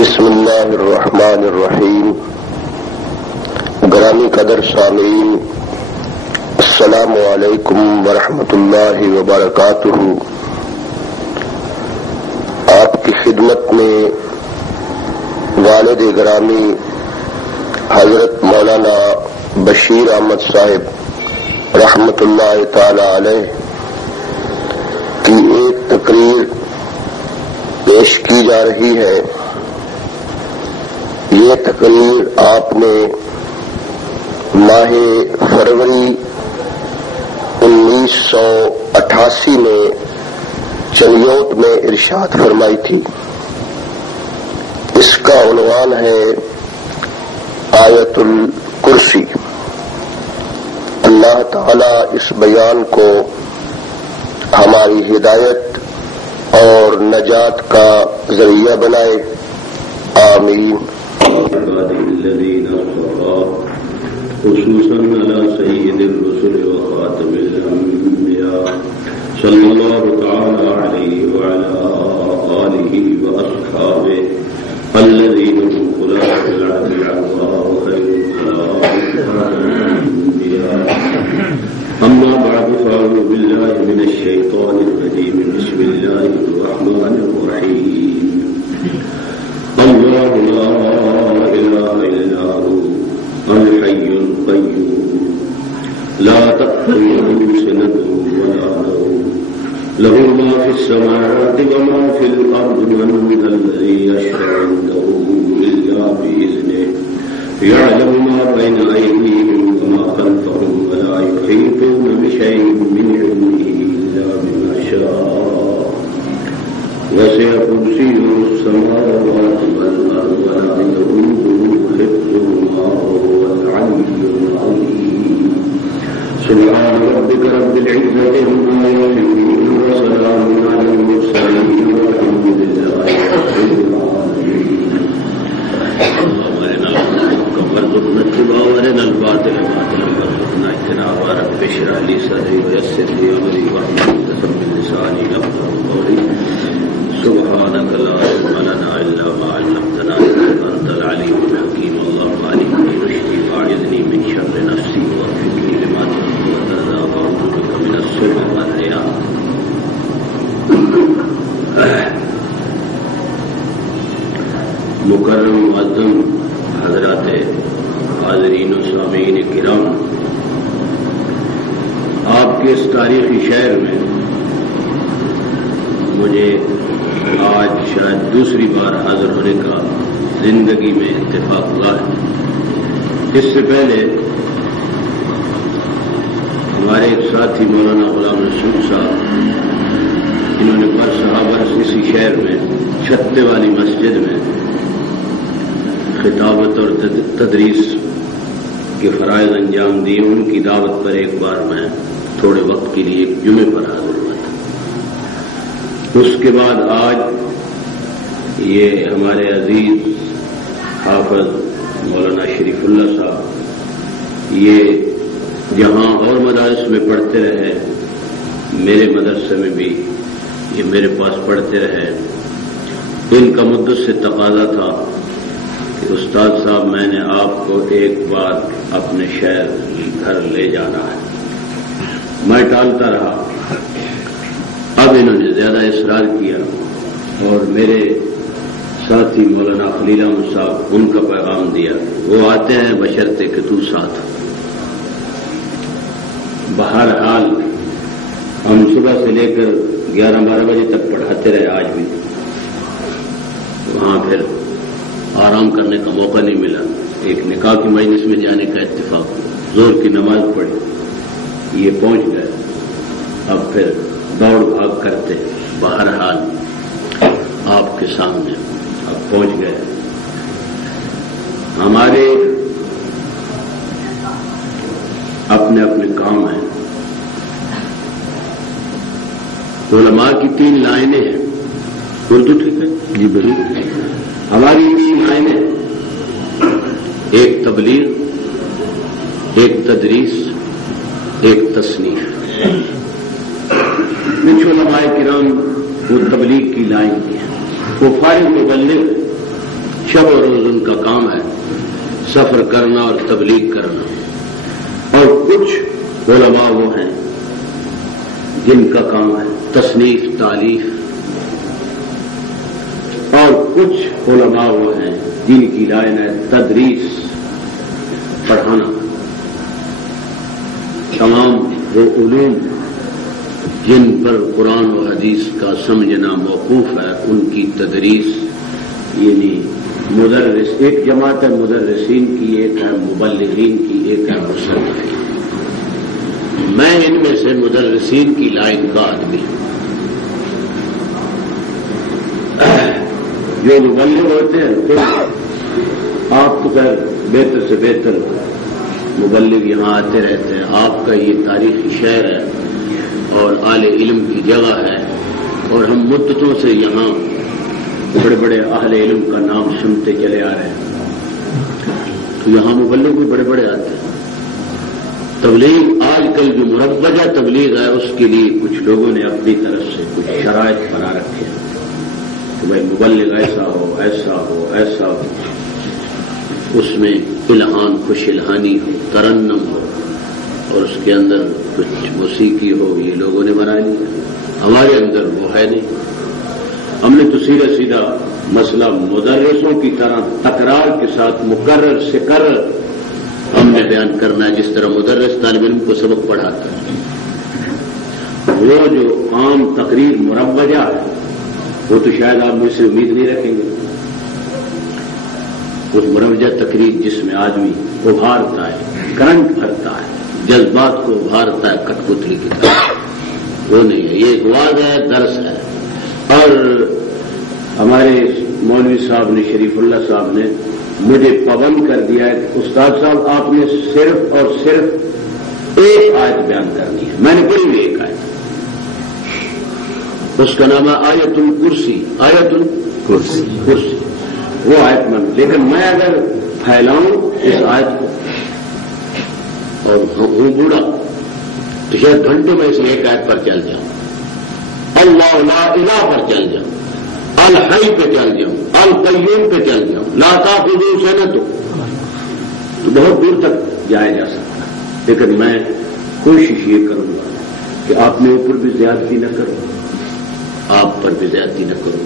بسم اللہ الرحمن الرحیم. گرامی قدر سامعین، السلام علیکم ورحمۃ اللہ وبرکاتہ. آپ کی خدمت میں والد گرامی حضرت مولانا بشیر احمد صاحب رحمۃ اللہ تعالی علیہ کی ایک تقریر پیش کی جا رہی ہے. یہ تقریر آپ نے ماہ فروری 1988 میں چلیوٹ میں ارشاد فرمائی تھی. اس کا عنوان ہے آیت الکرسی. اللہ تعالی اس بیان کو ہماری ہدایت اور نجات کا ذریعہ بنائے. آمین. الذين اصطفى خصوصا على سيد الرسل وخاتم الانبياء صلى الله تعالى عليه وعلى اله واصحابه الذين هم خلفاء العظام خير الانبياء. اما بعد فاعوذ بالله من الشيطان الرجيم. بسم الله الرحمن الرحيم. الله لا إله إلا هو الحي القيوم لا تأخذه سنة ولا نوم له ما في السماوات وما في الأرض من ذا الذي يشفع عنده إلا بإذنه يعلم ما بين أيديهم وما خلفهم ولا يحيطون بشيء من علمه إلا بما شاء وسع كرسيه السماوات والأرض ولا يؤوده حفظهما وهو العلي العظيم. سبحان ربك رب العزة عما يصفون وسلام على المرسلين والحمد لله رب العالمين. اللهم أرنا الحق وارزقنا اتباعه وأرنا الباطل باطلا وارزقنا اجتنابه. رب اشرح لي صدري ويسر لي أمري واحلل عقدة من لساني يفقهوا قولي. سبحانك لا علم لنا إلا ما علمتنا إنك أنت العليم الحكيم. اللهم علمني رشدي وأعذني من شر نفسي واغفر لي لما تحب وترضى وأعوذ بك من السوء والرياء. مکرم معظم حضرات حاضرین و سامعین کرام، آپ کے اس تاریخی شہر میں مجھے آج شاید دوسری بار حاضر ہونے کا زندگی میں اتفاق ہوا ہے. اس سے پہلے ہمارے ایک ساتھی مولانا غلام رسول صاحب، انہوں نے برسہ برس اسی شہر میں چھتے والی مسجد میں خطابت اور تدریس کے فرائض انجام دیے. ان کی دعوت پر ایک بار میں تھوڑے وقت کے لیے ایک جمعے پر حاضر ہوا تھا. اس کے بعد آج یہ ہمارے عزیز حافظ مولانا شریف اللہ صاحب، یہ جہاں اور مدارس میں پڑھتے رہے، میرے مدرسے میں بھی یہ میرے پاس پڑھتے رہے. ان کا مدت سے تقاضا تھا کہ استاد صاحب میں نے آپ کو ایک بار اپنے شہر گھر لے جانا ہے. میں ٹالتا رہا. اب انہوں نے زیادہ اصرار کیا اور میرے ساتھی مولانا خلیل احمد صاحب، ان کا پیغام دیا وہ آتے ہیں بشرطے کہ تو ساتھ. بہرحال ہم صبح سے لے کر 11-12 بجے تک پڑھاتے رہے. آج بھی وہاں پھر آرام کرنے کا موقع نہیں ملا. ایک نکاح کی مجلس میں جانے کا اتفاق، زور کی نماز پڑھی، یہ پہنچ گئے. اب پھر دوڑ بھاگ کرتے بہرحال آپ کے سامنے اب پہنچ گئے. ہمارے اپنے اپنے کام ہیں. علماء کی 3 لائنیں ہیں. اردو ٹھیک ہے جی؟ بالکل. ہماری 3 لائنیں، ایک تبلیغ، ایک تدریس، ایک تصنیف. کچھ علماء کرام وہ تبلیغ کی لائن کی ہے، وہ فارغ مبلغ شب و روز ان کا کام ہے سفر کرنا اور تبلیغ کرنا، اور کچھ علماء وہ ہیں جن کا کام ہے تصنیف تالیف، اور کچھ علماء وہ ہیں جن کی لائن ہے تدریس پڑھانا۔ تمام وہ علوم جن پر قرآن و حدیث کا سمجھنا موقوف ہے ان کی تدریس، یعنی مدرس ایک جماعت ہے مدرسین کی، ایک ہے مبلغین کی، ایک ہے مصنفین۔ میں ان میں سے مدرسین کی لائن کا آدمی ہوں۔ جو مبلغ ہوتے ہیں تو آپ کو بہتر سے بہتر مبلغ یہاں آتے رہتے ہیں، آپ کا یہ تاریخی شہر ہے اور اعلی علم کی جگہ ہے، اور ہم مدتوں سے یہاں بڑے بڑے اہل علم کا نام سنتے چلے آ رہے ہیں، تو یہاں مبلغ بھی بڑے بڑے آتے ہیں۔ تبلیغ آج کل جو مروجہ تبلیغ ہے اس کے لیے کچھ لوگوں نے اپنی طرف سے کچھ شرائط بنا رکھے ہیں کہ بھائی مبلغ ایسا ہو ایسا ہو ایسا ہو، اس میں الہان خوش الہانی ہو، ترنم ہو، اور اس کے اندر کچھ موسیقی ہو، یہ لوگوں نے بنا لیا۔ ہمارے اندر وہ ہے نہیں۔ ہم نے تو سیدھا سیدھا مسئلہ مدرسوں کی طرح تکرار کے ساتھ مکرر سے کرر ہم نے بیان کرنا ہے، جس طرح مدرس طالب علم کو سبق پڑھاتا ہے۔ وہ جو عام تقریر مروجہ ہے وہ تو شاید آپ مجھ سے امید نہیں رکھیں گے۔ وہ مروجہ تقریر جس میں آدمی ابھارتا ہے، کرنٹ بھرتا ہے، جذبات کو ابھارتا ہے کٹ پتلی کی طرح، وہ نہیں ہے۔ یہ ایک واضح ہے، درس ہے۔ اور ہمارے مولوی صاحب نے، شریف اللہ صاحب نے مجھے پابند کر دیا ہے کہ استاد صاحب آپ نے صرف اور صرف ایک آیت بیان کرنی ہے۔ میں نے پڑھی ہوئی ایک آیت، اس کا نام ہے آیت الکرسی، آیت الکرسی، وہ آیت میں، لیکن میں اگر پھیلاؤں اس آیت کو اور ہوں بوڑھا تو شاید گھنٹوں میں سے ایک آیت پر چل جاؤں، اللہ لا الہ پر چل جاؤں، الحی پہ چل جاؤں، القیوم پہ چل جاؤں، لا تاخذہ سنۃ، تو بہت دور تک جایا جا سکتا ہے۔ لیکن میں کوشش یہ کروں گا کہ آپ نے اوپر بھی زیادتی نہ کرو، آپ پر بھی زیادتی نہ کرو،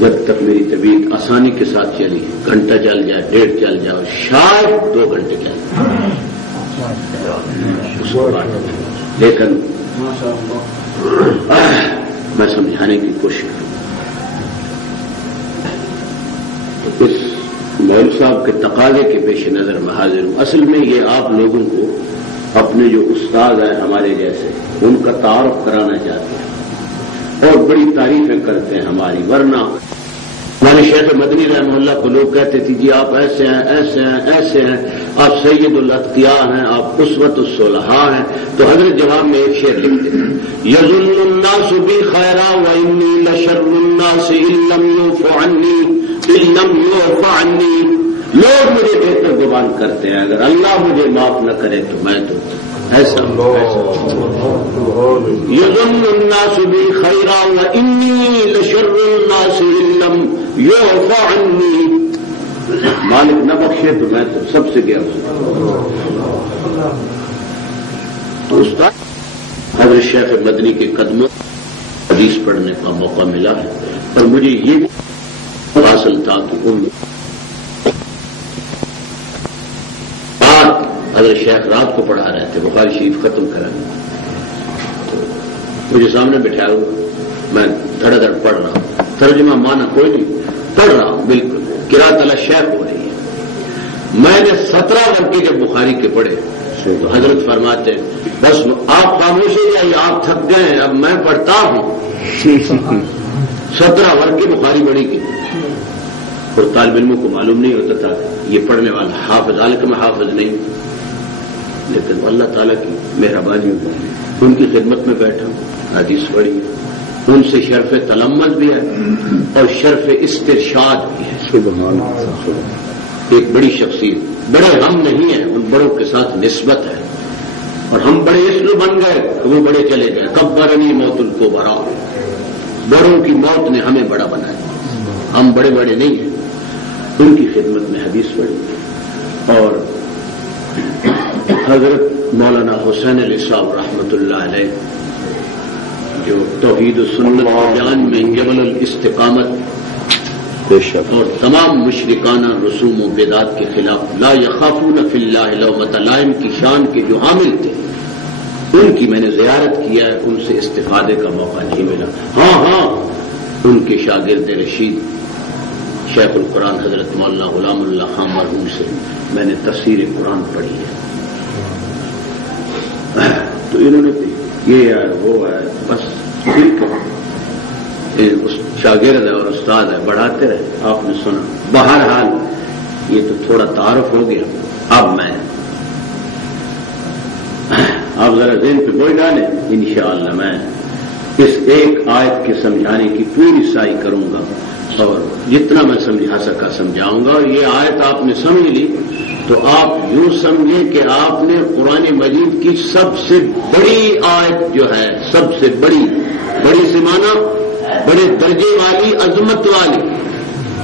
جب تک میری طبیعت آسانی کے ساتھ چلی، گھنٹہ چل جائے، ڈیڑھ چل جائے، شاید 2 گھنٹے چل جائے، لیکن میں سمجھانے کی کوشش کروں۔ اس مولوی صاحب کے تقاضے کے پیش نظر میں حاضر ہوں۔ اصل میں یہ آپ لوگوں کو اپنے جو استاد ہیں ہمارے جیسے ان کا تعارف کرانا چاہتے ہیں، اور بڑی تعریفیں کرتے ہیں ہماری، ورنہ ہمارے شیخ مدنی رحمہ اللہ کو لوگ کہتے تھے جی آپ ایسے ہیں ایسے ہیں ایسے ہیں، آپ سید الاتقیاء ہیں، آپ اسوۃ الصلحاء ہیں، تو حضرت جواب میں ایک شعر لکھتے ہیں، یظن الناس بی خیرا وانی لشر الناس ان لم یعف عنی، ان لم یعف عنی، لوگ مجھے بہتر گمان کرتے ہیں، اگر اللہ مجھے معاف نہ کرے تو میں تو ایسا یظن الناس بی خیرا وانی لشر الناس ان لم یعف عنی، مالک نہ بخشے تو میں تو سب سے گیا تو استاد حضرت شیخ مدنی کے قدموں حدیث پڑھنے کا موقع ملا ہے، پر مجھے یہ حاصل تھا کہ ان حضرت شیخ رات کو پڑھا رہے تھے، بخاری شریف ختم کرا، مجھے سامنے بٹھایا ہوا، میں دھڑا دھڑ پڑھ رہا ہوں، ترجمہ مانا کوئی نہیں، پڑھ رہا ہوں بالکل، قرات علی شیخ ہو رہی ہے۔ میں نے 17 ورقے جب بخاری کے پڑھے تو حضرت فرماتے ہیں بس آپ خاموش ہو جائیے، آپ تھک گئے ہیں، اب میں پڑھتا ہوں۔ 17 ورقے بخاری پڑھی کی، اور طالب علموں کو معلوم نہیں ہوتا تھا یہ پڑھنے والا حافظ، حالانکہ میں حافظ نہیں، لیکن اللہ تعالیٰ کی مہربانی ان کی خدمت میں بیٹھا ہوں، حدیث پڑھی، ان سے شرف تلمذ بھی ہے اور شرف استرشاد بھی ہے۔ سبحان اللہ، ایک بڑی شخصیت، بڑے ہم نہیں ہیں، ان بڑوں کے ساتھ نسبت ہے، اور ہم بڑے اس لیے بن گئے کہ وہ بڑے چلے گئے۔ کبرنی موت الکبریٰ، بڑوں کی موت نے ہمیں بڑا بنایا۔ ہم بڑے بڑے نہیں ہیں، ان کی خدمت میں حدیث پڑھی اور حضرت مولانا حسین علی صاحب رحمۃ اللہ علیہ جو توحید و سنت بیان میں جبل الاستقامت اور تمام مشرکانہ رسوم و بدعات کے خلاف لا یخافون فی اللہ لومۃ لائم کی شان کے جو حامل تھے، ان کی میں نے زیارت کیا ہے، ان سے استفادے کا موقع نہیں ملا۔ ہاں ان کے شاگرد رشید شیخ القرآن حضرت مولانا غلام اللہ خان مرحوم سے میں نے تفسیر قرآن پڑھی ہے، تو انہوں نے یہ ہے وہ ہے، بس ٹھیک ہے، شاگرد ہے اور استاد ہے، بڑھاتے رہے، آپ نے سنا۔ بہرحال یہ تو تھوڑا تعارف ہو گیا، اب میں آپ ذرا ذہن پہ بوجھ ڈالیں، انشاءاللہ میں اس ایک آیت کے سمجھانے کی پوری سعی کروں گا اور جتنا میں سمجھا سکا سمجھاؤں گا۔ اور یہ آیت آپ نے سمجھ لی تو آپ یوں سمجھیں کہ آپ نے قرآن مجید کی سب سے بڑی آیت جو ہے، سب سے بڑی سے مانا بڑے درجے والی عظمت والی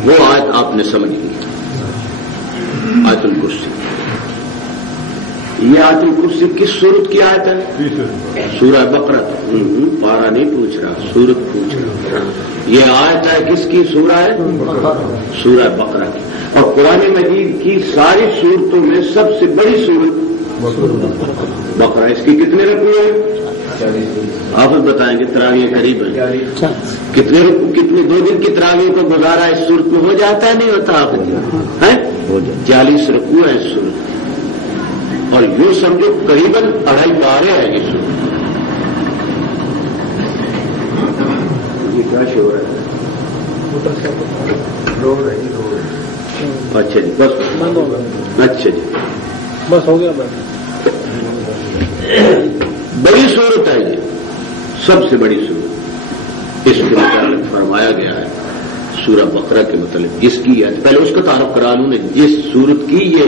وہ آیت آپ نے سمجھ لی، آیت الکرسی۔ یہ آیت الکرسی کس سورت کی آیت ہے؟ سورہ بقرہ۔ پارا نہیں پوچھ رہا، سورت پوچھ رہا۔ یہ آیت ہے کس کی؟ سورہ سورہ بقرہ کی۔ اور قرآن مجید کی ساری سورتوں میں سب سے بڑی سورت بقرہ۔ اس کی کتنے رکوع ہیں؟ آپ بتائیں گے، تراویح قریب ہے، کتنے 2 دن کی تراویح کو گزارا اس سورت میں ہو جاتا ہے نہیں ہوتا؟ آپ 40 رکوع ہے اس سورت، اور یوں سمجھو قریباً 2.5 پارے ہے یہ سورت۔ یہ کیا شور ہے؟ اچھا جی بس، اچھا جی بس ہو گیا۔ بڑی صورت ہے یہ، سب سے بڑی صورت۔ اس کے متعلق فرمایا گیا ہے سورہ بقرہ کے متعلق، جس کی ہے پہلے اس کا تعارف کرا لوں، جس سورت کی یہ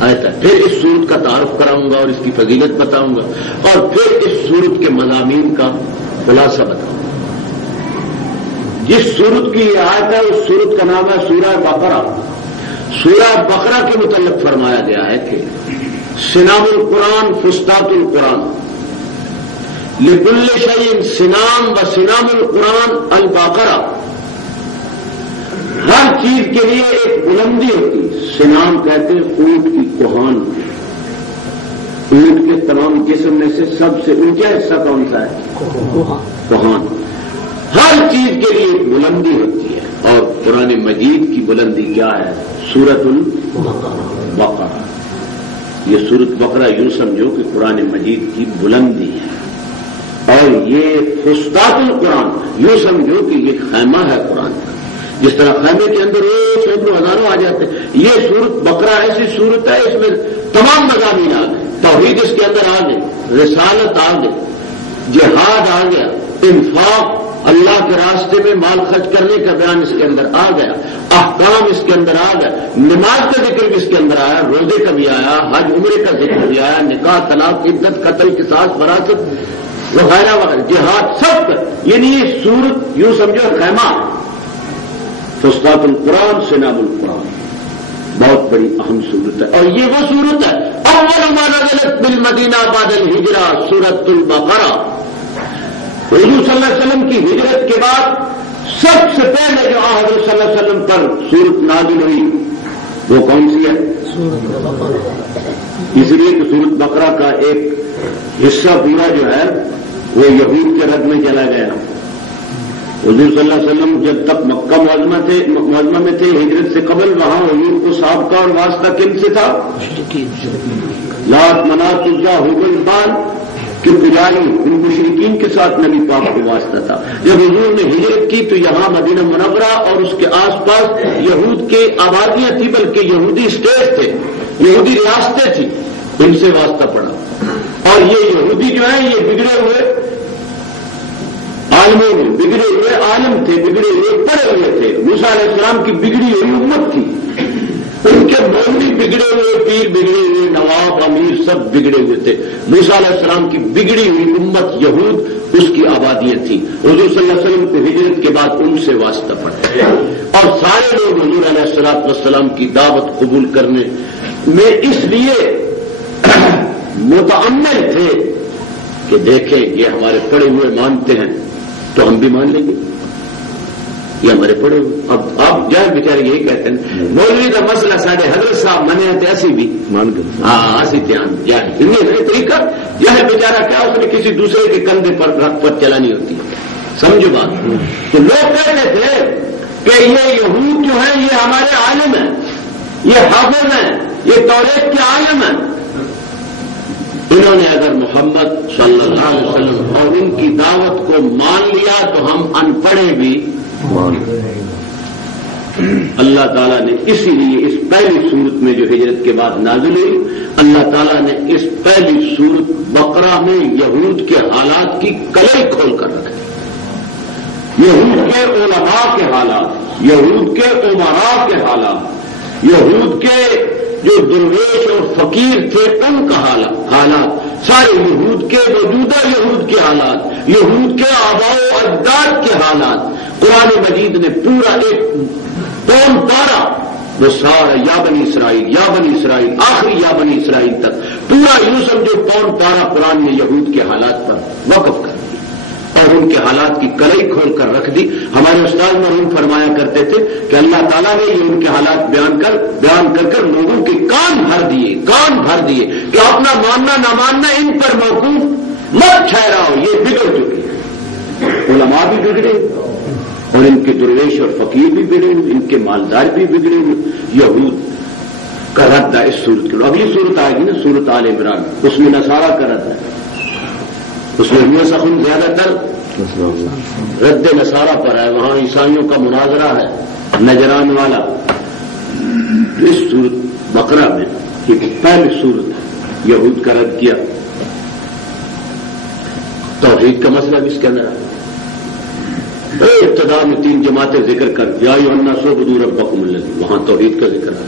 آیت ہے، پھر اس سورت کا تعارف کراؤں گا اور اس کی فضیلت بتاؤں گا، اور پھر اس سورت کے مضامین کا خلاصہ بتاؤں گا۔ جس سورت کی یہ آیت ہے اس سورت کا نام ہے سورہ بقرہ۔ سورہ بقرہ کے متعلق فرمایا گیا ہے کہ سنام القرآن فسطاط القرآن، لکل شیء سنام و سنام القرآن البقرہ۔ ہر چیز کے لیے ایک بلندی ہوتی، سنام کہتے ہیں اونٹ کی کوہان، اونٹ کے تمام جسم میں سے سب سے اونچا حصہ کون سا ہے؟ کوہان۔ ہر چیز کے لیے ایک بلندی ہوتی ہے، اور قرآن مجید کی بلندی کیا ہے؟ سورۃ البقرہ۔ یہ سورۃ بقرہ یوں سمجھو کہ قرآن مجید کی بلندی ہے، اور یہ فسطاط القرآن یوں سمجھو کہ یہ خیمہ ہے قرآن کا۔ جس طرح خیمے کے اندر سینکڑوں ہزاروں آ جاتے ہیں، یہ سورت بقرہ ایسی سورت ہے، اس میں تمام مضامین آ گئے، توحید اس کے اندر آ گئی، رسالت آ گئی، جہاد آ گیا، انفاق اللہ کے راستے میں مال خرچ کرنے کا بیان اس کے اندر آ گیا، احکام اس کے اندر آ گیا، نماز کا ذکر بھی اس کے اندر آیا، روزے کا بھی آیا، حج عمرے کا ذکر بھی آیا، نکاح طلاق عدت قتل قصاص وراثت وغیرہ وغیرہ، جہاد سب کا، یعنی یہ سورت یوں سمجھو خیمہ، فسطاط القرآن سنام القرآن، بہت بڑی اہم صورت ہے۔ اور یہ وہ صورت ہے اول ما نزلت بالمدینہ بعد الہجرہ سورۃ البقرہ۔ حضور صلی اللہ علیہ وسلم کی ہجرت کے بعد سب سے پہلے جو حضور صلی اللہ علیہ وسلم پر سورت نازل ہوئی وہ کون سی ہے؟ اس لیے کہ سورت بقرہ کا ایک حصہ پورا جو ہے وہ یہود کے رد میں چلا گیا۔ حضور صلی اللہ علیہ وسلم جب تک مکہ معظمہ میں تھے، ہجرت سے قبل وہاں حضور کو سابقہ اور واسطہ کن سے تھا؟ لات منات عزا حبل بال کی پجاری، ان مشرکین کے ساتھ نبی پاک کو واسطہ تھا۔ جب حضور نے ہجرت کی تو یہاں مدینہ منورہ اور اس کے آس پاس یہود کے آبادیاں تھی، بلکہ یہودی اسٹیٹ تھے، یہودی ریاستیں تھیں، ان سے واسطہ پڑا۔ اور یہ یہودی جو ہیں یہ بگڑے ہوئے عالموں میں، بگڑے ہوئے عالم تھے، بگڑے ہوئے پڑے ہوئے تھے، موسیٰ علیہ السلام کی بگڑی ہوئی امت تھی، ان کے مولوی بگڑے ہوئے پیر، بگڑے ہوئے نواب، امیر، سب بگڑے ہوئے تھے. موسیٰ علیہ السلام کی بگڑی ہوئی امت یہود اس کی آبادیت تھی. حضور صلی اللہ علیہ وسلم کو ہجرت کے بعد ان سے واسطہ پڑا اور سارے لوگ حضور علیہ الصلوۃ والسلام کی دعوت قبول کرنے میں اس لیے متعمل تھے کہ دیکھیں یہ ہمارے پڑے ہوئے مانتے ہیں تو ہم بھی مان لیں گے. یہ ہمارے پڑے ہوئے اب جائے بیچارے یہی کہتے ہیں مولوی کا مسئلہ سارے حضرت صاحب منے ہیں ایسی بھی مان کر ہاں ایسی دھیان یہ طریقہ یہ ہے بیچارہ کیا اس نے کسی دوسرے کے کندھے پر رکھ پر چلانی ہوتی ہے. سمجھو بات. تو لوگ کہتے تھے کہ یہ یہود جو ہیں یہ ہمارے عالم ہیں، یہ حافظ ہیں، یہ توریت کے عالم ہیں. انہوں نے اگر محمد صلی اللہ علیہ وسلم اور ان کی دعوت کو مان لیا تو ہم ان پڑھے بھی اللہ تعالیٰ نے اسی لیے اس پہلی صورت میں جو ہجرت کے بعد نازل ہوئی، اللہ تعالیٰ نے اس پہلی صورت بقرہ میں یہود کے حالات کی کلئی کھول کر رکھی. یہود کے علماء کے حالات، یہود کے عمراء کے حالات، یہود کے جو درویش اور فقیر تھے ان کا حالات، سارے یہود کے موجودہ یہود کے حالات، یہود کے آباء و اجداد کے حالات قرآن مجید نے پورا ایک پون پارا وہ سارا یا بنی اسرائیل آخری یا بنی اسرائیل تک پورا یوں سمجھو پون پارا قرآن نے یہود کے حالات پر وقف کر دیا اور ان کے حالات کی کلئی کھول کر رکھ دی. ہمارے استاد مرحوم فرمایا کرتے تھے کہ اللہ تعالیٰ نے یہ ان کے حالات بیان کر لوگوں کے کان بھر دیے کہ اپنا ماننا نہ ماننا ان پر موقوف مت ٹھہراؤ، یہ بگڑ چکے ہیں. علماء بھی بگڑے اور ان کے درویش اور فقیر بھی بگڑے، ان کے مالدار بھی بگڑے. یہود کا رد ہے اس صورت کے. اگلی صورت آئے گی نا صورت آل عمران، اس میں نصارہ کا رد ہے. اس میں سخن زیادہ تر رد نصارہ پر ہے، وہاں عیسائیوں کا مناظرہ ہے نجران والا. اس صورت بقرہ میں یہ پہلی صورت یہود کا رد کیا. توحید کا مسئلہ بھی اس کے اندر ہے. ابتدا میں 3 جماعتیں ذکر کر یا ایھا الناس اعبدوا ربکم الذی، وہاں توحید کا ذکر ہے.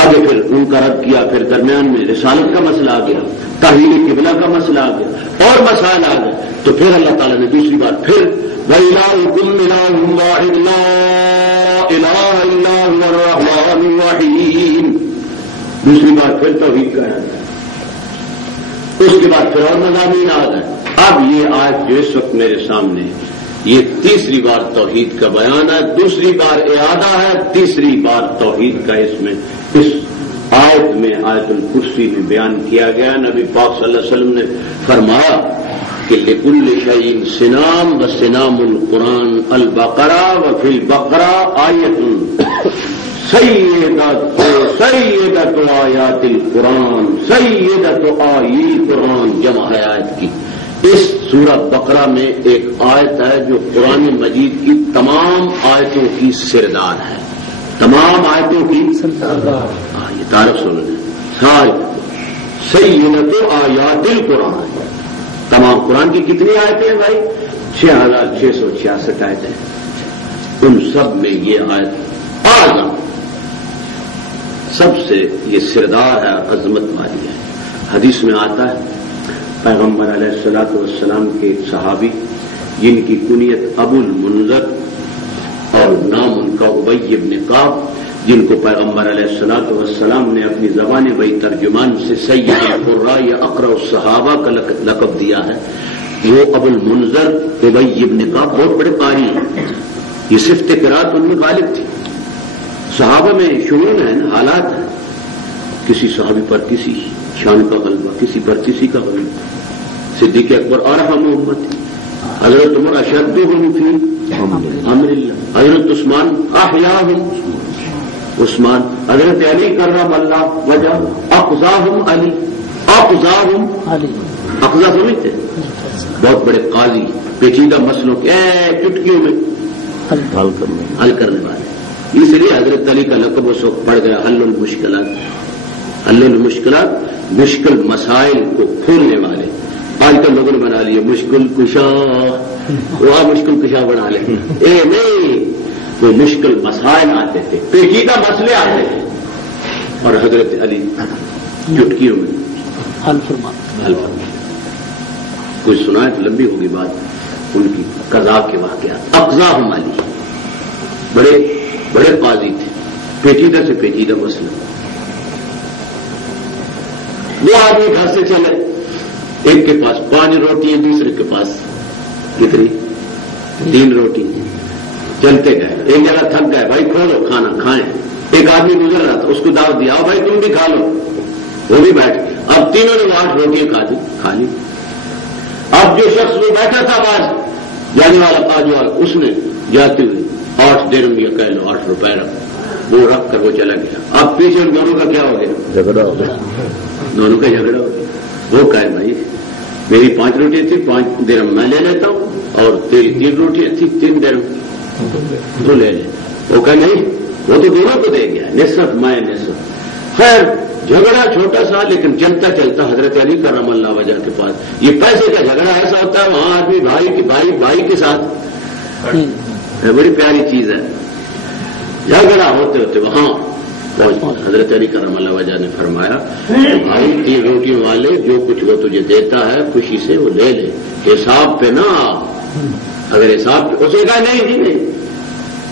آگے پھر ان کا رد کیا، پھر درمیان میں رسالت کا مسئلہ آ گیا، تحویل قبلہ کا مسئلہ آ گیا اور مسائل آ گئے. تو پھر اللہ تعالیٰ نے دوسری بار پھر وَإِلَٰهُكُمْ إِلَٰهٌ وَاحِدٌ لَا إِلَٰهَ إِلَّا هُوَ الرَّحْمَٰنُ الرَّحِيمُ، دوسری بار پھر توحید کا ہے. اس کے بعد پھر اور مضامین آ گئے. اب یہ آیت جو اس وقت میرے سامنے یہ تیسری بار توحید کا بیان ہے، دوسری بار اعادہ ہے، تیسری بار توحید کا اس میں اس آیت میں آیت الکرسی میں بیان کیا گیا. نبی پاک صلی اللہ علیہ وسلم نے فرمایا کہ لِكُلِّ شَيْءٍ صِنَامٌ وَصِنَامُ الْقُرْآنِ الْبَقَرَةُ وَفِي الْبَقَرَةِ آیَةٌ سیدۃ آیات القرآن، سیدۃ آیی القرآن جمع ہے آیت کی. اس سورہ بقرہ میں ایک آیت ہے جو قرآن مجید کی تمام آیتوں کی سردار ہے، تمام آیتوں کی سردار. یہ تعارف سن لیں، سیدۃ آیات القرآن. تمام قرآن کی کتنی آیتیں ہیں بھائی؟ 6666 آیتیں. ان سب میں یہ آیت اعظم سب سے یہ سردار ہے، عظمت والی ہے. حدیث میں آتا ہے پیغمبر علیہ الصلوۃ والسلام کے ایک صحابی جن کی کنیت ابو المنذر اور نام ان کا ابی بن کعب، جن کو پیغمبر علیہ الصلوۃ والسلام نے اپنی زبان بئی ترجمان سے سید القراء یا اقرأ الصحابہ کا لقب دیا ہے. وہ ابو المنذر ابی بن کعب بہت بڑے قاری ہیں. یہ صفت قرات ان میں غالب تھی. صحابہ میں شؤون ہیں، حالات ہیں، کسی صحابی پر کسی شان کا غلبہ، کسی پر کسی کا غلبہ. صدیق اکبر ارحم امتی، حضرت عمر اشدهم فی امر اللہ، حضرت عثمان احیاهم عثمان، حضرت علی کرم اللہ وجہ اقضاهم علی، اقضاهم علی. اقضا سمجھتے بہت بڑے قاضی، پیچیدہ مسئلوں کے چٹکیوں میں حل کرنے والے. اس لیے حضرت علی کا لقب اس وقت پڑ گیا حل المشکلات. حل المشکلات، مشکل مسائل کو کھولنے والے. آج کل لوگوں نے بنا لیے مشکل کشا، وہ مشکل کشا بنا لیں. نہیں، وہ مشکل مسائل آتے تھے، پیچیدہ مسئلے آتے تھے، اور حضرت علی چٹکیوں میں حل فرما. کوئی سنا ہے تو لمبی ہوگی بات ان کی قضا کے واقعات. اقضاء مالی بڑے بڑے قاضی تھے، پیچیدہ سے پیچیدہ مسئلہ. وہ آدمی گھر سے چلے، ایک کے پاس 5 روٹی ہیں، دوسرے کے پاس کتنی 3 روٹی. چلتے گئے، ایک جگہ تھک گئے، بھائی کھولو کھانا کھائیں. ایک آدمی گزر رہا تھا، اس کو دعوت دیا، بھائی تم بھی کھا لو. وہ بھی بیٹھ گئے. اب تینوں نے 8 روٹیاں کھا لی. اب جو شخص وہ بیٹھا تھا باز جانے والا قاضی والا، اس نے جاتے ہوئے 8 درہم یا کہہ لو 8 روپے وہ رکھ کر وہ چلا گیا. اب پیچھے ان دونوں کا کیا ہو گیا؟ جھگڑا ہو گیا. دونوں کا جھگڑا ہو گیا. وہ کہے بھائی میری 5 روٹیاں تھی، 5 درہم میں لے لیتا ہوں، اور تیری 3 روٹیاں تھی، 3 درہم تو لے لے. وہ کہے نہیں، وہ تو دونوں کو دے گیا، نصف میں نصف. خیر جھگڑا چھوٹا سا لیکن چلتا چلتا حضرت علی کرم اللہ وجہ کے پاس. یہ پیسے کا جھگڑا ایسا ہوتا ہے وہاں آدمی بھائی کے ساتھ، بڑی پیاری چیز ہے. جھگڑا ہوتے ہوتے وہاں پہنچ حضرت علی کرم اللہ وجہ نے فرمایا بھائی 3 روٹیوں والے جو کچھ وہ تجھے دیتا ہے خوشی سے وہ لے لے، حساب پہ نہ آ. اگر حساب پہ اسے کہا نہیں جی نہیں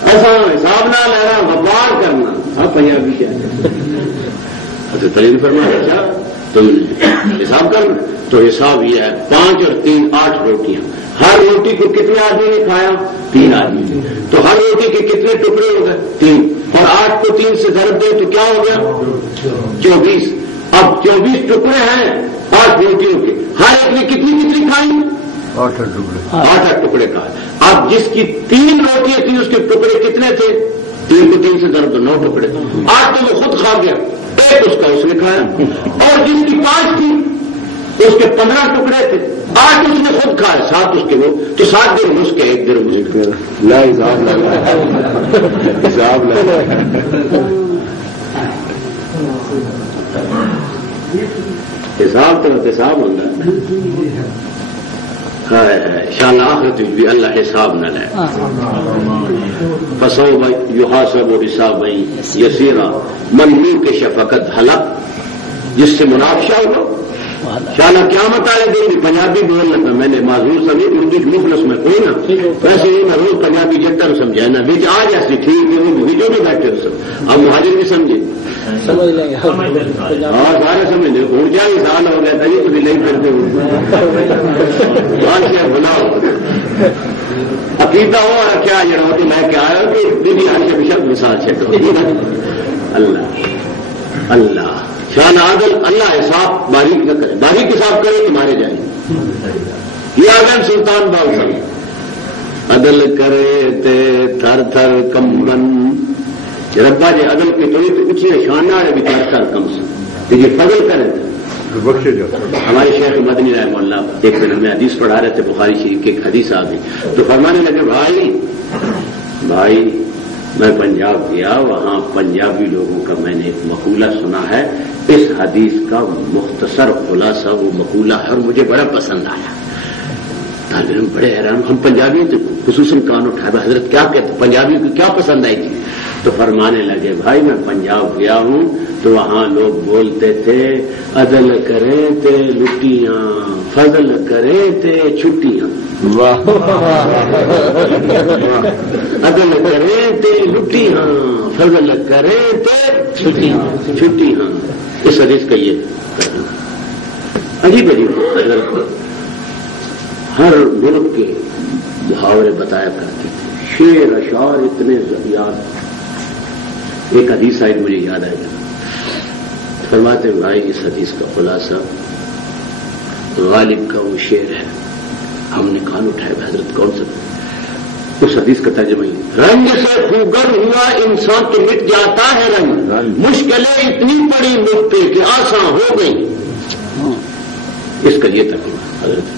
ایسا حساب نہ لینا، وپار کرنا. اب پنجابی کیا ہے؟ حضرت علی نے فرمایا اچھا تم نے حساب کرنا تو حساب یہ ہے 5 اور 3 8 روٹیاں. ہر روٹی کو کتنے آدمی نے کھایا؟ 3 آدمی نے. تو ہر روٹی کے کتنے ٹکڑے ہو گئے؟ 3. اور 8 کو 3 سے ضرب دے تو کیا ہو گیا؟ 24. اب 24 ٹکڑے ہیں 8 روٹیوں کے، ہر ایک نے کتنی کھائی؟ 8 ٹکڑے کھائے. اب جس کی 3 روٹیاں تھیں اس کے ٹکڑے کتنے تھے؟ 3 کو 3 سے ضرب دو 9 ٹکڑے. 8 تو وہ خود کھا گیا، 1 اس کا اس نے کھایا. اور جس کی 5 تھی اس کے 15 ٹکڑے تھے، 8 اس نے خود کھائے، 7 اس کے وہ، تو 7 درہم اس کے 1 درہم اس کے. لا حساب حساب تو حساب ہوگا. شان آخرت بھی اللہ حساب نہ لے. فسوف یحاسب حسابا یسیرا منظور کے شفقت حلق، جس سے مناقشہ ہوگا شانہ قیامت آئے دن. پنجابی بول رہا تھا میں نے معذور سمجھی اردو مخلص میں کوئی نہ ویسے ہی میں روز پنجابی جتر سمجھا نا بیچ آج ایسی ٹھیک ہے جو بھی بیٹھے سب اب مہاجر بھی سمجھے اور سارے سمجھ لیں ہوں کیا ہی سال ہو گیا تھا یہ تو بھی نہیں کرتے بناؤ عقیدہ ہو اور کیا جڑا ہوتی میں کیا آیا کہ دیدی آج سے شب مثال چیک اللہ اللہ شان عادل اللہ حساب باریک نہ کرے، باریک حساب کرے تو مارے جائیں. یہ آگن سلطان باؤ عدل کرے تے تھر تھر کمبن. ربا جی عدل کی تھوڑی تو کچھ شانہ ہے بھی تھر تھر کم سے لیکن فضل کرے تھے. ہمارے شیخ مدنی رحمہ اللہ ایک دن ہمیں حدیث پڑھا رہے تھے، بخاری شریف کی ایک حدیث آ گئی تو فرمانے لگے بھائی میں پنجاب گیا، وہاں پنجابی لوگوں کا میں نے ایک مقولہ سنا ہے، اس حدیث کا مختصر خلاصہ وہ مقولہ ہے اور مجھے بڑا پسند آیا. طالب علم بڑے حیران، ہم پنجابی تھے خصوصاً کان اٹھایا حضرت کیا کہتے پنجابی کو کیا پسند آئی تھی؟ تو فرمانے لگے بھائی میں پنجاب گیا ہوں تو وہاں لوگ بولتے تھے عدل کرے تے لٹیاں، فضل کرے تے چھٹیاں. عدل کرے تے لٹیاں، فضل کرے تے چھٹیاں. اس حدیث کا یہ عجیب عجیب ہر ملک کے محاورے بتایا کرتے تھے، شعر اشعار اتنے یاد. ایک حدیث آئی مجھے یاد آئے گا، فرماتے بھائی اس حدیث کا خلاصہ غالب کا وہ شعر ہے. ہم نے کان اٹھائے حضرت کون سا؟ اس حدیث کا ترجمہ ہی رنگ سے خوگر ہوا انسان تو مٹ جاتا ہے رنگ، مشکلیں اتنی پڑی مجھ پہ کہ آسان ہو گئی. اس کا یہ ترجمہ حضرت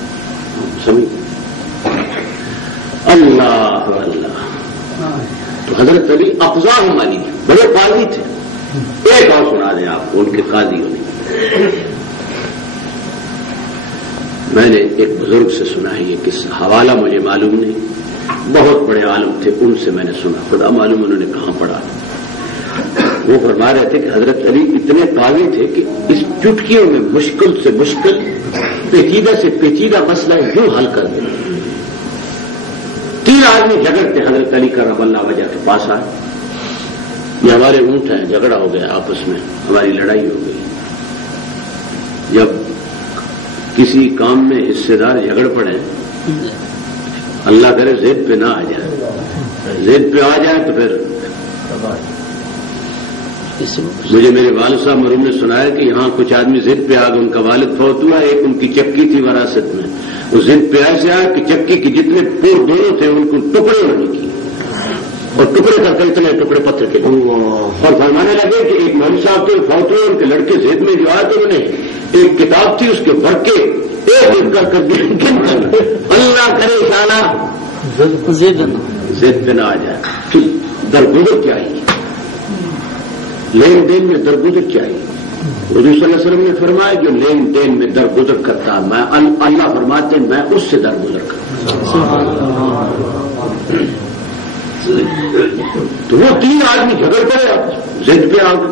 سمجھ. اللہ اللہ. تو حضرت علی اقضاء مالی بڑے قاضی تھے. ایک اور سنا دیں آپ ان کے قاضیوں نے. میں نے ایک بزرگ سے سنا ہے یہ قصہ، حوالہ مجھے معلوم نہیں، بہت بڑے عالم تھے ان سے میں نے سنا، خدا معلوم انہوں نے کہاں پڑھا. وہ فرما رہے تھے کہ حضرت علی اتنے قاوی تھے کہ اس چٹکیوں میں مشکل سے مشکل پیچیدہ سے پیچیدہ مسئلہ یوں حل کر دیں. 3 آدمی جھگڑتے حضرت علی کرم اللہ وجہ کے پاس آئے. یہ ہمارے اونٹ ہیں, جھگڑا ہو گیا آپس میں, ہماری لڑائی ہو گئی. جب کسی کام میں حصے دار جھگڑ پڑے, اللہ کرے ضد پہ نہ آ جائے, ضد پہ آ جائے تو پھر مجھے میرے والد صاحب مرحوم نے سنایا کہ یہاں کچھ آدمی ضد پہ آ گئے, ان کا والد فوت ہوا, ایک ان کی چکی تھی وراثت میں, وہ ضد پہ ایسے آیا کہ چکی کے جتنے پور دونوں تھے ان کو ٹکڑے ہونے کی, اور ٹکڑے کر کے اتنے ٹکڑے پتھر کے, اور فرمانے لگے کہ ایک مولوی صاحب تھے فوت ہوئے, ان کے لڑکے ضد میں جو آئے تو انہوں نے ایک کتاب تھی اس کے ورقے ایک کر اللہ کرے سالہ ضد پہ نہ آ جائے. درگزر کیا ہے, لین دین میں درگزر کیا ہے. حضور صلی اللہ علیہ وسلم نے فرمایا جو لین دین میں درگزر کرتا, میں اللہ فرماتے ہیں میں اس سے درگزر کرتا. تو وہ 3 آدمی جھگڑ پڑے, ضد پہ آ گئے,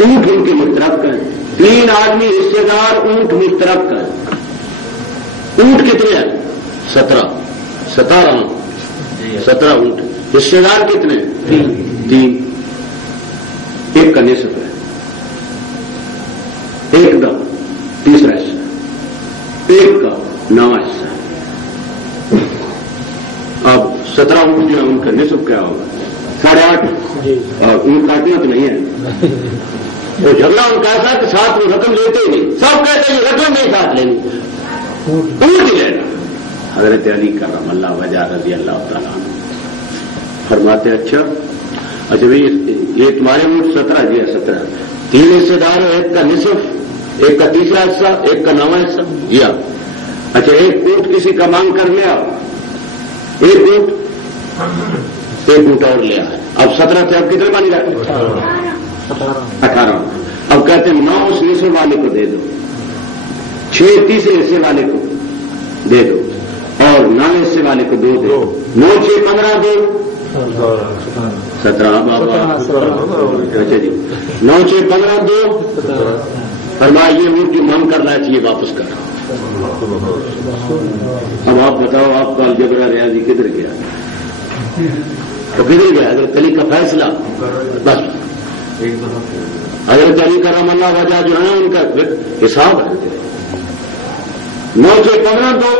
اونٹ ان کے مشترک ہیں. 3 آدمی حصے دار, اونٹ مشترک ہیں. اونٹ کتنے ہیں؟ 17 اونٹ. حصے دار کتنے؟ 3. ایک کا نصف ہے, ایک کا تیسرا حصہ, ایک کا 9واں حصہ. اب 17 اونٹ جو ہے ان کا نصف کیا ہوگا؟ 8.5. اور اونٹ کاٹنا تو نہیں ہے. وہ جھگڑا ان کا ایسا کہ ساتھ وہ رقم لیتے ہی نہیں, سب کہتے ہیں رقم نہیں ساتھ لینی, اونٹ ہی لینا. حضرت علی کرم اللہ وجہ رضی اللہ تعالیٰ فرماتے اچھا بھائی یہ تمہارے اونٹ 17 جی ہے 17, 3 حصے دار ہے, ایک کا نصف, ایک کا تیسرا حصہ, ایک کا 9واں حصہ. جی ہاں. اچھا ایک اونٹ کسی کا مانگ کر لیا, ایک اونٹ اور لیا ہے, اب 17 تھے, اب کتنے مانی جاتے؟ 18. اب کہتے ہیں 9 اس حصے والے کو دے دو, 6 تیسرے حصے والے کو دے دو, اور 9 حصے والے کو 2 دے دو. 9 6 15 دو 17. اچھا جی 9 6 15 دو. فرمایا یہ اونٹ کی مانگ کر رہا چاہیے واپس کر. اب آپ بتاؤ آپ کا الجبرا ریاضی کدھر گیا؟ تو کدھر گیا؟ حضرت علی کا فیصلہ بس. حضرت علی کرم اللہ وجہ جو ہے ان کا حساب ہے. 9 سے 15 دو.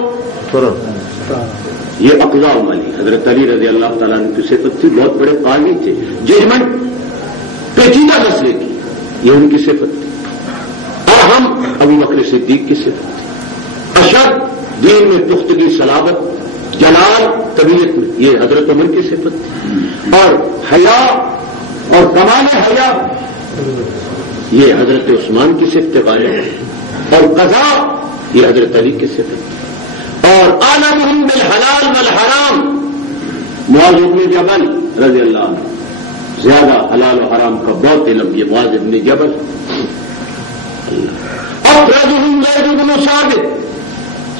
یہ اقضاء مالی حضرت علی رضی اللہ تعالیٰ عنہ کی صفت تھی, بہت بڑے قاضی تھے, ججمنٹ پیچیدہ مسئلے کی, یہ ان کی صفت تھی. اور ہم ابو بکر صدیق کی صفت تھی. اشد دین میں پختگی, صلابت, جلال طبیعت میں, یہ حضرت عمر کی صفت تھی. اور حیا اور کمال حیا یہ حضرت عثمان کی صفت غالب ہے. اور قضا یہ حضرت علی کی صفت تھی. اور عالمہم بالحلال والحرام معاذ بن جبل رضی اللہ عنہ, زیادہ حلال و حرام کا بہت علم یہ معاذ بن جبل. افرادہم زید بن ثابت,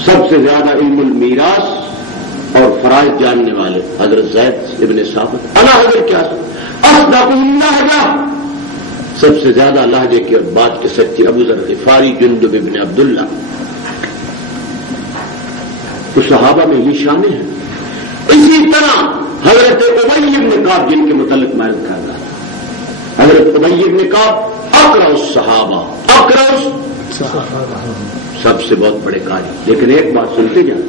سب سے زیادہ علم المیراث اور فرائض جاننے والے حضرت زید ابن ثابت. اللہ حضرت کیا اصدقہم لہجہ, سب سے زیادہ لہجے کی اور بات کے سچے ابو ذر غفاری جندب ابن عبداللہ. تو صحابہ میں یہ شامل ہیں. اسی طرح حضرت ابی بن کعب جن کے متعلق میں عرض کر رہا تھا, حضرت ابی بن کعب اقرأ الصحابہ, سب سے بہت بڑے قاری. لیکن ایک بات سنتے جائیں,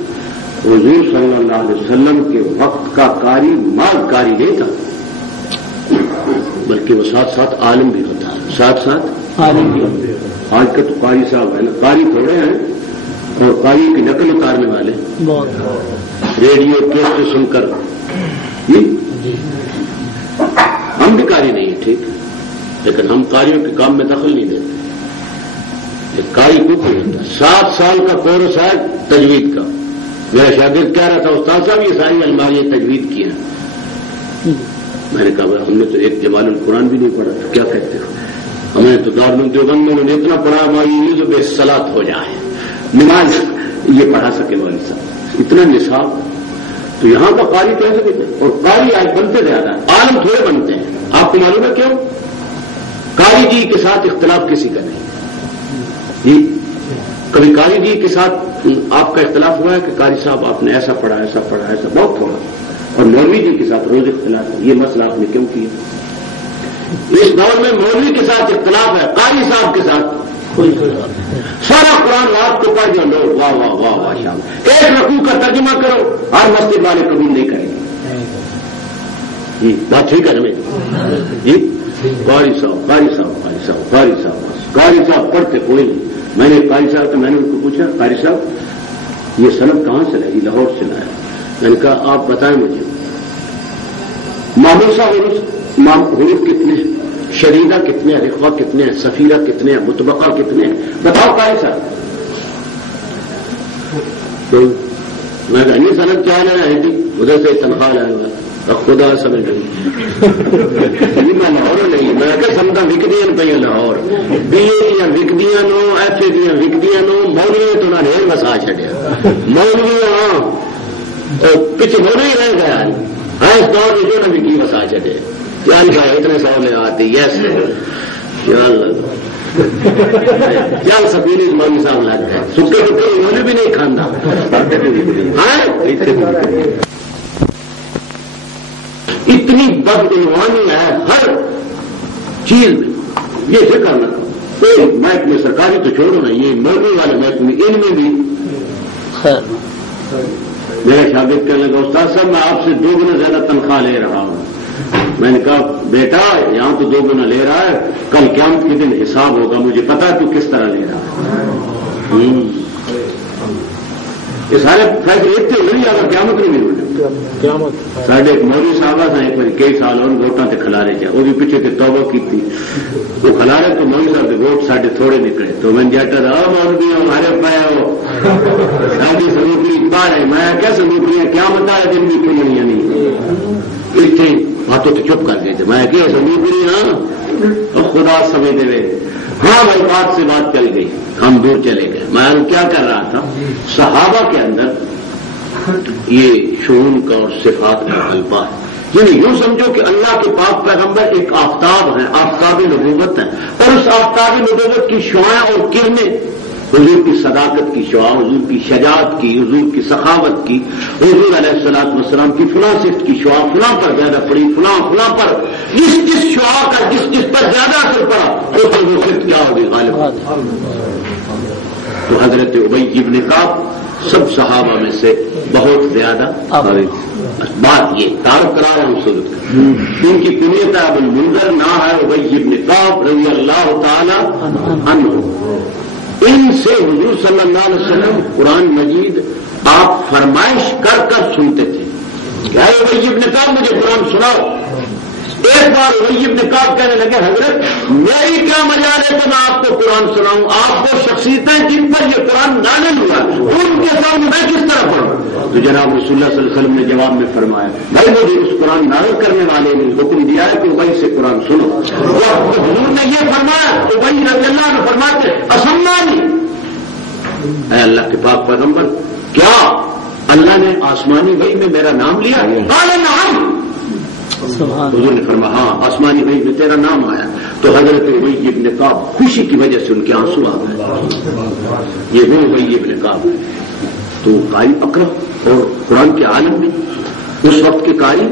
حضور صلی اللہ علیہ وسلم کے وقت کا قاری مال قاری نہیں تھا, بلکہ وہ ساتھ ساتھ عالم بھی ہوتا, ساتھ ساتھ عالم بھی ہوتا. آج کا تو قاری صاحب ہے نا, قاری تھوڑے ہیں, اور قاری کی نقل اتارنے والے ریڈیو کیسٹ سن کر. ہم بھی قاری نہیں ہیں ٹھیک, لیکن ہم قاریوں کے کام میں دخل نہیں دیتے. قاری کو کوئی ہوتا 7 سال کا کورس ہے تجوید کا. میرا شاگرد کہہ رہا تھا استاد صاحب یہ ساری الماریاں تجوید کی ہیں. میں نے کہا ہم نے تو ایک جمال القرآن بھی نہیں پڑھا, تو کیا کہتے ہو؟ ہمیں تو دارالعلوم دیوبند میں انہوں نے اتنا پڑھا ہماری جو بے صلاۃ ہو جائے, نماز یہ پڑھا سکے مولوی صاحب, اتنا نصاب. تو یہاں کا قاری کہہ سکتے, اور قاری آج بنتے زیادہ, عالم تھوڑے بنتے ہیں. آپ کو معلوم ہے کیوں؟ قاری جی کے ساتھ اختلاف کسی کا نہیں جی. کبھی قاری جی کے ساتھ آپ کا اختلاف ہوا ہے کہ قاری صاحب آپ نے ایسا پڑھا ایسا بہت تھوڑا, اور مولوی جی کے ساتھ روز اختلاف ہے, یہ مسئلہ آپ نے کیوں کیا؟ اس دور میں مولوی کے ساتھ اختلاف ہے, قاری صاحب کے ساتھ سارا قرآن رات کو پڑھ جاؤ لوگ واہ واہ واہ واہ شام, ایک رکوع کا ترجمہ کرو, ہر مسجد والے قبول نہیں کریں گے جی. بات ٹھیک ہے ہمیں جی. قاری صاحب پڑھتے کوئی نہیں. میں نے قاری صاحب تو میں نے ان کو پوچھا, قاری صاحب یہ سند کہاں سے لائی؟ لاہور سے لایا. میں نے کہا آپ بتائیں مجھے معموسہ حروف کتنے ہیں, شریدہ کتنے ہیں, رخوہ کتنے ہیں, سفیرہ کتنے ہیں, مطبقہ کتنے ہیں, بتاؤ قاری صاحب. میں کہا یہ سند کیا لینا ہے جی, ادھر سے تنخواہ لائے گا خدا سمجھ گئی. میں لاہور نہیں, میں کہ سمجھا وکدیاں پہ لاہور بی اے دیا وکدیاں نو, ایف اے دیا وکدیاں نو, مولوی تو انہوں نے وسا چڑیا. مولوی پچھے مولوی رہ گیا ہاں, اس دور میں جو نے بھی وسا چڑے. کیا لکھا ہے اتنے سوال آتے یس کیا سفیر مولوی صاحب لگ گئے سکے سکے مولوی بھی نہیں کھانا. اتنی بدعنوانی ہے ہر چیز میں. یہ ذکر نہ کوئی محکمے سرکاری تو چھوڑو نا, یہ مولوی والے محکمے ان میں بھی میرا شاگرد کہنے لگا استاد صاحب میں آپ سے 2 گنا زیادہ تنخواہ لے رہا ہوں. میں نے کہا بیٹا یہاں تو 2 گنا لے رہا ہے, کل قیامت کے دن حساب ہوگا, مجھے پتا ہے تو کس طرح لے رہا ہے. یہ سارے فیصلے اتنے نہیں اگر قیامت نہیں ہونے. ساڈے ایک مولوی صاحب تھا ایک بار کئی سال اور ووٹاں سے کھلارے جائے, وہ بھی پیچھے سے توبہ کی تھی. وہ کھلارے تو مولوی صاحب کے ووٹ ساڈے تھوڑے نکلے, تو میں جاتا تھا مولوی ہمارے پایا وہ ساری سنوکری پا رہے. میں کیا سنوکری کیا بتایا دن بھی کھلنی نہیں اتنی باتوں تو چپ کر گئے تھے. میں کہ سنوکری ہاں خدا سمجھ دے. ہاں بھائی بات سے بات چل گئی, ہم دور چلے گئے. میں کیا کر رہا تھا, صحابہ کے اندر یہ شعور کا اور صفات کا غلبہ ہے. یعنی یوں سمجھو کہ اللہ کے پاک پیغمبر ایک آفتاب ہے, آفتاب نبوت ہے, اور اس آفتاب نبوت کی شعاع اور کرنیں حضور کی صداقت کی شعاع, حضور کی شجاعت کی, حضور کی سخاوت کی, حضور علیہ الصلوۃ والسلام کی فلاں صفت کی شعاع فلاں پر زیادہ پڑی, فلاں پر جس شعاع کا جس پر زیادہ اثر پڑا اس پر وہ صفت کیا ہوگی غالب. تو حضرت ابی بن کعب سب صحابہ میں سے بہت زیادہ بات یہ تعارف کرا رہا ہوں سن, ان کی کنیت ابو المنذر نہ ہے ابی بن کعب رضی اللہ تعالی عنہ. ان سے حضور صلی اللہ علیہ وسلم قرآن مجید آپ فرمائش کر کر سنتے تھے کہ اے ابی بن کعب مجھے قرآن سناؤ. ایک بار ابی بن کعب کہنے لگے حضرت میری کیا مجال ہے تو میں آپ کو قرآن سناؤں, آپ کو شخصیتیں جن پر یہ قرآن نازل ہوا ان کے سامنے میں کس طرح پڑھوں. تو جناب رسول اللہ صلی اللہ علیہ وسلم نے جواب میں فرمایا بھائی مجھے اس قرآن نازل کرنے والے نے حکم دیا ہے کہ ابی سے قرآن سنو. حضور نے یہ فرمایا, ابی رضی اللہ عنہ فرماتے اسمعني, اے اللہ کے پاک پیغمبر کیا اللہ نے آسمانی وحی میں میرا نام لیا؟ قال نعم. حضور نے فرمایا ہاں آسمانی وحی میں تیرا نام آیا. تو حضرت ابی بن کعب خوشی کی وجہ سے ان کے آنسو آ گئے. یہ وہ ابی بن کعب ہے. تو قاری اقرا اور قرآن کے عالم میں اس وقت کے قاری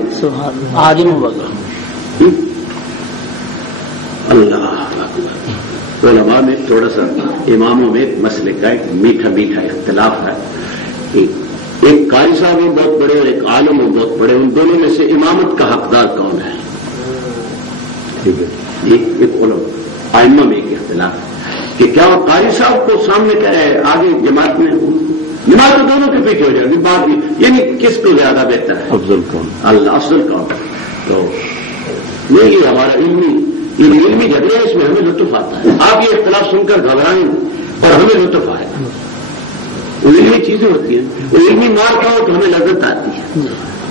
عالم وغیرہ. اللہ علماء میں تھوڑا سا اماموں میں مسئلے کا ایک میٹھا میٹھا اختلاف ہے. ایک قاری صاحب ہوں بہت بڑے اور ایک عالم ہوں بہت بڑے, ان دونوں میں سے امامت کا حقدار کون ہے؟ ٹھیک ہے, ایک علماء ائمہ میں ایک اختلاف ہے کہ کیا وہ قاری صاحب کو سامنے آگے جماعت میں نماز تو دونوں کے پیچھے ہو جائے گی بات بھی, یعنی کس کو زیادہ بہتر ہے افضل کون اللہ افضل کون. تو یہ ہمارا علمی جھگڑے اس میں ہمیں لطف آتا ہے. آپ یہ اختلاف سن کر گھبرائیں اور ہمیں لطف آئے. وہ علمی چیزیں ہوتی ہیں, وہ علمی مار کا ہو تو ہمیں لذت آتی ہے.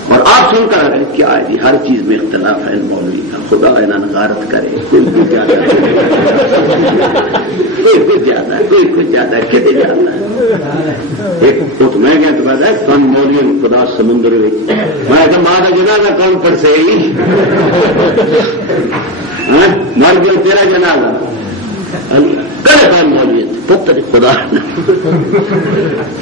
اور آپ سن کر آئے کیا ہے جی ہر چیز میں اختلاف ہے مولوی کا, خدا انہوں غارت کرے, کوئی کچھ جاتا ہے کوئی کچھ جاتا ہے کوئی کچھ جاتا ہے کتنے جاتا ہے. ایک تو میں گیا تو بتا ہے کون مولوی خدا سمندر میں کہ ماں کا جنازہ کون پڑھ سے ہی مر گیا تیرا جنازہ کرے کام مولوی پتر خدا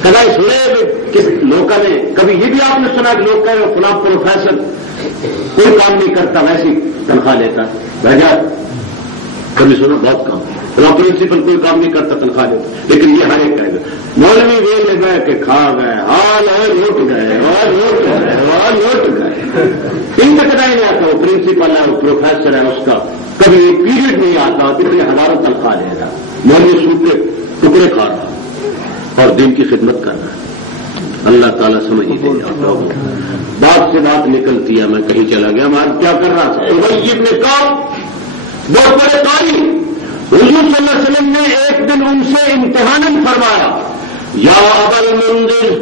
کدا سنے کس لوگ نے کبھی یہ بھی آپ نے سنا کہ لوگ کہہ رہے فلاں پروفیسر کوئی کام نہیں کرتا ویسی تنخواہ لیتا بھیجا کبھی سنا بہت کام فلاں پرنسپل کوئی کام نہیں کرتا تنخواہ لیتا لیکن یہ ہر ایک کہے گا مولوی ویلے گئے کہ کھا گئے حال ہے لوٹ گئے اور لوٹ گئے اور لوٹ گئے ان کا کدا ہی نہیں آتا وہ پرنسپل ہے وہ پروفیسر ہے اس کا کبھی پیریڈ نہیں آتا اتنے ہزاروں تنخواہ لے رہا مولوی سوٹ کے ٹکڑے کھا رہا اور دین کی خدمت کر رہا ہے اللہ تعالیٰ سمجھ ہی دے جاتا بات سے بات نکلتی ہے میں کہیں چلا گیا میں کیا کر رہا تھا ابی ابن کعب بہت بڑے قاری حضور صلی اللہ علیہ وسلم نے ایک دن ان سے امتحان فرمایا یا ابا المنذر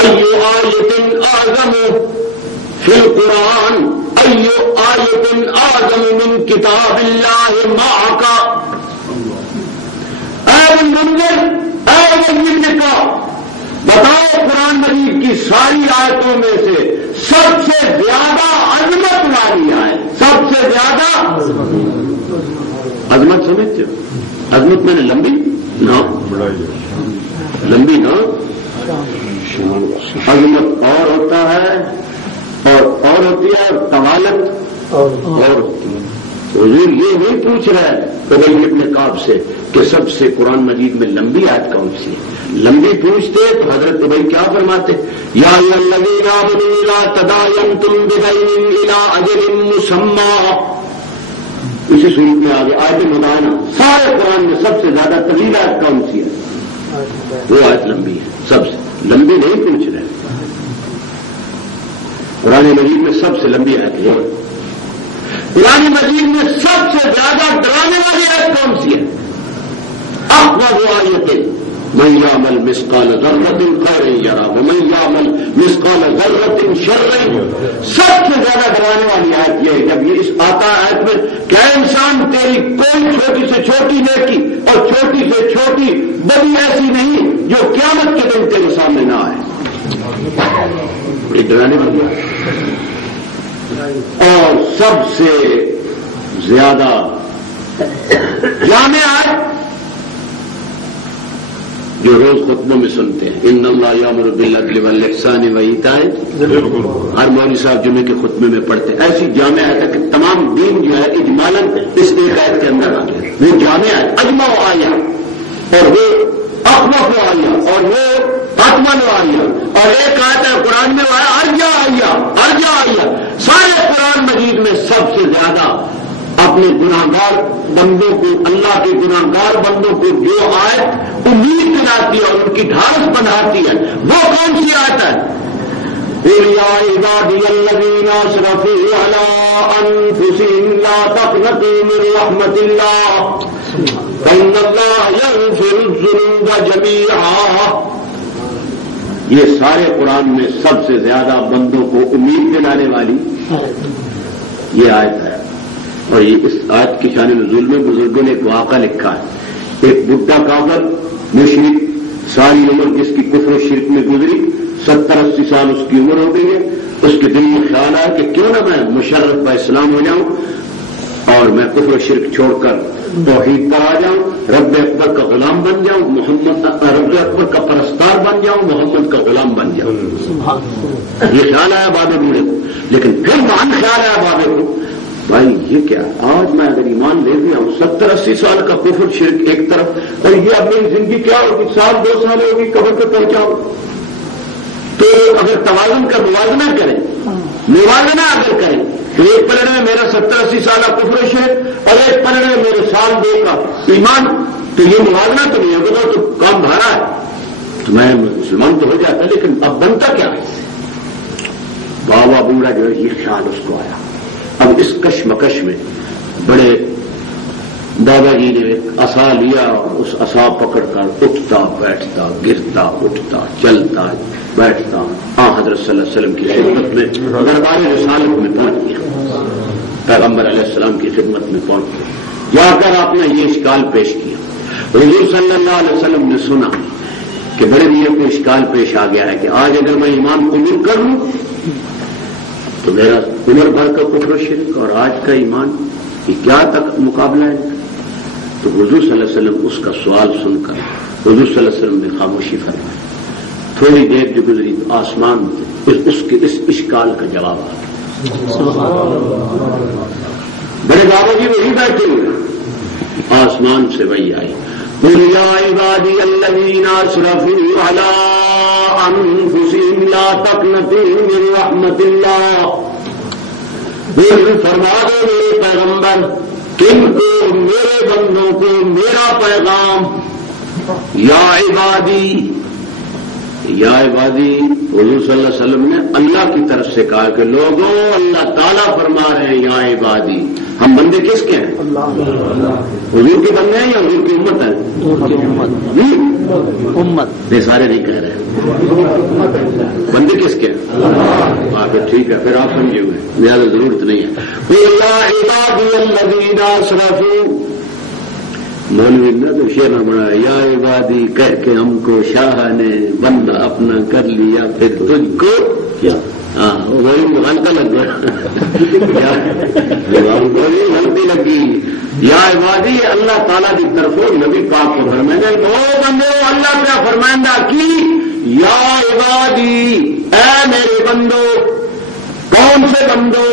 ایو آیت اعظم فی القرآن ایو آیت اعظم من کتاب اللہ معک اے المنذر اے ابن کعب بتاؤ قرآن مجید کی ساری آیتوں میں سے سب سے زیادہ عظمت والی آیت سب سے زیادہ عظمت سمجھتے ہو عظمت میں نے لمبی نہ لمبی نہ عظمت اور ہوتا ہے اور ہوتی ہے طوالت اور حضور یہ نہیں پوچھ رہا ہے ابی ابن کعب سے کہ سب سے قرآن مجید میں لمبی آیت کون سی ہے لمبی پوچھتے تو حضرت ابی کیا فرماتے یا الذین آمنوا لا تداینتم بدین الی اجل مسمی اسی صورت میں آگے آیت مدانہ سارے قرآن میں سب سے زیادہ طویل آیت کون سی ہے وہ آیت لمبی ہے سب سے لمبی نہیں پوچھ رہے قرآن مجید میں سب سے لمبی آیت ہے قرآن مجید میں سب سے زیادہ ڈرانے والی آیت کون سی ہے اخوف آیتیں من یعمل مثقال ذرۃ خیرا یرہ ومن یعمل مثقال ذرۃ شرا سب سے زیادہ ڈرانے والی آیت یہ ہے جب یہ اس آتا آیت میں کیا انسان تیری کوئی چھوٹی سے چھوٹی نیکی اور چھوٹی سے چھوٹی بڑی ایسی نہیں جو قیامت کے دن تیرے سامنے نہ آئے بڑی ڈرانے والی آیت اور سب سے زیادہ جامع آیت جو روز خطبوں میں سنتے ہیں ان اللہ یامر بالعدل والاحسان وایتاء ہر مولوی صاحب جمعے کے خطبے میں پڑھتے ہیں ایسی جامع آیت ہے کہ تمام دین جو ہے اجمالاً اس ایک آیت کے اندر آ گیا وہ جامع آیت اجمع آیا اور وہ اخوف آیا اور وہ اطمن آیا اور ایک آیت ہے قرآن میں آیا ارجا آیا سارے قرآن مجید میں سب سے زیادہ اپنے گناہگار بندوں کو اللہ کے گناہگار بندوں کو جو آیت امید دلاتی ہے اور ان کی ڈھارس بناتی ہے وہ کون سی آیت ہے قل یا عبادی الذین اسرفوا علی انفسہم لا تقنطوا من رحمت اللہ ان اللہ یغفر الذنوب جمیعا یہ سارے قرآن میں سب سے زیادہ بندوں کو امید دلانے والی یہ آیت ہے اور یہ اس آیت کی شان نزول میں بزرگوں نے ایک واقعہ لکھا ہے ایک بڈھا کافر مشرک ساری عمر جس کی کفر و شرک میں گزری 70-80 سال اس کی عمر ہو گئی ہے اس کے دل میں خیال آیا کہ کیوں نہ میں مشرف با اسلام ہو جاؤں اور میں کفر و شرک چھوڑ کر توحید پر آ جاؤں رب اکبر کا غلام بن جاؤں رب اکبر کا پرستار بن جاؤں محمد کا غلام بن جاؤں یہ خیال آیا بابے بوڑھے کو لیکن پھر مان خیال آیا بابے کو بھائی یہ کیا آج میں اگر ایمان لے دیا ہوں 70-80 سال کا کفر شرک ایک طرف اور یہ اپنی زندگی کیا ہوگی 1-2 سال ہوگی قبر پہ پہنچاؤ تو اگر توازن کا موازنہ کریں موازنہ اگر کریں تو ایک پلڑے میں میرا 70-80 سال کا کفر شرک اور ایک پلڑے میں میرے 1-2 کا ایمان تو یہ موازنہ تو نہیں ہوگا تو کام بھارا ہے تو میں مسلمان تو ہو جاتا لیکن اب بنتا کیا ہے بابا بوڑھا جو ہے یہ خیال اس کو آیا اب اس کشمکش میں بڑے دادا جی نے ایک عصا لیا اور اس عصا پکڑ کر اٹھتا بیٹھتا گرتا اٹھتا چلتا بیٹھتا حضرت صلی اللہ علیہ وسلم کی خدمت میں دربار رسالت میں پہنچ گیا پیغمبر علیہ السلام کی خدمت میں پہنچ گیا جا کر آپ نے یہ اشکال پیش کیا حضور صلی اللہ علیہ وسلم نے سنا کہ بڑے میاں کو اشکال پیش آ گیا ہے کہ آج اگر میں ایمان قبول کر لوں تو میرا عمر بھر کا کفر و شرک اور آج کا ایمان یہ کیا تک مقابلہ ہے؟ تو حضور صلی اللہ علیہ وسلم اس کا سوال سن کر حضور صلی اللہ علیہ وسلم نے خاموشی فرمائی. تھوڑی دیر جو گزری تو آسمان میں اس کے اس اشکال کا جواب آ گیا. بڑے بابا جی وہی بیٹھے ہوئے، آسمان سے وہی آئی. قل یا عبادی الذین اسرفوا علی انفسہم لا تقنطوا من رحمت اللہ. فرما دو میرے پیغمبر کن کو، میرے بندوں کو میرا پیغام. یا عبادی، یا عبادی حضور صلی اللہ علیہ وسلم نے اللہ کی طرف سے کہا کہ لوگوں اللہ تعالیٰ فرما رہے ہیں یا عبادی. ہم بندے کس کے ہیں؟ حضور کے بندے ہیں یا حضور کی امت ہے؟ امت یہ سارے نہیں کہہ رہے. بندے کس کے ہیں؟ آپ ٹھیک ہے، پھر آپ سمجھے ہوئے، زیادہ ضرورت نہیں ہے. یا عبادی الذین اسرفوا، مولوی نے تو شعر بنا یا عبادی کہہ کے ہم کو شاہ نے بندہ اپنا کر لیا پھر تجھ کو کیا. ہاں وہی غلطہ لگ گیا، غلطی لگی. یا عبادی اللہ تعالیٰ کی طرف نبی پاک کو فرمائیں وہ بندے اللہ کا فرمائندہ کی یا عبادی اے میرے بندو. کون سے بندو؟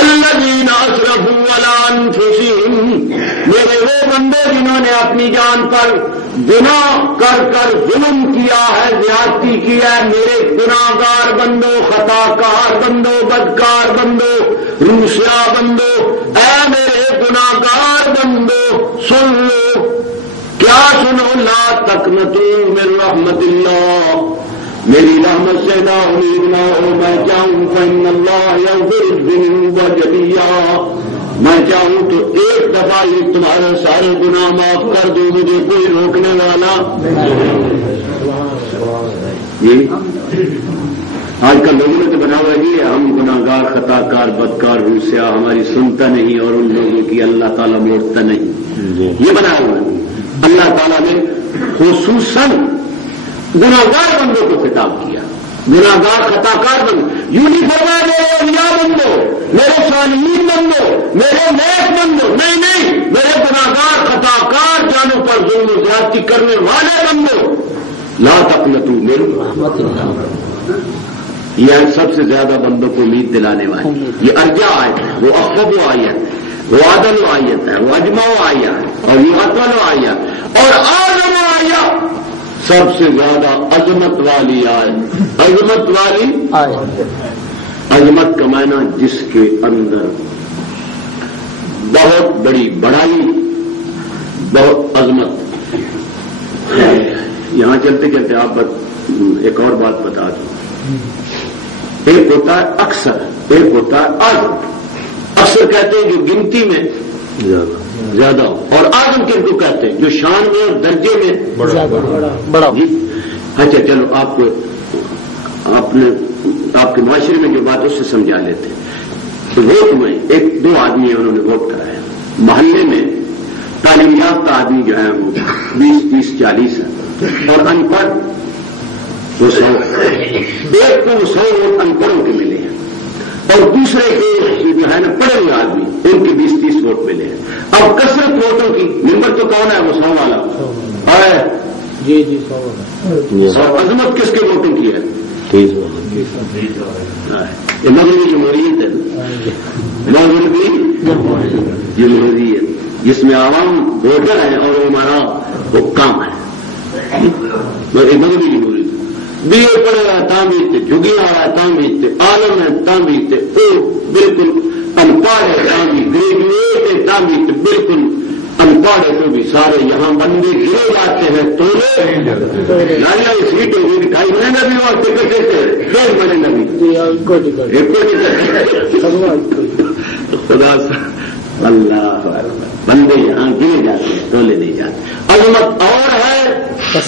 الذین اسرفوا علی انفسہم، میرے وہ بندے جنہوں نے اپنی جان پر گناہ کر کر ظلم کیا ہے، زیادتی کی ہے. میرے گناہگار بندو، خطا کار بندو، بدکار بندو، روسیا بندو، اے میرے گناہگار بندو سن لو. کیا سنو؟ لا تقنطوا من رحمت اللہ، میری رحمت سے نا امید نہ ہو. میں چاہوں فإن اللہ یغفر الذنوب جميعا، میں چاہوں تو ایک دفعہ یہ تمہارے سارے گناہ معاف کر دوں، مجھے کوئی روکنے والا. یہ آج کل لوگوں نے تو بنا ہوا یہ ہم گناہگار، خطا کار، بدکار، روسیا، ہماری سنتا نہیں اور ان لوگوں کی اللہ تعالیٰ موڑتا نہیں، یہ بنا ہوا ہے. اللہ تعالیٰ نے خصوصاً گناہگار بندوں کو خطاب کیا، گناہگار خطا کار بندو. یوں نہیں فرمایا میرے اولیاء بندو، میرے صالحین بندو، میرے نیک بندو، نہیں، میرے گناہگار خطا کار جانوں پر ظلم و زیادتی کرنے والے بندو. لا تقنطوا من رحمت اللہ، یہ سب سے زیادہ بندوں کو امید دلانے والی یہ ارجا آیت ہے، وہ اخب و آیت، وہ عدل و آیت ہے، وہ اجماع و آیت ہے، اور یہ عطل و آیت اور اعظم و آیت، سب سے زیادہ عظمت والی آیت. عظمت والی آیت، عظمت کا معنی جس کے اندر بہت بڑی بڑائی، بہت عظمت. یہاں چلتے چلتے آپ ایک اور بات بتا دوں. ایک ہوتا ہے اکثر، ایک ہوتا ہے اعظم. اکثر کہتے ہیں جو گنتی میں زیادہ ہو، اور اعظم کن کو کہتے ہیں جو شان میں اور درجے میں بڑا. اچھا چلو آپ کو آپ کے معاشرے میں جو بات اس سے سمجھا لیتے ہیں. تو ووٹ میں ایک دو آدمی انہوں نے ووٹ کرایا، محلے میں تعلیم یافتہ آدمی جو ہے وہ 20 40 ہے اور ان پڑھ وہ 100، ایک کو 100 ووٹ ان پڑھوں کے ملے ہیں اور دوسرے کے جو ہے نا پڑھے ہوئے آدمی ان کے 20-30 ووٹ ملے ہیں. اب کثرت ووٹوں کی ممبر تو کون ہے؟ وہ 100 والا ہے. جی 100 عظمت کس کے ووٹوں کی ہے؟ یہ مغربی جمہوریت ہے، مغربی جمہوریت جس میں عوام ووٹر ہیں اور ہمارا حکام ہے. مغربی جمہوریت بی اے پڑھے رہا تاں بیچتے، جھگی آ رہا ہے تاں بیچتے، عالم ہے تاں بیچتے، وہ بالکل انپڑھ ہے تاں بھی، گریجویٹ ہے تاں بیچتے، بالکل انپڑھ ہے تو بھی سارے یہاں بندے گرے جاتے ہیں. تو ناریا سیٹ ہوگی 2.5 مہینے بھی اور ٹکٹ دیتے 1.5 مہینے بھی خدا اللہ بندے یہاں گرے جاتے ہیں، تولے نہیں جاتے. عظمت اور ہے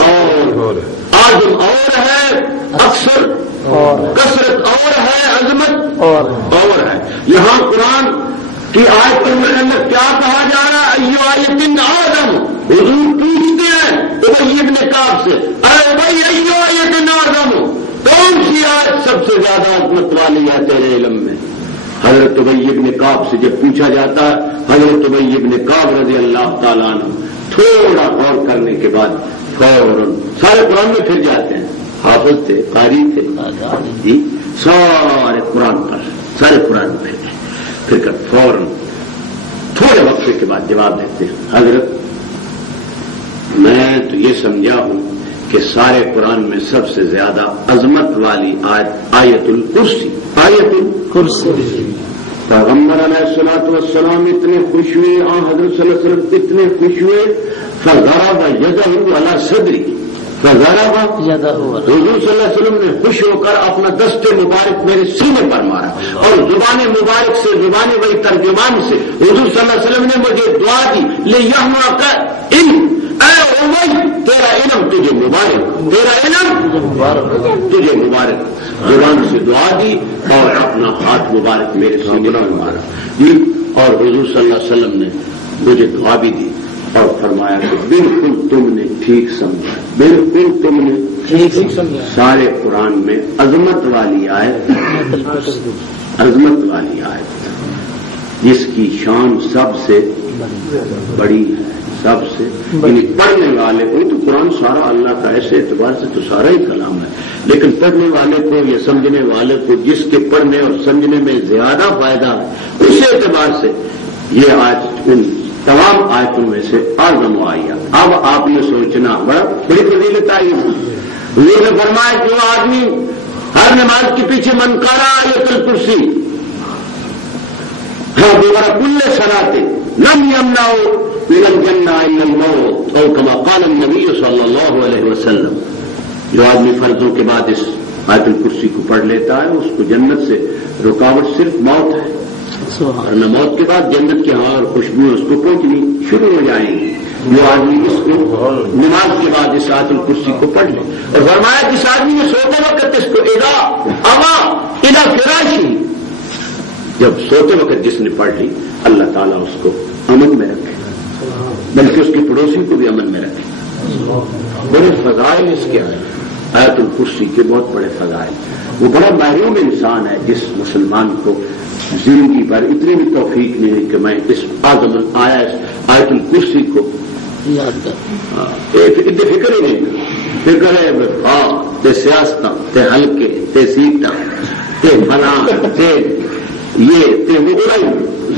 اور عظم اور ہے، اکثر کثرت اور ہے، عظمت اور ہے. یہاں قرآن کی آیت پر میرے اندر کیا کہا جا رہا ہے؟ ایو آیت اعظم. حضور پوچھتے ہیں ابی ابن کعب سے، اے بھائی ایو آیت اعظم، کون سی آیت سب سے زیادہ عظمت والی ہے تیرے علم میں؟ حضرت ابی بن کعب سے جب پوچھا جاتا ہے، حضرت ابی بن کعب رضی اللہ تعالیٰ عنہ تھوڑا غور کرنے کے بعد فوراً سارے قرآن میں پھر جاتے ہیں، حافظ تھے، قاری تھے جی، سارے قرآن پر سارے قرآن پھر کر فوراً تھوڑے وقفے کے بعد جواب دیتے ہیں، حضرت میں تو یہ سمجھا ہوں کہ سارے قرآن میں سب سے زیادہ عظمت والی آیت الکرسی، آیت الکرسی۔ پیغمبر علیہ الصلوۃ والسلام اتنے خوش ہوئے، حضرت صلی اللہ علیہ وسلم اتنے خوش ہوئے، فضرب یدہ علی صدری، فضرب یدہ، حضور صلی اللہ علیہ وسلم نے خوش ہو کر اپنا دست مبارک میرے سینے پر مارا، اور زبان مبارک سے، زبان وہی ترجمان سے حضور صلی اللہ علیہ وسلم نے مجھے دعا دی، لیہمک علم، اے امئی تیرا علم تجھے مبارک، تیرا علم تجھے مبارک، زبان سے دعا دی اور اپنا ہاتھ مبارک میرے سینے پر مارا جی، اور حضور صلی اللہ علیہ وسلم نے مجھے دعا بھی دی اور فرمایا کہ بالکل تم نے ٹھیک سمجھا، بالکل تم نے ٹھیک سمجھا، سارے قرآن میں عظمت والی آیت، عظمت والی آیت جس کی شان سب سے بڑی ہے، سب سے، یعنی پڑھنے والے کو تو قرآن سارا اللہ کا ایسے اعتبار سے تو سارا ہی کلام ہے، لیکن پڑھنے والے کو یا سمجھنے والے کو جس کے پڑھنے اور سمجھنے میں زیادہ فائدہ ہے اس اعتبار سے یہ آیت ان تمام آیتوں میں سے اعظم آیا۔ اب آپ نے سوچنا بڑی فضیلت آئی، حضور نے فرمایا کہ وہ آدمی ہر نماز کے پیچھے من قرأ آیت الکرسی کل صلاۃ لم یمنعه من الجنہ الا الموت، اور کما قال النبی صلی اللہ علیہ وسلم، جو آدمی فرضوں کے بعد اس آیت الکرسی کو پڑھ لیتا ہے اس کو جنت سے رکاوٹ صرف موت ہے، ورنہ موت کے بعد جنت کی ہوا اور خوشبو اس کو پہنچنی شروع ہو جائیں گی۔ جو آدمی اس کو نماز کے بعد اس آیت الکرسی کو پڑھ لے، اور فرمایا جس آدمی نے سوتے وقت اس کو اذا اوا الی فراشی، جب سوتے وقت جس نے پڑھ لی اللہ تعالیٰ اس کو امن میں رکھے، بلکہ اس کے پڑوسی کو بھی امن میں رکھے۔ بڑے فضائل اس کے آئے، آیت الکرسی کے بہت بڑے فضائل۔ وہ بڑا محروم انسان ہے جس مسلمان کو زندگی بھر اتنی بھی توفیق نہیں ہے کہ میں اس اعظم آیت الکرسی کو یاد کر، فکر ہی نہیں، فکر ہے تے سیاست تے حلقے تے سیٹاں تے فلاں تے یہ تے وہ برائی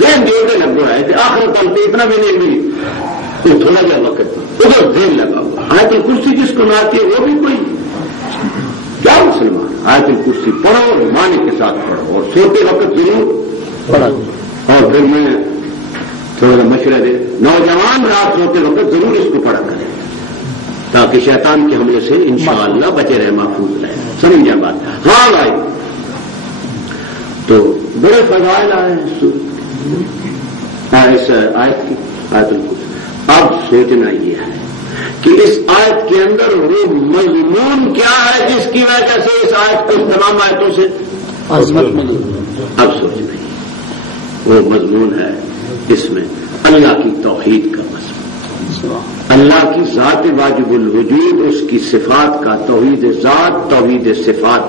ذہن جوڑنے لگ رہا ہے، آخر کل پہ اتنا بھی نہیں ملی تو تھوڑا جا وقت ادھر ذہن لگا ہوا۔ آیت الکرسی جس کو نہ آتی ہے وہ بھی کوئی کیا مسلمان، آیت الکرسی پڑھو اور معنی کے ساتھ پڑھو، اور سوتے وقت ضرور پڑھو۔ اور پھر میں تھوڑا مشورہ دے، نوجوان رات سوتے وقت ضرور اس کو پڑھا کریں تاکہ شیطان کے حملے سے انشاءاللہ بچے رہے، محفوظ رہے۔ سمجھا بات؟ ہاں بھائی، تو بڑے فضائل آئے ہیں اس آیت کی، آیت الکرسی۔ اب سوچنا یہ ہے کہ اس آیت کے اندر وہ مضمون کیا ہے جس کی وجہ سے اس آیت کو تمام آیتوں سے عظمت ملی۔ اب سوچنا یہ وہ مضمون ہے اس میں اللہ کی توحید کا مضمون، اللہ کی ذات واجب الوجود، اس کی صفات کا توحید ذات، توحید صفات،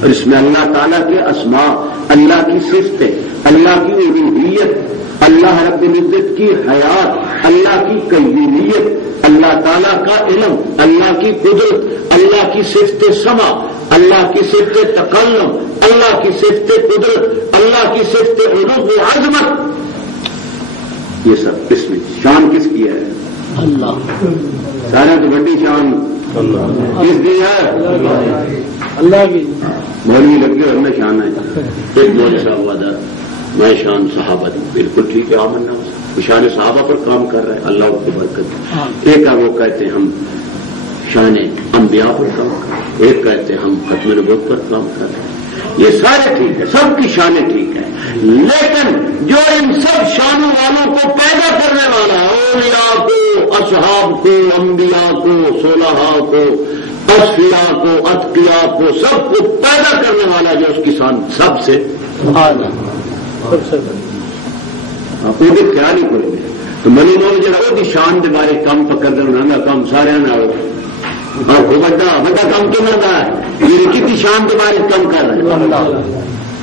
اور اس میں اللہ تعالیٰ کے اسماء، اللہ کی صفتیں، اللہ کی الوہیت، اللہ رب العزت کی حیات، اللہ کی قیومیت، اللہ تعالیٰ کا علم، اللہ کی قدرت، اللہ کی صفت سمع، اللہ کی صفت تکلم، اللہ کی صفت قدرت، اللہ کی صفت علو و عظمت، یہ سب اس میں شان کس کی ہے؟ اللہ۔ سارا تو بڑی شان کس کی ہے؟ اللہ کی۔ مولوی لگ گئے اور میں شان ہے، ایک مولوی صاحب وعدہ میں شان صحابہ دی، بالکل ٹھیک ہے، آمنا شان صحابہ پر کام کر رہے ہیں، اللہ کی برکت۔ ایک وہ کہتے ہیں ہم شان انبیاء پر کام کر رہے ہیں، ایک کہتے ہیں ہم ختم نبوت پر کام کر رہے ہیں۔ یہ سارے ٹھیک ہے، سب کی شانیں ٹھیک ہے، لیکن جو ان سب شانوں والوں کو پیدا کرنے والا ہے، اولیاء کو، اصحاب کو، انبیاء کو، صلحاء کو، اصفیاء کو، اتقیاء کو، سب کو پیدا کرنے والا جو اس کی شان سب سے آپ وہ خیال ہی کریں گے تو منی لوگ جو ہے وہ شان کے بارے کام پکڑ کر کام سارے نہ ہو، اور وہ بڑا کام کیوں کرتا ہے، یہ کتنی شان کے بارے کم کر رہے ہیں،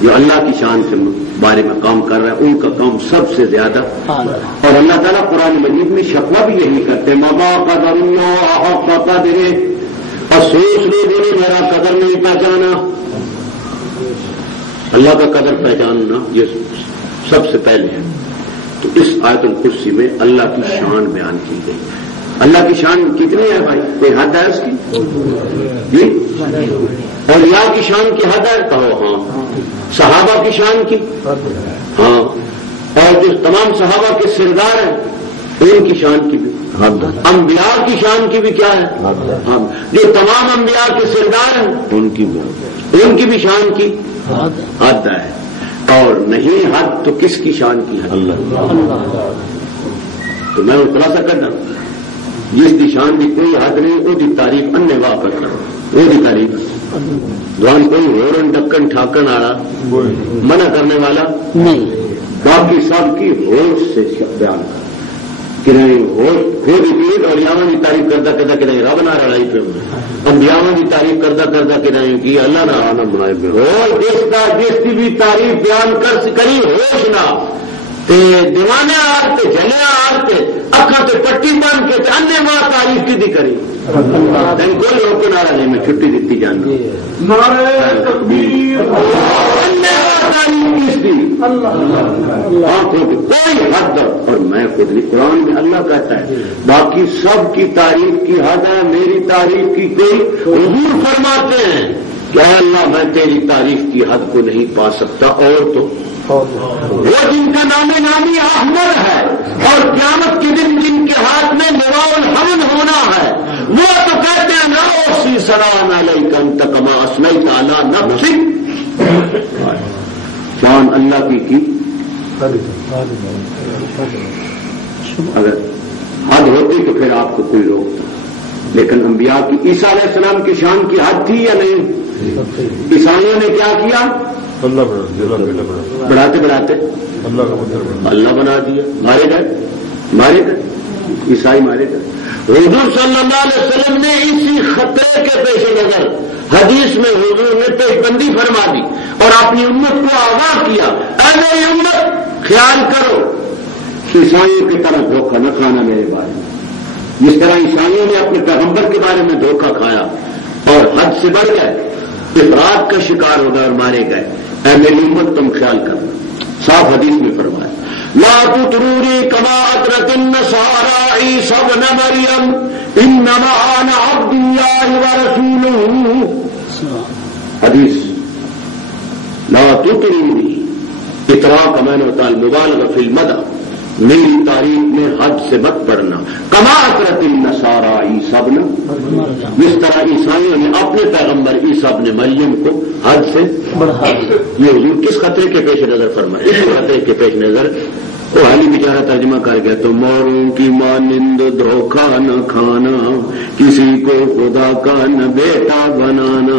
جو اللہ کی شان کے بارے میں کام کر رہا ہے ان کا کام سب سے زیادہ. اور اللہ تعالیٰ قرآن مجید میں شکوہ بھی یہی کرتے ہیں مما قدر اللہ حق قدرہ، افسوس لوگوں نے میرا قدر نہیں پہچانا. اللہ کا قدر پہچاننا یہ سب سے پہلے ہے. تو اس آیت الکرسی میں اللہ کی شان بیان کی گئی. اللہ کی شان کتنی ہے بھائی؟ کوئی حد ہے اس کی؟ جی. اور اللہ کی شان کی حد ہے؟ کہو ہاں. صحابہ کی شان کی؟ ہاں. اور جو تمام صحابہ کے سردار ہیں ان کی شان کی بھی حد ہے. انبیاء کی شان کی بھی کیا ہے؟ ہاں. جو تمام انبیاء کے سردار ہیں ان کی بھی شان کی حد ہے. اور نہیں حد تو کس کی شان کی حد؟ اللہ. تو میں وہ خلاصہ کرنا جس کی شان کی کوئی حد نہیں وہ دی تعریف ان واہ کرنا وہ دی تعریف دوان کوئی ہورن ڈکن ٹھاکن آ رہا منع کرنے والا نہیں. باقی سب کی ہوش سے بیان کر کہ نہیں خود پیر اور یاما کی تعریف کرتا کرتا کہ نہیں رب نہ لڑائی پہ انبیاء کی تعریف کرتا کرتا کہ نہیں کہ اللہ نہ آنا بنائے پہ اور جس کی بھی تعریف بیان کری ہوش نہ دیوانے آرتے جلے آرتے اکھا تے پٹی بن کے انے ماں تعریف کی دی کری دن کوئی روکے نارا نہیں میں چھٹی دیتی جانا نعرہ تکبیر انے ماں تعریف کس دی آنکھوں کی کوئی حد. اور میں خود نہیں قرآن میں اللہ کہتا ہے باقی سب کی تعریف کی حد ہے میری تعریف کی کوئی. حضور فرماتے ہیں کہ اے اللہ میں تیری تعریف کی حد کو نہیں پا سکتا. اور تو وہ جن کا نام نامی احمد ہے اور قیامت کے دن جن کے ہاتھ میں لواء الحمد ہونا ہے وہ تو کہتے ہیں نا اسی سلام علیک انت کما اثنیت علی نفسک. شان اللہ کی اگر حد ہوتی تو پھر آپ کو کوئی روکتا. لیکن انبیاء کی عیسیٰ علیہ السلام کی شان کی حد تھی یا نہیں؟ عیسائیوں نے کیا کیا؟ بڑھاتے بڑھاتے اللہ بنا دیا. مارے گئے عیسائی مارے گئے. حضور صلی اللہ علیہ وسلم نے اسی خطرے کے پیش نظر حدیث میں حضور نے پیش بندی فرما دی اور اپنی امت کو آگاہ کیا اے میری امت خیال کرو عیسائیوں کی طرح دھوکہ نہ کھانا میرے بارے میں. جس طرح عیسائیوں نے اپنے پیغمبر کے بارے میں دھوکہ کھایا اور حد سے بڑھ گئے افراد کا شکار ہو گئے اور مارے گئے. اے میری امت تم خیال کرنا. صاف حدیث میں فرمایا لا تطرونی کما اطرت النصارى عیسی ابن مریم انما انا عبد اللہ ورسولہ. حدیث لا تطرونی اطراء کا معنی ہوتا ہے المبالغہ فی المدح. میری تعریف میں حد سے مت پڑھنا. کما اطرت النصارى عیسی ابن، جس طرح عیسائیوں نے اپنے پیغمبر عیسی ابن مریم کو حد سے یہ حضور کس خطرے کے پیش نظر فرمائے؟ اس خطرے کے پیش نظر وہ حالی بیچارہ ترجمہ کر گیا تو موروں کی مانند دھوکہ نہ کھانا کسی کو خدا کا نہ بیٹا بنانا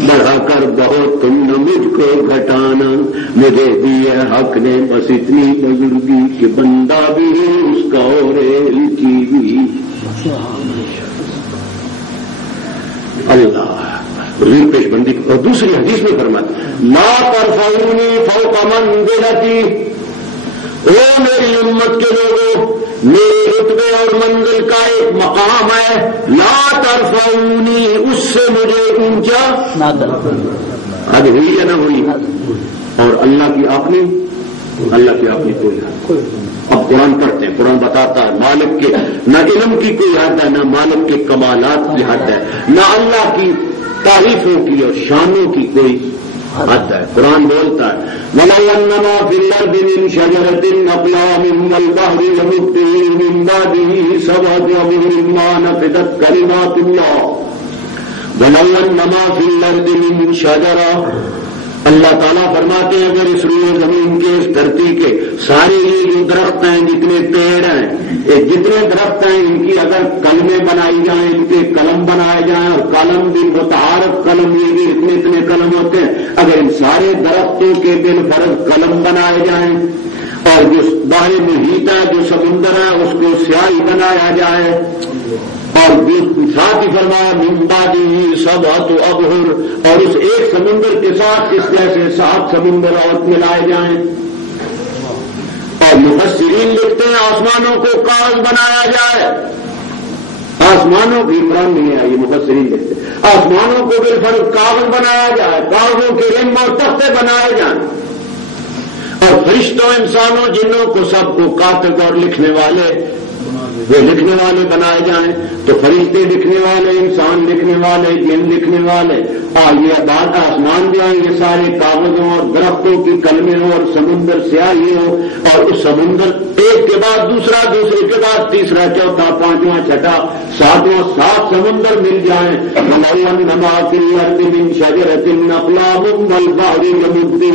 بڑھا کر بہت تم نہ مجھ کو گھٹانا مجھے دیے حق نے بس اتنی بزرگی کہ بندہ بھی اس کا اور لکھی بھی. اللہ حضور پیش بندی. اور دوسری حدیث میں فرمایا لا ترفعونی فوق منزلتی. او میری امت کے لوگوں میرے رتبے اور منزل کا ایک مقام ہے لا ترفعونی اس سے مجھے اونچا حد ہوئی یا نہ ہوئی. اور اللہ کی اپنی کوئی حد. اب قرآن پڑھتے ہیں قرآن بتاتا ہے مالک کے نہ علم کی کوئی حد ہے نہ مالک کے کمالات کی حد ہے نہ اللہ کی تعریفوں کی اور شانوں کی کوئی حد ہے. قرآن بولتا ہے وَلَوْ أَنَّمَا فِي الْأَرْضِ مِنْ شَجَرَةٍ أَقْلَامٍ وَالْبَحْرِ يَمُدُّهُ مِنْ بَعْدِهِ سَبْعَةُ أَبْحُرٍ مَا نَفِدَتْ كَلِمَاتُ اللَّهِ وَلَوْ أَنَّمَا فِي الْأَرْضِ مِنْ شَجَرَةٍ. اللہ تعالیٰ فرماتے ہیں اگر اس روئے زمین کے اس دھرتی کے سارے یہ جو درخت ہیں جتنے پیڑ ہیں جتنے درخت ہیں ان کی اگر کلمیں بنائی جائیں ان کے قلم بنائے جائیں اور قلم بھی متعارف قلم یہ بھی اتنے قلم ہوتے ہیں اگر ان سارے درختوں کے بالفرض قلم بنائے جائیں اور جو باہر محیط ہے جو سمندر ہے اس کو سیاہی بنایا جائے اور ساتھ ہی فرمایا من بعدہ سبعۃ ابحر، اور اس ایک سمندر کے ساتھ اس جیسے 7 سمندر اور ملائے جائیں۔ اور مفسرین لکھتے ہیں آسمانوں کو کاغذ بنایا جائے، آسمانوں کی قرآن نہیں ہے، یہ مفسرین لکھتے ہیں آسمانوں کو بالفرض کاغذ بنایا جائے، کاغذوں کے رم اور تختے بنائے جائیں، اور فرشتوں انسانوں جنوں کو سب کو کاتب اور لکھنے والے، وہ لکھنے والے بنائے جائیں۔ تو فرشتے لکھنے والے، انسان لکھنے والے، جن لکھنے والے، یہ بات آسمان جو ہیں یہ سارے کاغذوں اور درختوں کی کلمے ہو اور سمندر سیاہی ہو، اور اس سمندر ایک کے بعد دوسرا، دوسرے کے بعد تیسرا، چوتھا، پانچواں، چھٹا، ساتواں، 7 سمندر مل جائیں۔ من شجرۃ اقلام والبحر يمده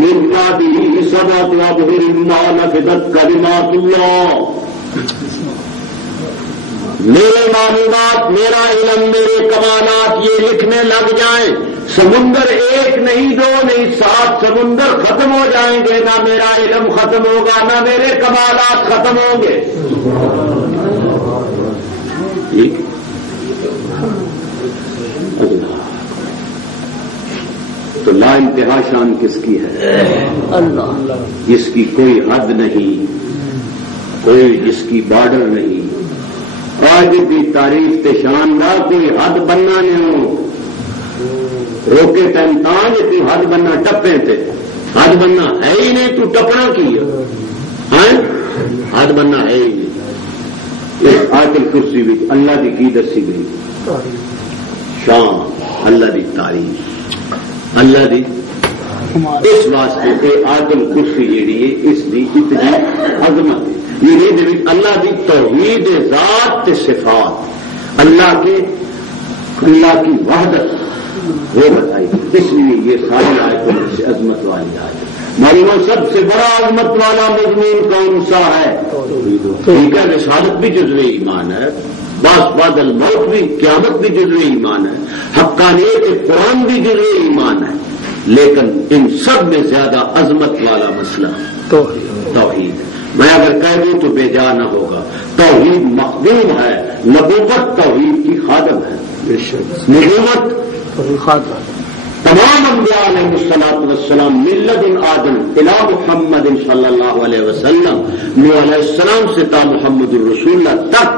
من بعده 7 أبحر ما نفدت كلمات الله۔ میرے معلومات، میرا علم، میرے کمالات یہ لکھنے لگ جائیں، سمندر ایک نہیں، 2 نہیں، 7 سمندر ختم ہو جائیں گے، نہ میرا علم ختم ہوگا، نہ میرے کمالات ختم ہوں گے۔ تو لا انتہا شان کس کی ہے؟ اللہ۔ اس کی کوئی حد نہیں، کوئی جس کی بارڈر نہیں۔ آج بھی تعریف تے شان کا کوئی حد بننا نہیں ہو، روکے تنتان تو حد بننا ٹپے تے، حد بننا ہے ہی نہیں، تو ٹپنا کی ہے، حد بننا ہے ہی نہیں۔ اس آیت الکرسی بھی اللہ دی کی دسی گئی شان، اللہ دی تعریف، اللہ دی اس واسطے کہ آیت الکرسی جیڑی ہے اس دی اتنی عظمت ہے، یہ اللہ کی توحید ذات تے صفات، اللہ کی وحدت وہ بتائی، اس لیے یہ ساری آیتوں سے عظمت والی آیت۔ معلوم سب سے بڑا عظمت والا مضمون کون سا ہے؟ ٹھیک ہے، رسالت بھی جزو ایمان ہے، بعد الموت بھی، قیامت بھی جزو ایمان ہے، حقانیت قرآن بھی جزو ایمان ہے، لیکن ان سب میں زیادہ عظمت والا مسئلہ توحید ہے۔ میں اگر کہہ دوں تو بے جا نہ ہوگا، توحید مخدوم ہے، نبوت توحید کی خادم ہے، نبوت تمام انبیاء علیہ الصلوۃ والسلام ملت آدم الی محمد صلی اللہ علیہ وسلم، نوح علیہ السلام سے تا محمد الرسول اللہ تک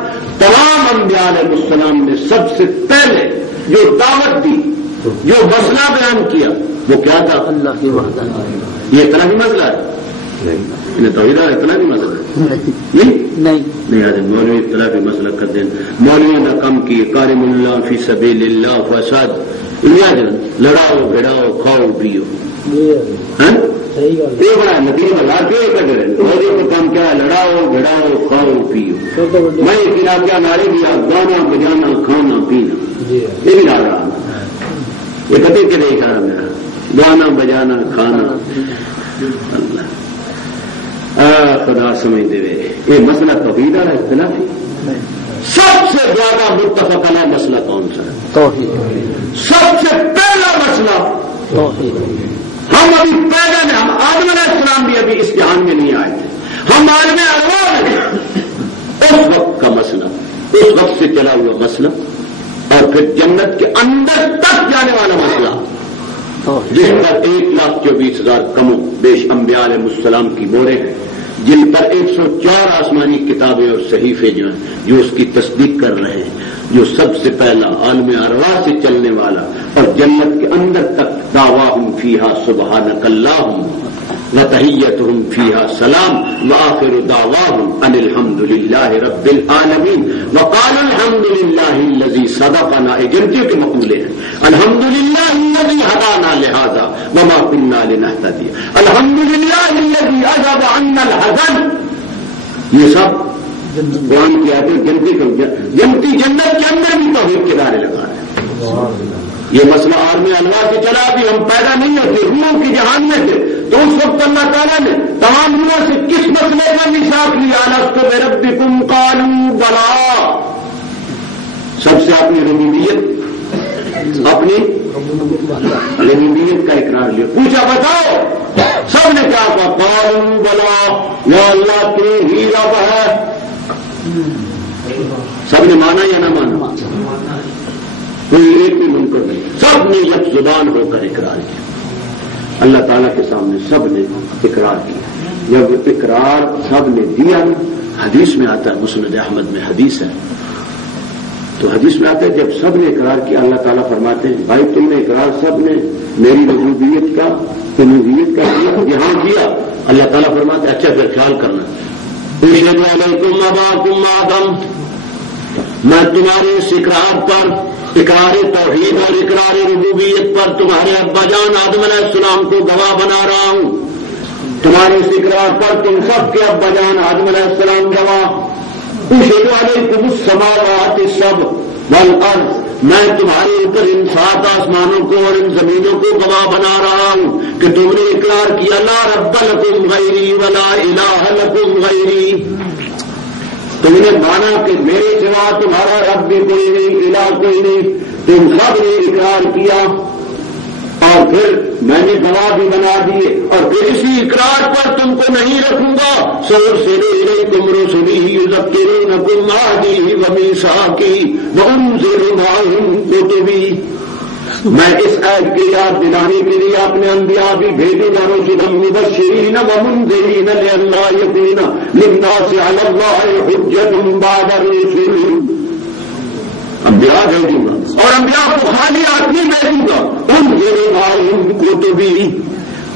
تمام انبیاء علیہ السلام نے سب سے پہلے جو دعوت دی، جو مسئلہ بیان کیا، وہ کیا تھا؟ اللہ کی وحدت۔ یہ اتنا ہی مسئلہ ہے، انہیں توحید اتنا بھی مسئلہ ہے نہیں آج مولوی اطلاع بھی مسئلہ کر دیں، مولویوں کا کم کی کارم اللہ فی سبیل اللہ فساد، لڑاؤ بھڑاؤ کھاؤ پیو، یہ بڑا ندی والا کیوں کر رہے ہیں؟ مولویوں کا کام کیا ہے؟ لڑاؤ بھڑاؤ کھاؤ پیو۔ میں اس علاقہ نعرے دیا گانا بجانا کھانا پینا، یہ بھی لا رہا یہ کتے کے نہیں کھا میرا گانا بجانا کھانا، اللہ خدا سمجھتے ہوئے یہ مسئلہ توحید ہے، اختلافی۔ سب سے زیادہ متفق علیہ مسئلہ کون سا ہے؟ توحید۔ سب سے پہلا مسئلہ توحید۔ ہم ابھی پیدا نہیں، ہم آدم علیہ السلام بھی ابھی اس جہان میں نہیں آئے تھے، ہم عالم ارواح میں اس وقت کا مسئلہ، اس وقت سے چلا ہوا مسئلہ، اور پھر جنت کے اندر تک جانے والا مسئلہ، جس پر 1,24,000 کم و بیش انبیاء علیہ السلام کی موریں ہیں، جن پر 104 آسمانی کتابیں اور صحیفے جو ہیں جو اس کی تصدیق کر رہے ہیں، جو سب سے پہلا عالم ارواح سے چلنے والا، اور جنت کے اندر تک دعواہم فیہا سبحانک اللہم وتحیتہم فیہا سلام وآخر دعواہم ان الحمد للہ رب العالمین وقال الحمد للہ الذی صدقنا، جنتیوں کے مقولے ہیں، الحمد للہ الذی ہدانا لہذا وما كنا لنہتدی، الحمد للہ الذی اذهب عنا الحزن، یہ سب قرآن کی آیتیں جنتی جنت کے اندر بھی توحید کے دائرے لگا رہے ہیں۔ یہ مسئلہ عالم ارواح سے چلا، بھی ہم پیدا نہیں ہوتے، روحوں کی جہان میں تھے، تو اس وقت اللہ تعالیٰ نے تمام روحوں سے کس مسئلے کا میثاق لیا؟ الست بربکم قالوا بلی، سب سے اپنی ربوبیت، اپنی ربوبیت کا اقرار لیا، پوچھا بتاؤ، سب نے کہا قالوا بلی، یا اللہ تو ہی رب ہے، سب نے مانا یا نہ مانا؟ کوئی ایک بھی منکر نہیں، سب نے یک زبان ہو کر اقرار کیا. اللہ تعالیٰ کے سامنے سب نے اقرار کیا. جب اقرار سب نے دیا، حدیث میں آتا ہے، مسند احمد میں حدیث ہے، تو حدیث میں آتا ہے جب سب نے اقرار کیا اللہ تعالیٰ فرماتے ہیں بھائی تم نے اقرار سب نے میری ربوبیت کا الوہیت کا یہاں کیا. اللہ تعالیٰ فرماتے اچھا پھر خیال کرنا، اشہد علیکم اباکم آدم، میں تمہارے اس اقرار پر، اقرار توحید اور اقرار ربوبیت پر تمہارے ابا جان آدم علیہ السلام کو گواہ بنا رہا ہوں. تمہارے اس اقرار پر تم سب کے ابا جان آدم علیہ السلام گواہ. اشہد علیکم السماوات السبع والارض، میں تمہارے اوپر ان 7 آسمانوں کو اور ان زمینوں کو گواہ بنا رہا ہوں کہ تم نے اقرار کیا لا رب لکم غیری ولا الہ لکم غیری. تم نے مانا کہ میرے سوا تمہارا رب بھی کوئی نہیں، الہ کوئی نہیں. تم سب نے اقرار کیا اور پھر میں نے گواہ بھی بنا دیے، اور پھر اسی اقرار پر تم کو نہیں رکھوں گا. سأرسل إليكم رسلي يذكرونكم عهدي وميثاقي وأنزل معهم كتبي. میں اس عہد کی یاد دلانے کے لیے اپنے انبیاء بھی بھیجوں گا، رسلا مبشرین ومنذرین لئلا یکون للناس علی اللہ حجۃ بعد الرسل. انبیاء بھیجوں گا اور انبیاء کو خالی آدمی بھیجوں گا. انزل معهم کتبی،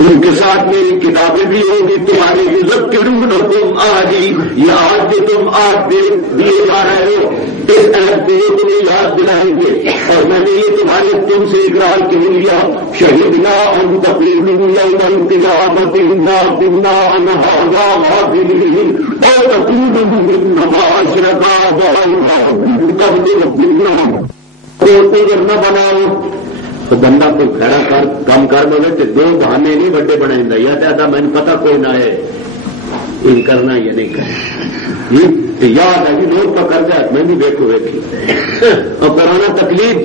ان کے ساتھ میری کتابیں بھی ہوں گی. تمہاری یذکرونکم عہدی، یہ عہد تم عہد دیے جا رہے ہو، اس عہد پہ تمہیں یاد دلائیں گے. اور میں نے یہ تمہارے تم سے اقرار کیوں لیا؟ شہدنا ان تقولوا یوم القیامۃ انا كنا عن هذا غافلین اور تقولوا انما اشرک آباؤنا من قبل ربنا. تو نہ بناؤ تو بندہ کوئی کھڑا کر کام کر دے تو 2 بہانے نہیں بڑے بنائیں یا دادا میں نے پتا کوئی نہ ہے ان کرنا یا نہیں کرنا. یاد ہے لوگ پکڑ جائے میں بھی دیکھو دیکھی اور پرانا تکلیف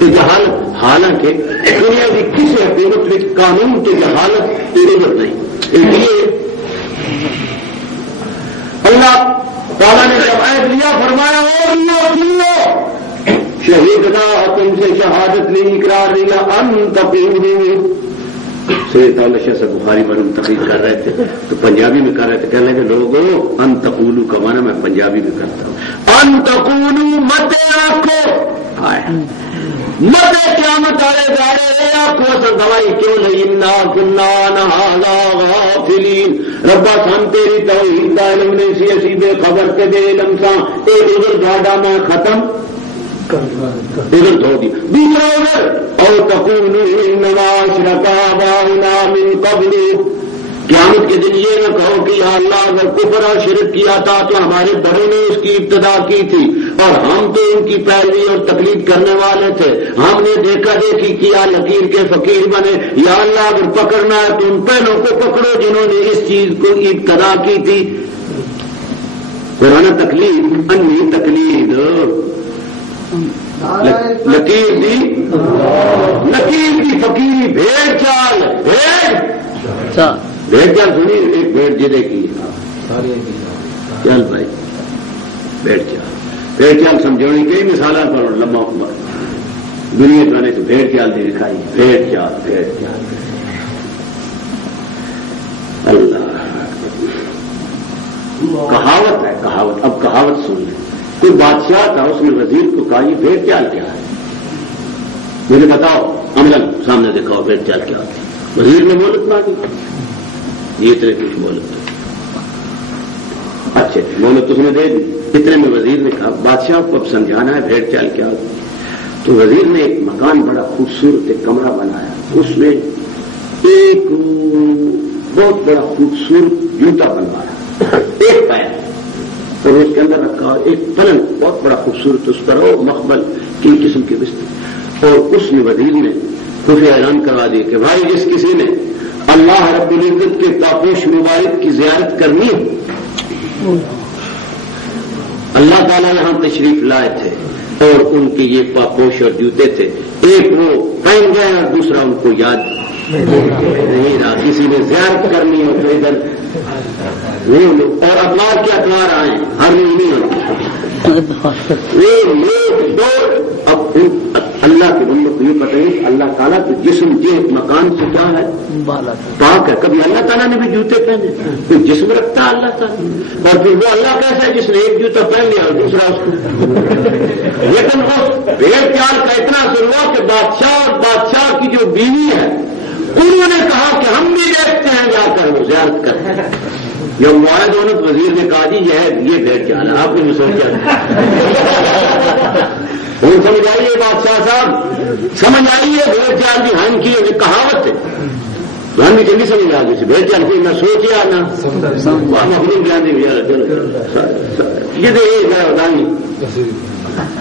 جہالت، حالانکہ دنیا کی کسی حکومت میں قانون کی جہالت کی ضرورت نہیں. اس لیے اللہ تعالیٰ نے جب عہد لیا فرمایا اور شہیدنا، تم سے شہادت نہیں اقرار لیا ان تقولوا. سید اللہ شاہ سے بخاری پر تقریر کر رہے تھے تو پنجابی میں کر رہے تھے، کہنے لگے لوگوں ان تقولوا کا معنی میں پنجابی میں کرتا ہوں. ان تقولوا مت آنکھو آیا مت قیامت آئے جا رہے آنکھوں سے دوائی کیوں نہیں انا كنا عن هذا غافلین. ربا سن تیری توحید دا علم نہیں سی اسی بے خبر تے دے علم سا اے ادھر گاڈا میں ختم ادھر دھو دی. دوسرا ادھر اور تقولوا انما اشرک آباؤنا من قبل. قیامت کے دن یہ نہ کہو کہ یا اللہ اگر کفر اور شرک کیا تھا تو ہمارے بڑوں نے اس کی ابتدا کی تھی اور ہم تو ان کی پیروی اور تقلید کرنے والے تھے، ہم نے دیکھا دیکھی کیا لکیر کے فقیر بنے. یا اللہ اگر پکڑنا ہے تو ان پہلوں کو پکڑو جنہوں نے اس چیز کو ابتدا کی تھی. قرآن تقلید انی تقلید لکیر دی فقیری بھیڑ چال بھیڑ چال سنی. ایک بھیڑ جدے کی چل بھائی بھیڑ چال سمجھوڑی کئی مثال پر لمبا دنیا جانے سے بھیڑ چال دے دکھائی. بھیڑ چال اللہ کہاوت ہے کہاوت. اب کہاوت سن لیں. کوئی بادشاہ تھا اس نے وزیر کو کہا یہ بھیڑ چال کیا ہے مجھے بتاؤ. عملاً سامنے دیکھاؤ بھیڑ چال کیا ہوتی. وزیر نے مہلت مانگی، یہ اتنے کچھ مہلت اچھے مہلت اس نے دے دی. اتنے میں وزیر نے کہا بادشاہ کو اب سمجھانا ہے بھیڑ چال کیا ہوتی. تو وزیر نے ایک مکان بڑا خوبصورت ایک کمرہ بنایا، اس میں ایک بہت بڑا خوبصورت جوتا بنوایا ایک پیر اور اس کے اندر رکھا ایک پلنگ بہت بڑا خوبصورت اس پر ہو مخمل کی قسم کے بستر. اور اس نے وزیر نے خفیہ اعلان کروا دیا کہ بھائی جس کسی نے اللہ رب العزت کے پاپوش مبارک کی زیارت کرنی ہے. اللہ تعالیٰ یہاں تشریف لائے تھے اور ان کے یہ پاپوش اور جوتے تھے، ایک وہ پہن گئے اور دوسرا ان کو یاد نہیں نا کسی نے زیارت کرنی ہو تو ادھر اور اطوار کے اطوار آئے ہر نہیں ہوتی اب اللہ کے بندوں کو یہ پتہ ہے اللہ تعالیٰ تو جسم کے مکان سے کیا ہے پاک ہے. کبھی اللہ تعالیٰ نے بھی جوتے پہنے کوئی جسم رکھتا ہے اللہ تعالیٰ اور پھر وہ اللہ کیسا ہے جس نے ایک جوتا پہن لیا اور دوسرا اس کو لیکن اس بھیڑ پیار کا اتنا اثر ہوا کہ بادشاہ اور بادشاہ کی جو بیوی ہے انہوں نے کہا کہ ہم بھی دیکھتے ہیں جا کر وہ زیارت کرتے ہیں. جب معاہد دولت وزیر نے کہا جی یہ بھیڑ چال ہے آپ نے بھی سوچا ہوں سمجھ آئیے بادشاہ صاحب سمجھ آئیے بھیڑ چال کی ہن کی ایک کہاوت ہے ہم بھی جلدی سمجھ آ گئی بھیڑ چال کوئی نہ سوچیا نہ اپنی بیان بھی یہ تو یہ ہے بتائیں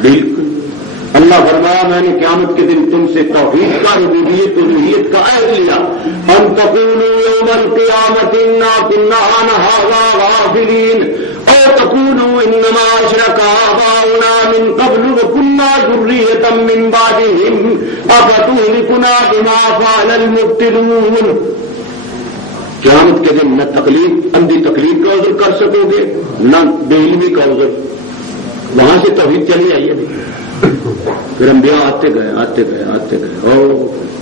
بالکل. اللہ فرمایا میں نے قیامت کے دن تم سے توحید کا ربوبیت الوہیت کا عہد لیا ان تقولوا یوم القیامت انا کنا عن ھذا غافلین او تقولوا انما اشرک آباؤنا من قبل وكنا ذریۃ من بعدهم افتهلكنا بما فعل المبطلون. قیامت کے دن نہ تقلید اندھی تقلید کا عذر کر سکو گے نہ بے علمی کا عذر. وہاں سے توحید چلی آئیے پھر انبیاء آتے گئے اور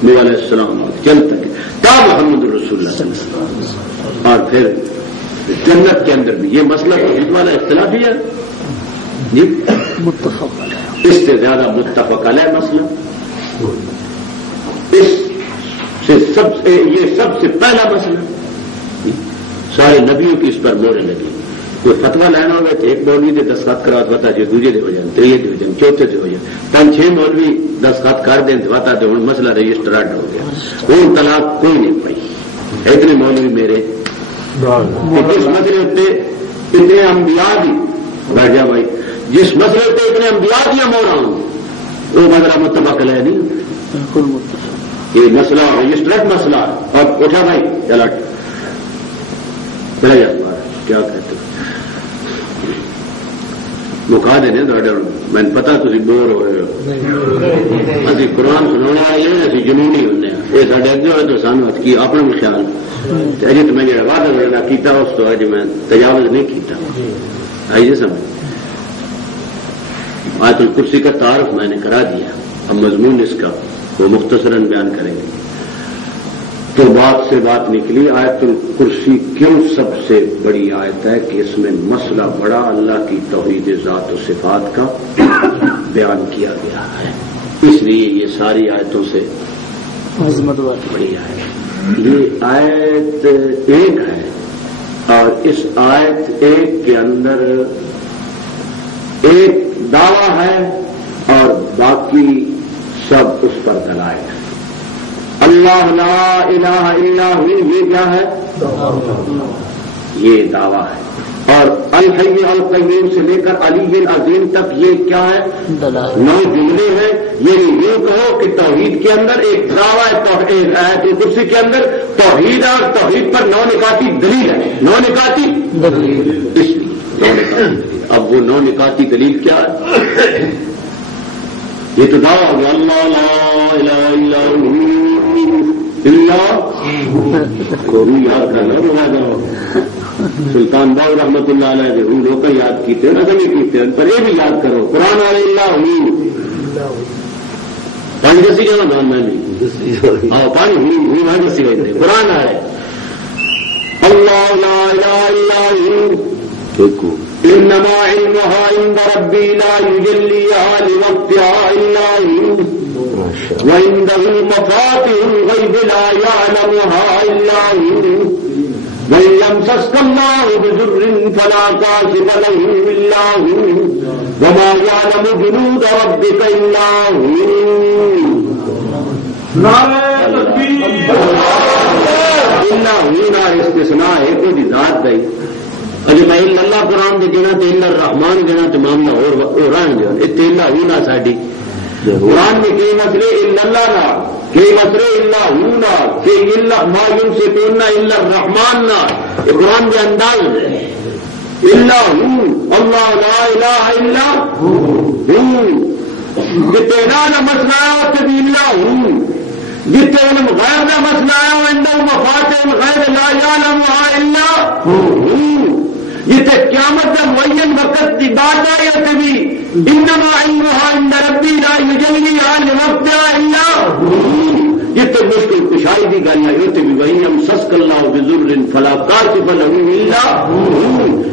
نبی علیہ السلام چلتے گئے تا محمد رسول اللہ صلی اللہ علیہ وسلم. اور پھر جنت کے اندر بھی یہ مسئلہ توحید والا اختلاف ہی ہے جی متفق اس سے زیادہ متفق علیہ مسئلہ اس سے یہ سب سے پہلا مسئلہ سارے نبیوں کی اس پر مورے لگی. کوئی فتوا لینا ہوگا تو ایک مولوی نے دستخط کرا بتا جو دوجے دے ہو جائیں تیے دے ہو جائیں چوتھے دے ہو جائیں 5-6 مولوی دستخط کر دیں بتا دے ہوں مسئلہ رجسٹرڈ ہو گیا. وہ طلاق کوئی نہیں پائی اتنے مولوی میرے جس مسئلے پہ اتنے انبیاء بھی بیٹھ جا بھائی جس مسئلے پہ اتنے انبیاء بھی ہم ہو رہا ہوں وہ مسئلہ متفق علیہ نہیں. یہ مسئلہ رجسٹرڈ مسئلہ اور اٹھا بھائی چلا کیا کہتے مکا دینے میں پتا تھی بور ہو رہے ہو ابھی قرآن سنا آئے ہیں اسی جنونی ہونے یہ سارے اگے ہوئے تو سانو کی اپنا بھی خیال اجے تو میں جڑا وعدہ کرنا کیتا اس تو اج میں تجاوز نہیں کیتا آئیے سمجھ. آیت الکرسی کا تعارف میں نے کرا دیا اب مضمون اس کا وہ مختصراً بیان کریں گے. تو بات سے بات نکلی آیت الکرسی کیوں سب سے بڑی آیت ہے کہ اس میں مسئلہ بڑا اللہ کی توحید ذات و صفات کا بیان کیا گیا ہے اس لیے یہ ساری آیتوں سے بڑی آیت. یہ آیت ایک ہے اور اس آیت ایک کے اندر ایک دعویٰ ہے اور باقی سب اس پر دلائل ہے. اللہ لا الہ الا ہو یہ کیا ہے یہ دعویٰ ہے اور الحی القیوم سے لے کر علی العظیم تک یہ کیا ہے 9 جملے ہیں. یہ یوں کہو کہ توحید کے اندر ایک دعویٰ آیت الکرسی کے اندر توحید اور توحید پر 9 نکاتی دلیل ہے 9 نکاتی دلیل. اس لیے اب وہ 9 نکاتی دلیل کیا ہے یہ تو دعویٰ ہو گیا اللہ لا الہ الا اللہ کو بھی یاد کرنا سلطان باؤ رحمت اللہ علیہ ہوں لوگ یاد کیتے ہیں نظر نہیں کیتے پر یہ بھی یاد کرو قرآن علیہ اللہ پانی جیسی جانا مان میں نہیں ہاں پانی ہوں جیسی رہتے قرآن ہے اللہ لا الہ الا ہوں انما علمها عند ربي لا يجليها لوقتها الا هو وعنده مفاتيح الغيب لا يعلمها الا هو وإن يمسسك الله بضر فلا كاشف له الا هو وما يعلم جنود ربك الا هو. نعرہ تکبیر الا هو استثناء ہے کوئی ذات نہیں. اجے میں اللہ قرآن دے دینا تو اللہ الرحمان دینا تو معاملہ اور رہن دیا اتنا ہونا ساڈی قرآن میں کئی مسئلے اللہ نہ کئی مسئلے اللہ ہونا کہ اللہ مایوم سے توڑنا اللہ الرحمان نہ یہ قرآن کے انداز ہے اللہ اللہ لا الہ الا ہوں کہ تیرا نہ مسئلہ تو اللہ ہوں جتنے علم غیب کا مسئلہ ہے وہ اندر مفاتح الغیب لا یعلمها الا جتنے قیامت کا معین وقت کی بات آئی ہے بھی انما علمها عند ربی لا یجلیها لوقتها الا جتنے مشکل کشائی کی گل ہے اتنے بھی وہی ہم سسک اللہ بضر فلا کاشف له الا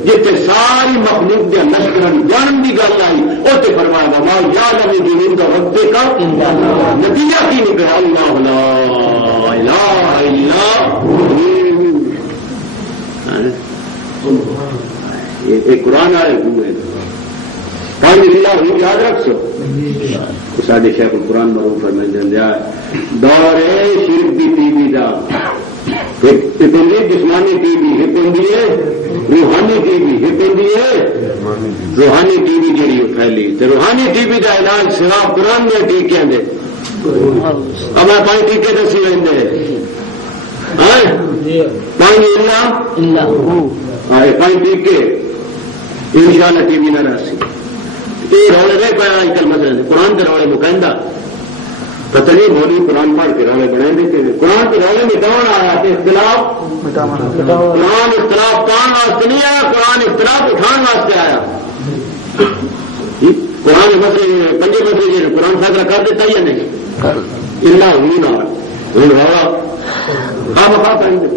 جتنے ساری مخلوق کے لشکر جان کی گل آئی اتنے فرمایا وما یعلم جنود ربک نتیجہ کی نکلا اللہ لا الہ الا یہ قرآن آئے ہوئے پانچ ضلع ہوئی یاد رکھ سو سارے شیخ القرآن معروف فرمائیں دیا دور شرک دی ٹی وی کا ایک ہوں جسمانی ٹی وی ایک ہوں روحانی ٹی وی ایک ہوں روحانی ٹی وی جیڑی پھیلی تو روحانی ٹی وی کا علاج سوا قرآن میں ٹیکے دے اب پانچ ٹیکے دسی رہتے پانچ ٹیکے ان شاء اللہ ٹی وی نہ رہی یہ رولے نہیں پایا آج کل مسئلہ قرآن کے رولے مکہندہ پتہ نہیں بولی قرآن پڑھ کے رولے بنائیں دیتے ہیں قرآن کے رولے میں کون آیا کہ اختلاف قرآن اختلاف پان واسطے نہیں آیا قرآن اختلاف اٹھان واسطے آیا قرآن مسئلے پنجے مسئلے قرآن فیصلہ کر دیتا یا نہیں اللہ ہوئی نہ ہوا آپ بتا پائیں گے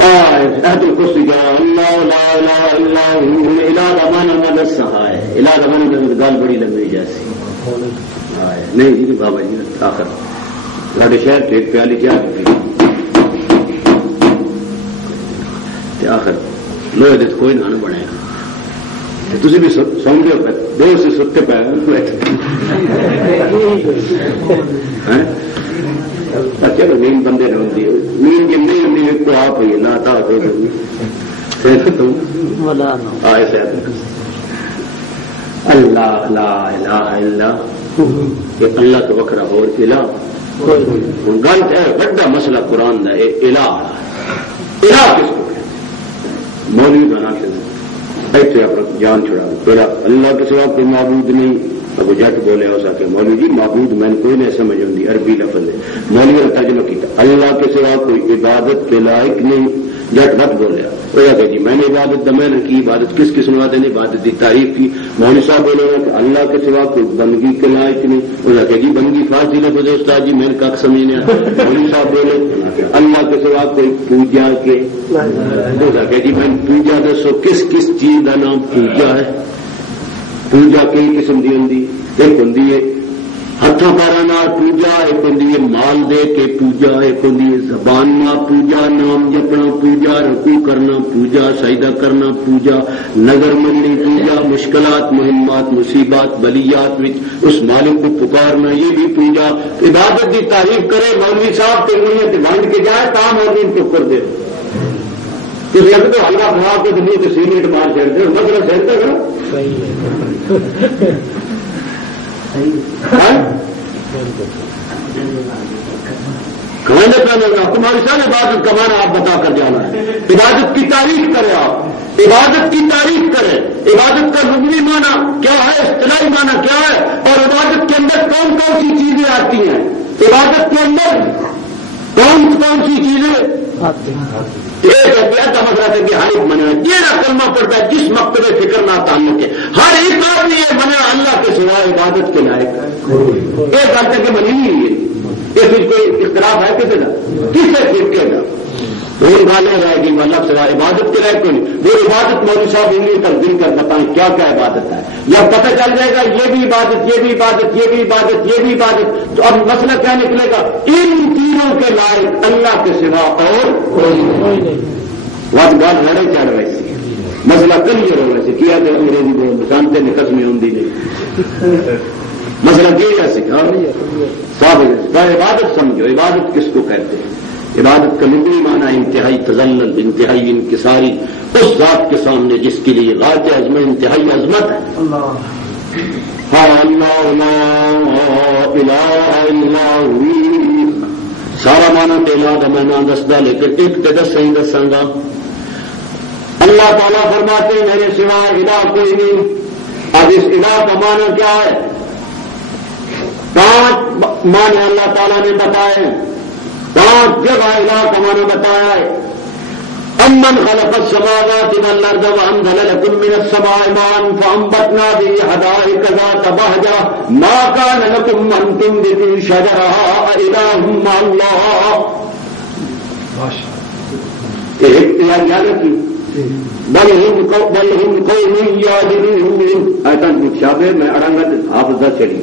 احد القرسی کا اللہ لا الہ الا ہو الہ زمانہ مدد سہائے الہ زمانہ مدد گال بڑی لمبی جیسی نہیں جی بابا جی آخر سارے شہر کے ایک پیالی چاہ آخر لوہے دے کوئی نہ بنے تھی بھی سمجھو دیر سے ستے پہ چلو نیند بندے نے ہوتی ہے نیند کی نہیں ہوتی ایک تو آپ ہوئی نہ تھا اللہ لا الہ الا کہ اللہ تو وکرا ہو الہ گل ہے بڑا مسئلہ قرآن کا الہ الہ کس کو مولوی بنا کے ایسے جان چھڑا میرا اللہ کے سوا کوئی معبود نہیں ابو جٹ بولے ہو سکے مولوی جی معبود میں نے کوئی نہیں سمجھ آتی عربی لفظ ہے مولوی نے ترجمہ کیا اللہ کے سوا کوئی عبادت کے لائق نہیں جٹ بت بولیا کہ جی میں نے عبادت میں نے کی عبادت کس قسم نے عبادت کی تعریف کی مولوی صاحب بولے کہ اللہ کے سوا کوئی بندگی کے لائق نہیں انہوں کہ جی بندگی فارسی لفظ ہے استاد جی میں نے کک سمجھنے مولوی صاحب بولے اللہ کے سوا کوئی پوجا کے کہ جی میں پوجا دسو کس کس چیز کا نام پوجا ہے پوجا کئی قسم کی ہوں ایک ہوں ہاتھوں پیروں پوجا ایک ہوں مال دے کے پوجا ایک ہوں زبان پوجا نام جپنا پوجا رکوع کرنا پوجا سجدہ کرنا پوجا نظر مننی پوجا مشکلات مہمات مصیبات بلیات اس مالک کو پکارنا یہ بھی پوجا عبادت کی تعریف کرے مولوی صاحب کے انگلیاں بانٹ کے جائے کام مولوی کو کر دے تو ہلکا کھا کے دلی کے سیمنٹ مار چڑھتے مطلب چڑھتے کرو تمہاری سارے عبادت کا معنی آپ بتا کر جانا ہے عبادت کی تعریف کرے آپ عبادت کی تعریف کرے عبادت کا لغوی معنی کیا ہے اصطلاحی معنی کیا ہے اور عبادت کے اندر کون کون سی چیزیں آتی ہیں عبادت کے اندر کون کون سی چیزیں ایک کا مسئلہ ہے کہ ہر ایک منع یہ کلمہ پڑتا ہے جس مکتبے فکر نہ تعلق ہے ہر ایک آدمی یہ منع اللہ کے سوائے عبادت کے لائق ایک بات ہے کہ منی نہیں ہے اس کوئی اختلاف ہے کسی کا کسے فرقے کا وہ گانے رہے گی اللہ سوائے عبادت کے لائق کوئی نہیں وہ عبادت مولوی صاحب انگلی پر دل کر بتائیں کیا کیا عبادت ہے یا پتہ چل جائے گا یہ بھی عبادت یہ بھی عبادت یہ بھی عبادت یہ بھی عبادت تو اب مسئلہ کیا نکلے گا ان تینوں کے لائق اللہ کے سوا اور کوئی نہیں بات بات لڑائی چڑھ رہی تھی مسئلہ کلیئر ہو رہا کیا تو انگریزی بول جانتے نے قسمیں ہوں نہیں مسئلہ کیا سکھا صاحب عبادت سمجھو عبادت کس کو کہتے ہیں عبادت کا لغوی معنی انتہائی تذلل انتہائی انکساری اس ذات کے سامنے جس کے لیے غایت عظمت انتہائی عظمت ہے ہاں اللہ لا الہ الا ہو سارا معنی تیلا کا میں نام دستا لیکن ایک دس صحیح دساں گا اللہ تعالیٰ فرماتے ہیں میرے سوا الہ کوئی نہیں اب اس الہ کا معنی کیا ہے 5 معنی اللہ تعالیٰ نے بتائے، 5 جگہ الہ کا معنی بتایا ہے۔ امن خلق السماوات والارض وانزل لكم من السماء ماء فانبتنا به حدائق ذات بهجة ما كان لكم ان تنبتوا شجرها اله مع الله۔ ایک تیار یاد رکھی، بل هم قوم يعدلون، ایتن متشابہ میں اڑنگت حافظہ چلی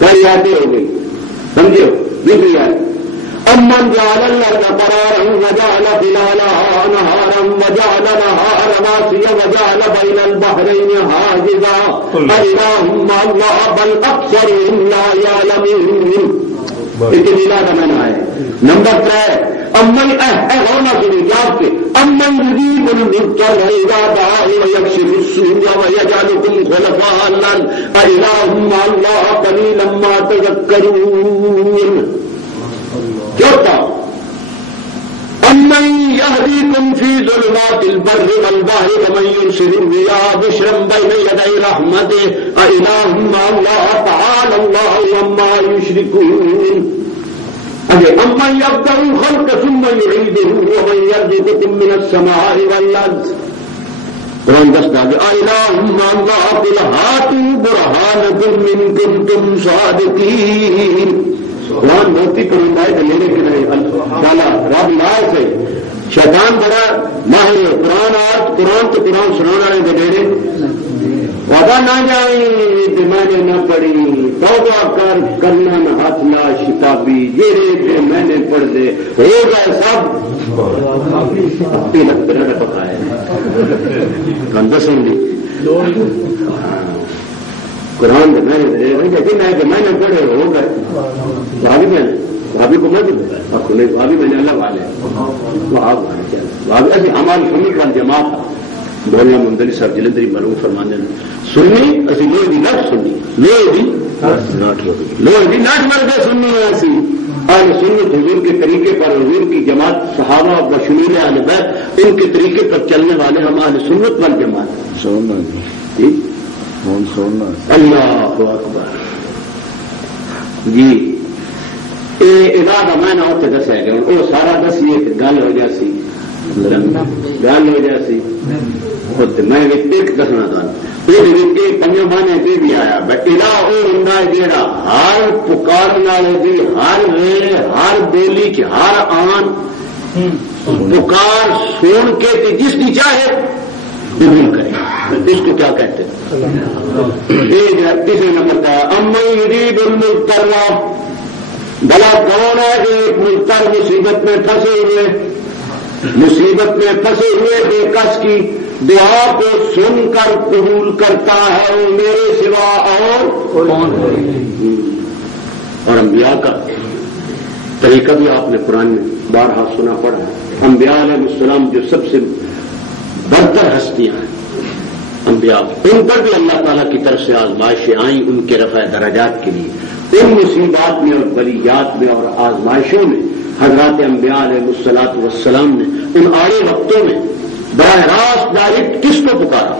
کئی یادیں ہو گئی، سمجھے ہو دوسری یاد۔ امن جعل الارض قرارا وجعل خلالها انهارا وجعل لها رواسي وجعل بين البحرين حاجزا أإله مع الله بل اکثرهم لا يعلمون۔ اتنی لاد میں آئے۔ نمبر 3 امن ہونا سنی جاب کے امن يجيب المضطر اذا دعاه ويكشف السوء ويجعلكم خلفاء الارض أإله مع الله قليلا ما تذكرون۔ چوتھا امن يهديكم في ظلمات البر والبحر ومن يرسل الرياح بشرا بين يدي رحمته أإله مع الله تعالى الله عما يشركون۔ امن يبدأ الخلق ثم يعيده ومن يرزقكم من السماء والارض۔ قرآن 10 أإله مع الله قل هاتوا برهانكم إن كنتم صادقين۔ قرآن موتی کرتا ہے لینے کے نہیں ڈالا رب لائے سے شیطان بڑا ماہر ہے۔ قرآن تو قرآن سنانا ہے ڈیرے وعدہ نہ جائیں کہ میں نے نہ پڑھی توبہ کرنا نہ ہاتھ لا شتابی یہ میں نے پڑھ دے ہو گئے سب اپنی لگتا ہے پکایا سن لی قرآن میں نے پڑھے ہو گئے بھابھی کو میں بھی بھابھی میں نے اللہ والے ایسی ہماری سنی وال جماعت مولانا ممدنی صاحب جلندری مرحوم فرمانے سنی اسی لوہے دی نٹ سنی لوہے دی نٹ مر گئے سننی ایسی اہل سنت حضور کے طریقے پر حضور کی جماعت صحابہ بشمیل اہل بیت ان کے طریقے پر چلنے والے ہم اہل سنت وال جماعت اللہ اکبر جی میں نہ ہوتے دس ہے گا وہ سارا دسیے کہ گل ہو جاسی گل ہو جاسی میں ایک دسنا تھا پنجو بانے سے بھی آیا الا وہ ہوں جا ہر پکار والے ہر بولی کی ہر آن پکار سن کے جس کی چاہے قبول کرے اس کو کیا کہتے ہیں؟ تیسرے نمبر کا امن یرید المضطر بلا کون ہے کہ ایک مضطر مصیبت میں پھنسے ہوئے بے کس کی دعا کو سن کر قبول کرتا ہے وہ میرے سوا اور کون ہے؟ اور انبیاء کا طریقہ بھی آپ نے قرآن میں بارہا سنا پڑا ہے۔ انبیاء علیہ السلام جو سب سے برتر ہستیاں ہیں انبیاء، ان پر بھی اللہ تعالیٰ کی طرف سے آزمائشیں آئیں ان کے رفع درجات کے لیے۔ ان مصیبات میں اور بلیات میں اور آزمائشوں میں حضرات انبیاء علیہ الصلوۃ والسلام نے ان آڑے وقتوں میں براہ راست ڈائریکٹ کس کو پکارا؟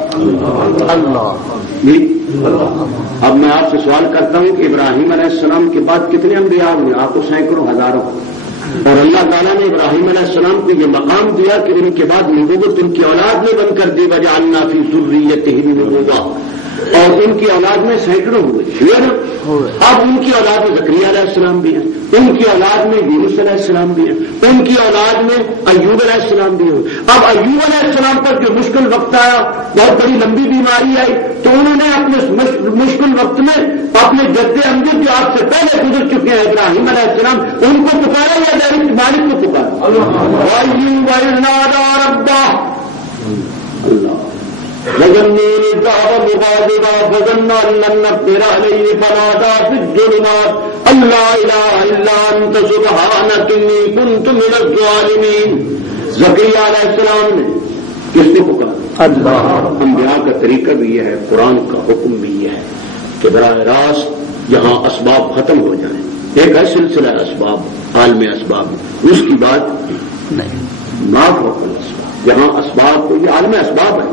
اب میں آپ سے سوال کرتا ہوں کہ ابراہیم علیہ السلام کے بعد کتنے انبیاء ہوئے؟ آپ کو سینکڑوں ہزاروں، اور اللہ تعالیٰ نے ابراہیم علیہ السلام کو یہ مقام دیا کہ ان کے بعد نبوت ان کی اولاد میں بن کر دی وجعلنا فی ذریتہ النبوۃ، اور ان کی اولاد میں سینکڑوں ہوئے۔ اب ان کی اولاد میں زکریا علیہ السلام بھی ہیں، ان کی اولاد میں یونس علیہ السلام بھی ہیں، ان کی اولاد میں ایوب علیہ السلام بھی ہیں۔ اب ایوب علیہ السلام پر جو مشکل وقت آیا، بہت بڑی لمبی بیماری آئی، تو انہوں نے اپنے مشکل وقت میں اپنے جد امجد جو آپ سے پہلے گزر چکے ہیں ابراہیم علیہ السلام ان کو پکارا یا ڈائریکٹ مالک کو پکارا؟ ایوب اذ نادى ربه وظنوا الذهب مغاضبا فظن ان لن نقدر عليه فنادى في الظلمات ان لا اله الا انت سبحانك اني كنت من الظالمين۔ زکریا علیہ السلام نے کس کو پکارا؟ اللہ۔ انبیاء کا طریقہ بھی یہ ہے، قرآن کا حکم بھی یہ ہے کہ براہ راست جہاں اسباب ختم ہو جائیں، ایک ہے سلسلہ اسباب عالم اسباب، اس کی بات نہیں، معاف ہو کر اسباب جہاں اسباب کو یہ عالم اسباب ہے،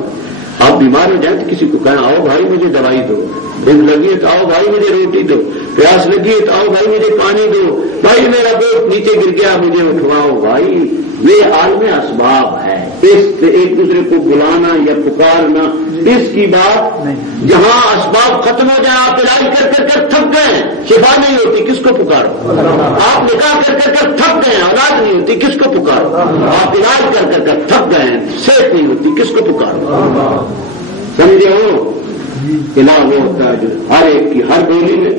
آپ بیمار ہو جائیں تو کسی کو کہیں آؤ بھائی مجھے دوائی دو، بھوک لگی ہے تو آؤ بھائی مجھے روٹی دو، پیاس لگی ہے تو آؤ بھائی مجھے پانی دو، بھائی میرا پیٹ نیچے گر گیا مجھے اٹھواؤ. بھائی یہ عالم اسباب ہے، اس سے ایک دوسرے کو بلانا یا پکارنا اس کی بات. جہاں اسباب ختم ہو جائیں، آپ علاج کر کر کر تھک گئے، شفا نہیں ہوتی کس کو پکارو؟ آپ نکاح کر کر کر تھک گئے، اولاد نہیں ہوتی کس کو پکارو؟ آپ علاج کر کر کر تھک گئے، صحت نہیں ہوتی کس کو پکارو؟ سمجھے ہو؟ الہ وہ ہوتا ہے جو ہر ایک کی ہر بولی میں،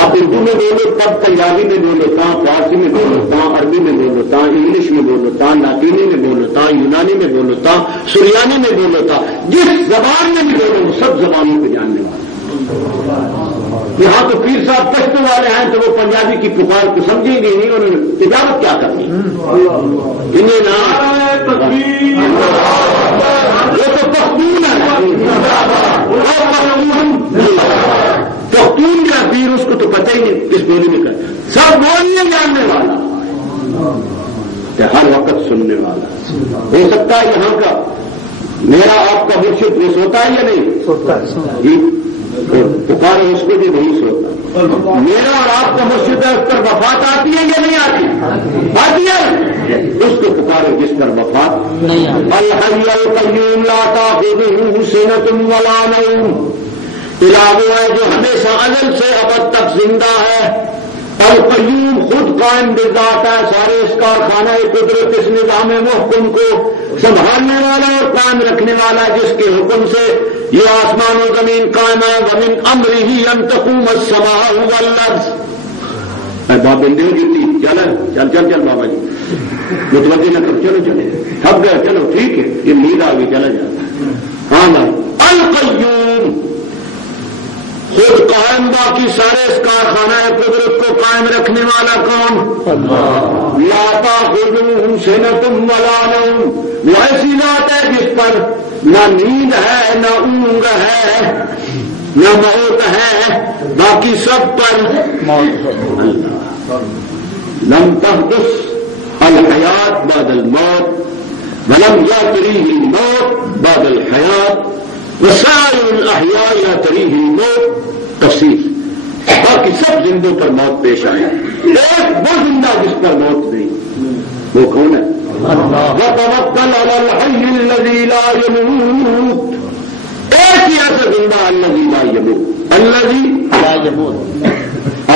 آپ اردو میں بولو تب پنجابی میں بولو تا، فارسی میں بولو تا، عربی میں بولو تا، انگلش میں بولو تا، لاطینی میں بولو تا، یونانی میں بولو تا، سریانی میں بولو تا، جس زبان میں بھی بولو سب زبانوں کو جاننے والے. یہاں تو پیر صاحب پشتو والے ہیں تو وہ پنجابی کی پکار کو سمجھیں گے نہیں، انہوں نے تجارت کیا کرنی؟ انہیں نہ وہ تو پختون ہے، پختون کا پیر اس کو تو پتہ ہی نہیں کس بولی میں کرتا، سب بولیاں جاننے والا، ہر وقت سننے والا. ہو سکتا ہے یہاں کا میرا آپ کا مرشد وہ سوتا ہے یا نہیں سوتا جی؟ پکار اس کو بھی نہیں سوتا. میرا اور آپ کا مرشد ہے، اس پر وفات آتی ہے یا نہیں آتی ہے؟ اس کو پکارو جس پر وفات نہیں آتی. الحی القیوم لا تأخذہ سنۃ ولا نوم، الہ وہ ہے جو ہمیشہ ازل سے ابد تک زندہ ہے. القیوم خود قائم بذات ہے، سارے اس کارخانہ قدرت اس نظام محکم کو سنبھالنے والا اور قائم رکھنے والا، جس کے حکم سے یہ آسمان و زمین قائم ہے. ومن امرہ ان تقوم السماء والارض. اے باب بندے جیتی چل چل چل چل بابا جی متوجہ نہ کر، چلو چلے تھک گئے، چلو ٹھیک ہے یہ نیند آ گئی چلا جاتا. ہاں بھائی القیوم خود قائم، باقی سارے اس کارخانہ قدرت کو قائم رکھنے والا کون؟ لا تأخذہ سنۃ ولا نوم، وہ ایسی ذات ہے جس پر نہ نیند ہے نہ اونگ ہے نہ موت ہے، باقی سب پر لم تحدث الحیات بعد الموت ولم یاتریہ الموت بعد الحیات وسائر الاحیاء یاتریہ الموت. تفصیل باقی سب زندوں پر موت پیش آئے، ایک وہ زندہ جس پر موت نہیں، وہ کون ہے؟ وتوکل علی الحی الذی لا یموت. ایک ہی ایسا زندہ الذی لا یموت، الذی لا یموت،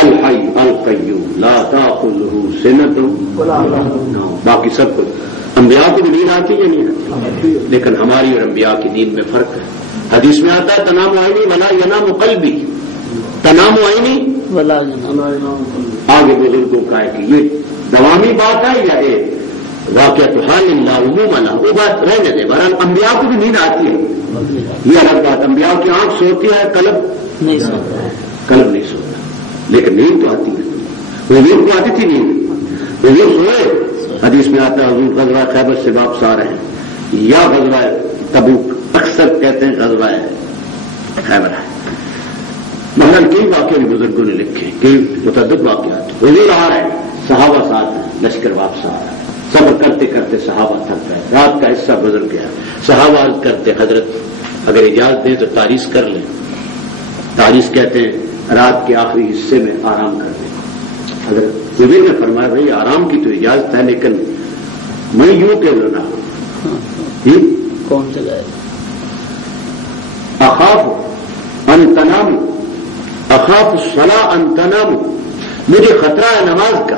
الحی القیوم لا تأخذہ سنۃ ولا نوم. باقی سب کو انبیاء کو بھی نیند آتی ہے نہیں آتی، لیکن ہماری اور انبیاء کی نیند میں فرق ہے. حدیث میں آتا ہے تنام عینی ولا ینام قلبی، تنام عینی ولا ینام. آگے بزرگوں کا ہے کہ یہ دوامی بات ہے یا ایک واقعہ تو حال اللہ عموماً وہ بات رہنے دے. بہرحال انبیاء کو بھی نیند آتی ہے، یہ الگ بات. انبیاء کی آنکھ سوتی ہے، قلب نہیں سوتا، قلب نہیں سوتا، لیکن نیند تو آتی ہے. حضور کو آتی تھی نیند، حضور سوئے. حدیث میں آتا ہے حضور غزوہ خیبر سے واپس آ رہے ہیں یا غزوہ تبوک، اکثر کہتے ہیں غزوہ خیبر ہے. مگر کئی واقعے بھی بزرگوں نے لکھے، کئی متعدد واقعات. حضور آ رہے ہیں، صحابہ ساتھ ہیں، لشکر واپس آ رہا ہے. صبر کرتے کرتے صحابہ تھک گئے، رات کا حصہ گزر گیا. صحابہ عرض کرتے حضرت اگر اجازت دیں تو تاریخ کر لیں. تاریخ کہتے ہیں رات کے آخری حصے میں آرام کر لیں. حضرت حضور نے فرمایا بھائی آرام کی تو اجازت ہے، لیکن میں یوں کہہ لوں نا کون جگہ اخاف ان تنام، اخاف الصلاۃ ان تنام، مجھے خطرہ ہے نماز کا،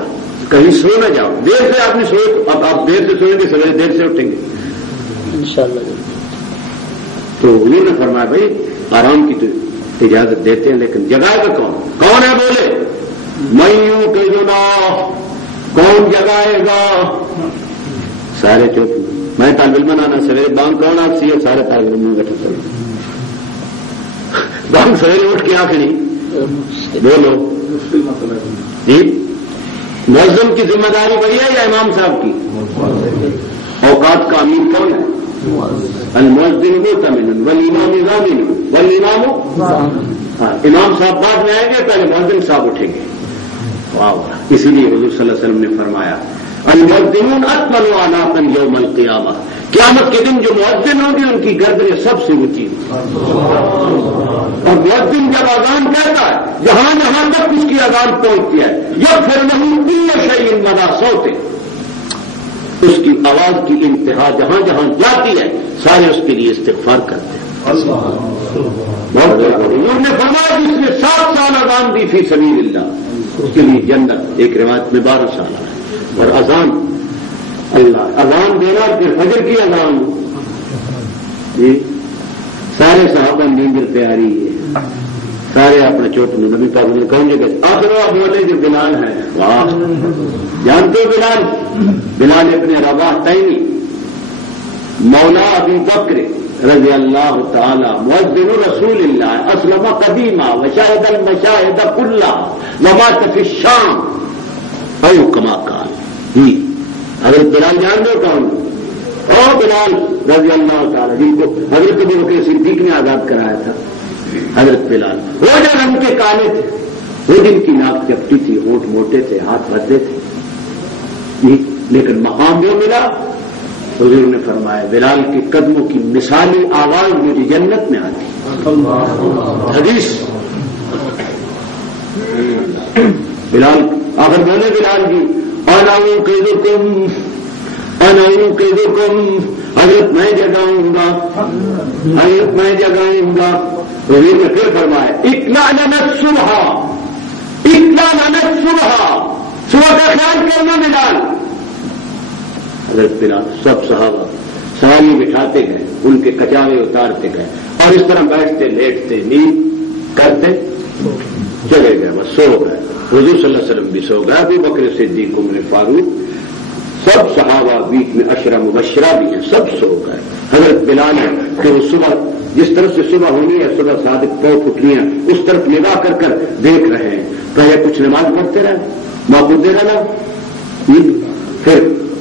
کہیں سو نہ جاؤ. دیر سے آپ نے سوئے تو اب آپ دیر سے سوئیں گے، سویرے دیر سے اٹھیں گے انشاءاللہ. تو حضور نے فرمایا بھائی آرام کی تو اجازت دیتے ہیں، لیکن جگائے گا کون؟ کون ہے بولے؟ میں یوں کہ جناح، کون جگائے گا؟ سارے چپ. میں طالب علم آنا سویرے بانگ کون آپ سی ہے؟ سارے طالب علم بیٹھے چلو بانگ سویرے اٹھ کے آنکھ نہیں بولو جی. مؤذن کی ذمہ داری وہی ہے یا امام صاحب کی؟ اوقات کا امین کون ہے؟ المؤذن مؤتمن والامام ضامن والامام. ہاں امام صاحب بعد میں آئیں گے، پہلے مؤذن صاحب اٹھیں گے. واہ، اسی لیے حضور صلی اللہ علیہ وسلم نے فرمایا المؤذنون اطول اعناقا یوم القیامہ، قیامت کے دن جو مؤذن ہوں گے ان کی گردنیں سب سے اونچی ہوں، اور مؤذن جب اذان کہتا ہے جہاں جہاں تک اس کی اذان پہنچتی ہے یغفر له كل شيء مدى صوته، اس کی آواز کی انتہا جہاں جہاں جاتی ہے سارے اس کے لیے استغفار کرتے ہیں۔ انہوں نے فرمایا جس نے 7 سال اذان دی فی سبیل اللہ اس کے لیے جنت، ایک روایت میں 12 سال ہے، اور اذان اللہ اذان دینا پھر فجر کی اذان جی سارے صحابہ نیندر تیاری ہے، سارے اپنے چوٹ میں نبی پاک نے کہوں گے آخر آپ بولے جو بلال ہے، واہ جانتے ہو بلال ابن رباح تیمی مولا ابی بکر رضی اللہ تعالی مؤذن رسول اللہ اسلم قدیما وشاہد المشاہد کلھا ومات فی الشام او کما قال، حضرت بلال جان دو کون؟ او بلال رضی اللہ تعالی جن کو حضرت ابو بکر صدیق نے آزاد کرایا تھا، حضرت بلال وہ جو رنگ کے کالے تھے، وہ جن کی ناک چپٹی تھی، ہونٹ موٹے تھے، ہاتھ بھدے تھے، لیکن مقام جو ملا حضور نے فرمایا بلال کے قدموں کی مثالی آواز مجھے جنت میں آتی۔ حدیث بلال آخر بولے بلال جی انا اوقظکم حضرت میں جگاؤں گا، حضرت میں جگاؤں گا۔ حضور نے پھر فرمایا اطلع لنا الصبح، صبح کا خیال کرنا بلال۔ حضرت بلال سب صحابہ سواری بٹھاتے گئے، ان کے کچاوے اتارتے گئے، اور اس طرح بیٹھتے لیٹتے نیند کرتے چلے گئے، بس سو گئے۔ حضور صلی اللہ علیہ وسلم بھی سو گئے، ابو بکر صدیق عمر فاروق سب صحابہ بیچ میں عشرہ مبشرہ بھی ہیں، سب سو گئے۔ حضرت بلال ہے کہ وہ صبح جس طرف سے صبح ہونی ہے صبح صادق پاؤں پھٹنی ہے اس طرف نگاہ کر کر دیکھ رہے ہیں، پہلے کچھ نماز پڑھتے رہے معقول دے رہا، پھر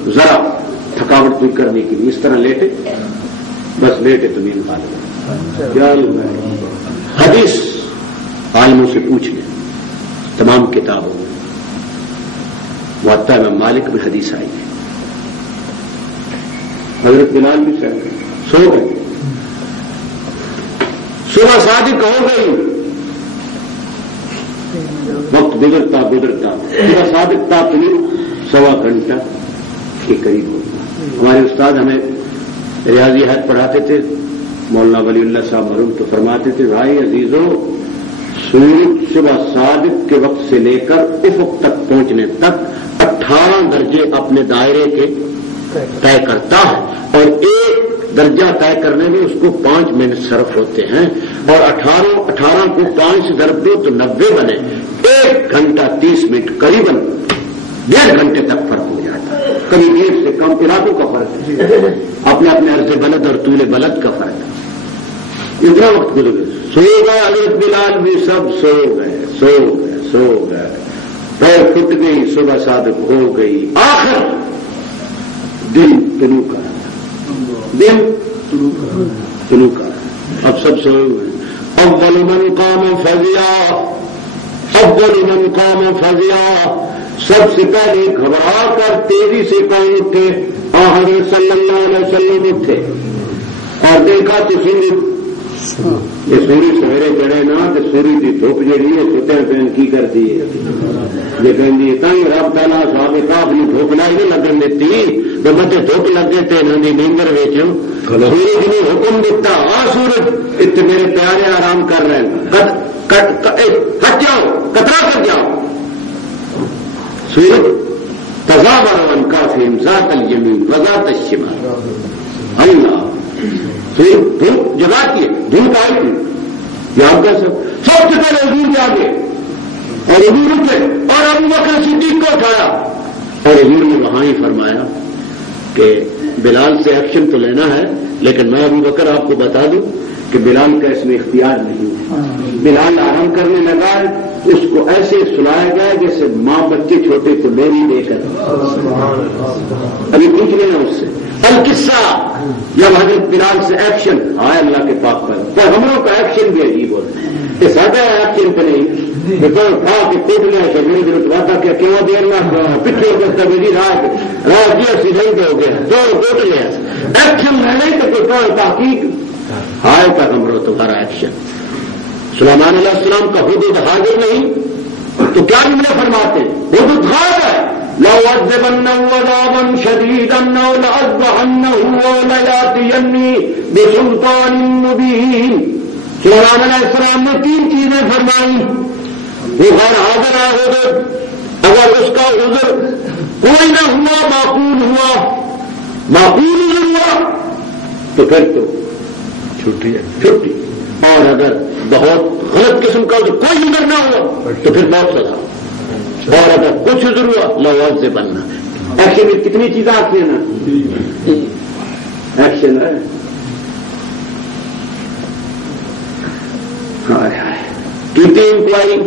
ذرا تھکاوٹ دور کرنے کے لیے اس طرح لیٹے، بس لیٹے تو نیند کھا لیں۔ حدیث عالموں سے پوچھ لیں، تمام کتابوں میں موطا امام مالک میں حدیث آئی ہے۔ حضرت بلال بھی سو گئے، صبح صادق ہو گئی، وقت گزرتا صبح صادق تا قریب 1.25 گھنٹہ کے قریب ہو گیا۔ ہمارے استاد ہمیں ریاضیات پڑھاتے تھے، مولانا ولی اللہ صاحب مرحوم، تو فرماتے تھے بھائی عزیزوں سورج صبح صادق کے وقت سے لے کر افق تک پہنچنے تک 18 درجے اپنے دائرے کے طے کرتا ہے، اور ایک درجہ طے کرنے میں اس کو 5 منٹ صرف ہوتے ہیں، اور 18 کو 5 سے ضرب دو تو 90 بنے، 1 گھنٹہ 30 منٹ قریباً 1.5 گھنٹے تک فرق ہو جاتا ہے، کبھی 1.5 سے کم علاقوں کا فرق ہے، اپنے عرض بلد اور طول بلد کا فرق ہے۔ اتنا وقت گزر گئے، سو گئے حضرت بلال بھی، سب سو گئے، پیر پھٹ گئی، صبح صادق ہو گئی، آخر دن طلوع کا اب سب سوئے ہوئے۔ اول من قام فزیا، سب سے پہلے گھبرا کر تیزی سے کون اٹھے؟ حضرت صلی اللہ علیہ وسلم اٹھے اور دیکھا تو یہ سوری سویرے چڑھے نا تو سوری کی دھوپ جڑی ہے ستر پین کی کرتی ہے، لیکن یہ تنگ رب تعالیٰ صاحب کاف نے دھوپ لائی نہیں لگن دیتی، تو بچے دھوپ لگے تھے انہوں نے نیندر ویچو سورج نے حکم دیتا سورج اتنے میرے پیارے آرام کر رہے ہیں، ہٹ جاؤ، کترا کر جاؤ۔ سورج تزابر عن کافہم ذات الیمین وذات الشمال، اللہ سورج دھوپ جگاتی ہے، دھوپ آئی تھی یاد کر سب سے پہلے حضور جاگے اور حضور اٹھے اور ابو بکر صدیق کو اٹھایا، اور حضور نے وہاں ہی فرمایا کہ بلال سے ایکشن تو لینا ہے، لیکن میں ابو بکر آپ کو بتا دوں کہ بلال کا اس میں اختیار نہیں ہے۔ بلال آرام کرنے لگا، اس کو ایسے سلایا گیا جیسے ماں بچے چھوٹے کو لوری دے کر، ابھی پوچھ لینا اس سے القصہ جب حضرت بلال سے ایکشن آئے اللہ کے پاک پر پیغمبروں کا ایکشن بھی عجیب ہوتا ہے کہ سادہ ایکشن پہ نہیں تھا کہ ٹوٹ گیا شبیر ضرورت تھا کہ کیوں دیر نہ پچھلے تبدیلی راہ دیا سیدھائی ہو گیا توڑ ٹوٹ گیا ایکشن ہے نہیں تو کوئی طور تحقیق آئے پیغمبروں تمہارا ایکشن سلیمان علیہ السلام کا حدود حاضر نہیں تو کیا جملے فرماتے حدود غائب ہے لَأُعَذِّبَنَّهُ عَذَابًا شَدِيدًا أَوْ لَأَذْبَحَنَّهُ أَوْ لَيَأْتِيَنِّي بِسُلْطَانٍ مُّبِينٍ سلیمان علیہ السلام نے 3 چیزیں فرمائی وہ غیر حاضر ہے حضور اگر اس کا عذر کوئی نہ ہوا معقول عذر ہوا تو پھر تو چھٹی اور اگر بہت غلط قسم کا عذر کوئی عذر نہ ہوا تو پھر بہت سزا اور اگر کچھ عذر ہوا لواز سے بننا ایکشن میں کتنی چیزیں آتی ہیں نا ایکشن ہے کتنی انکوائری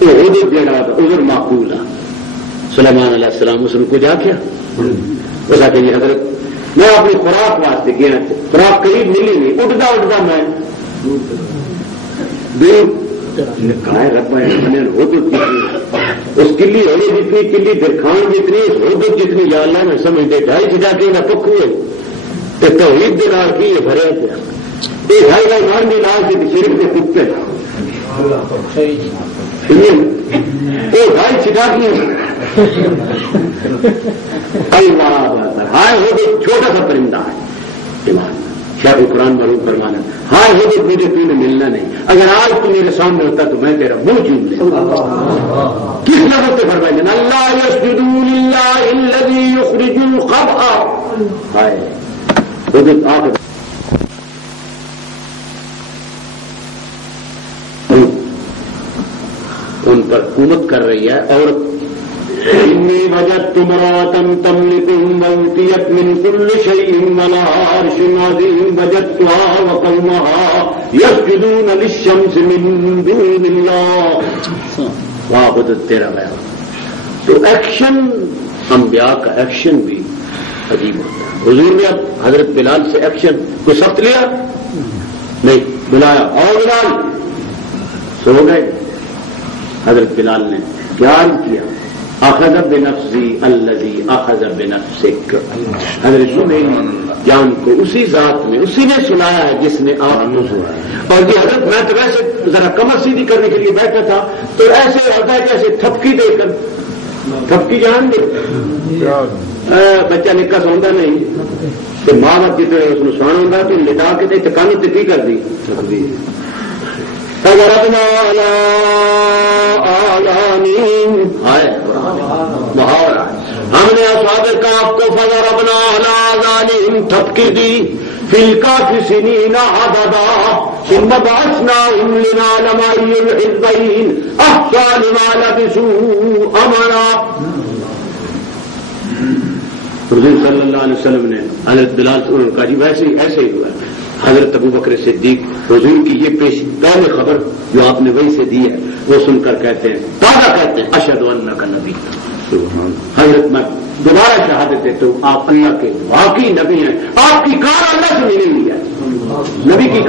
حدود جڑا عذر معقول ہے سلیمان علیہ السلام اس کو جا کیا بتا کہ حضرت میں اپنی خوراک واسطے گیا خوراک قریب ملی نہیں اٹھتا میں اس کلی ہوئی جتنی کلی پھر کھان جتنی حدود جتنی یا اللہ نے سمجھتے 2.5 سجا کے نہ پک ہوئے تو توحید کے نال کی بھرے پیا یہ 2.5 مان بھی نال سے شرک کے کتے وہ 2.5 سجا کی ہائے ہو تو چھوٹا سا پرندہ ہے ایمان شاید قرآن معروف فرمانا ہائے ہو تو مجھے تم نے ملنا نہیں اگر آج تو میرے سامنے ہوتا تو میں تیرا منہ چوم لیتا کس لفظ سے فرمائیں گے اللہ یسجدوا للہ الذی یخرج الخبء ہائے حدود آخر ان پر حکومت کر رہی ہے اور انی وجدت امرأة تملكهم وأوتيت من كل شيء ولها عرش عظيم وجدتها وقومها يسجدون للشمس من دون الله واہ حدود تیرا بیان تو ایکشن انبیاء کا ایکشن بھی عجیب ہوتا ہے حضور نے اب حضرت بلال سے ایکشن کو سخت لیا نہیں بلایا اور بلال سو گئے حضرت بلال نے کیا کیا اخذ بنفسی الذی اخذ بنفسک حضرت نے جان کو اسی ذات میں اسی نے سنایا ہے جس نے آپ کو سنایا اور یہ حضرت میں تو ویسے ذرا کمر سیدھی کرنے کے لیے بیٹھا تھا تو ایسے ہوتا ہے جیسے تھپکی دے کر تھپکی جان دے بچہ نکا سوندا نہیں تو ماں باپ کی طرح اس کو سونا ہوتا تو لٹا کے تکانت کی کر دی فضربنا على آذانهم ہم نے اصحاب کہف کو فضربنا على آذانهم تھپکی دی فی الکهف سنین عددا ثم بعثناهم لنعلم أي الحزبین احصى لما لبثوا امدا حضور صلی اللہ علیہ وسلم نے حضرت بلال سے کہا جی ویسے ہی ہوا حضرت ابو بکر صدیق حضور کی یہ پیش پہلے خبر جو آپ نے وہی سے دی ہے وہ سن کر کہتے ہیں تازہ کہتے ہیں اشہد انک نبی حضرت میں دوبارہ شہادت دیتے ہوں آپ اللہ کے واقعی نبی ہیں آپ کی کار اللہ سے نہیں لی ہے نبی کی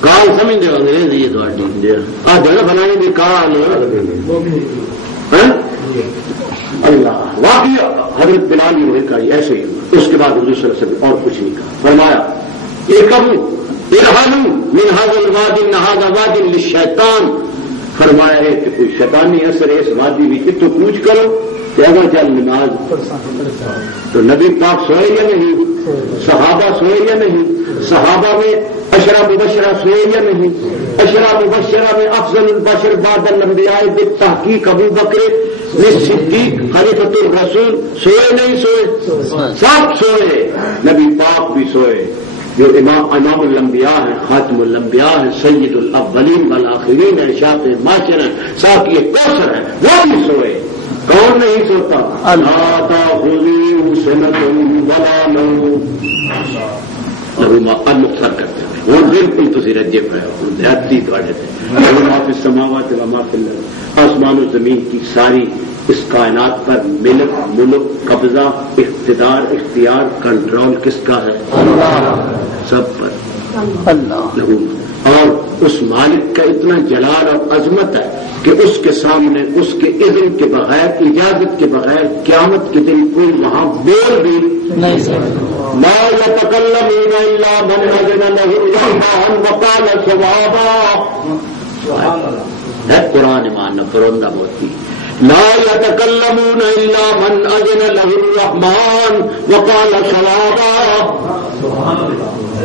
کال سمجھ دے انگریزی یہ تو آپ جگہ بنانے کی کال اللہ واقعی حضرت بلال نے کہا ایسے ہی اس کے بعد حضور صلی اللہ علیہ وسلم اور کچھ نہیں کہا فرمایا ارحلوا من هذا الوادي ان هذا واد للشیطان فرمایا ہے کہ کوئی شیطانی اثر ہے اس وادی میں تو کوچ کرو کہ اگر چل نماز تو نبی پاک سوئے یا نہیں صحابہ سوئے یا نہیں صحابہ میں عشرہ مبشرہ سوئے یا نہیں عشرہ مبشرہ میں افضل البشر بعد الانبیاء بالتحقیق ابو بکر صدیق خلیفۃ الرسول سوئے نہیں سوئے سب سوئے نبی پاک بھی سوئے جو امام الانبیاء ہیں خاتم الانبیاء ہیں سید الاولین والآخرین ہیں شاف معاشر ہیں ساقی کوثر ہیں وہ بھی سوئے کون نہیں سوتا لا تأخذوه سنة ولا نوم مختصر کرتے ہیں وہ بالکل تو رجے پہ دیہاتی تھے ما فی السماوات و ما فی الارض آسمان و زمین کی ساری اس کائنات پر ملک قبضہ اقتدار اختیار کنٹرول کس کا ہے؟ سب پر اللہ. اور اس مالک کا اتنا جلال اور عظمت ہے کہ اس کے سامنے اس کے اذن کے بغیر اجازت کے بغیر قیامت کے دن کوئی وہاں بول بھی نہیں سکتا. لا يتكلمون الا من اذن له الرحمن وقال صوابا. ہے قرآن ماننا پرندہ موتی. لا يتكلمون الا من اذن له الرحمن وقال صوابا.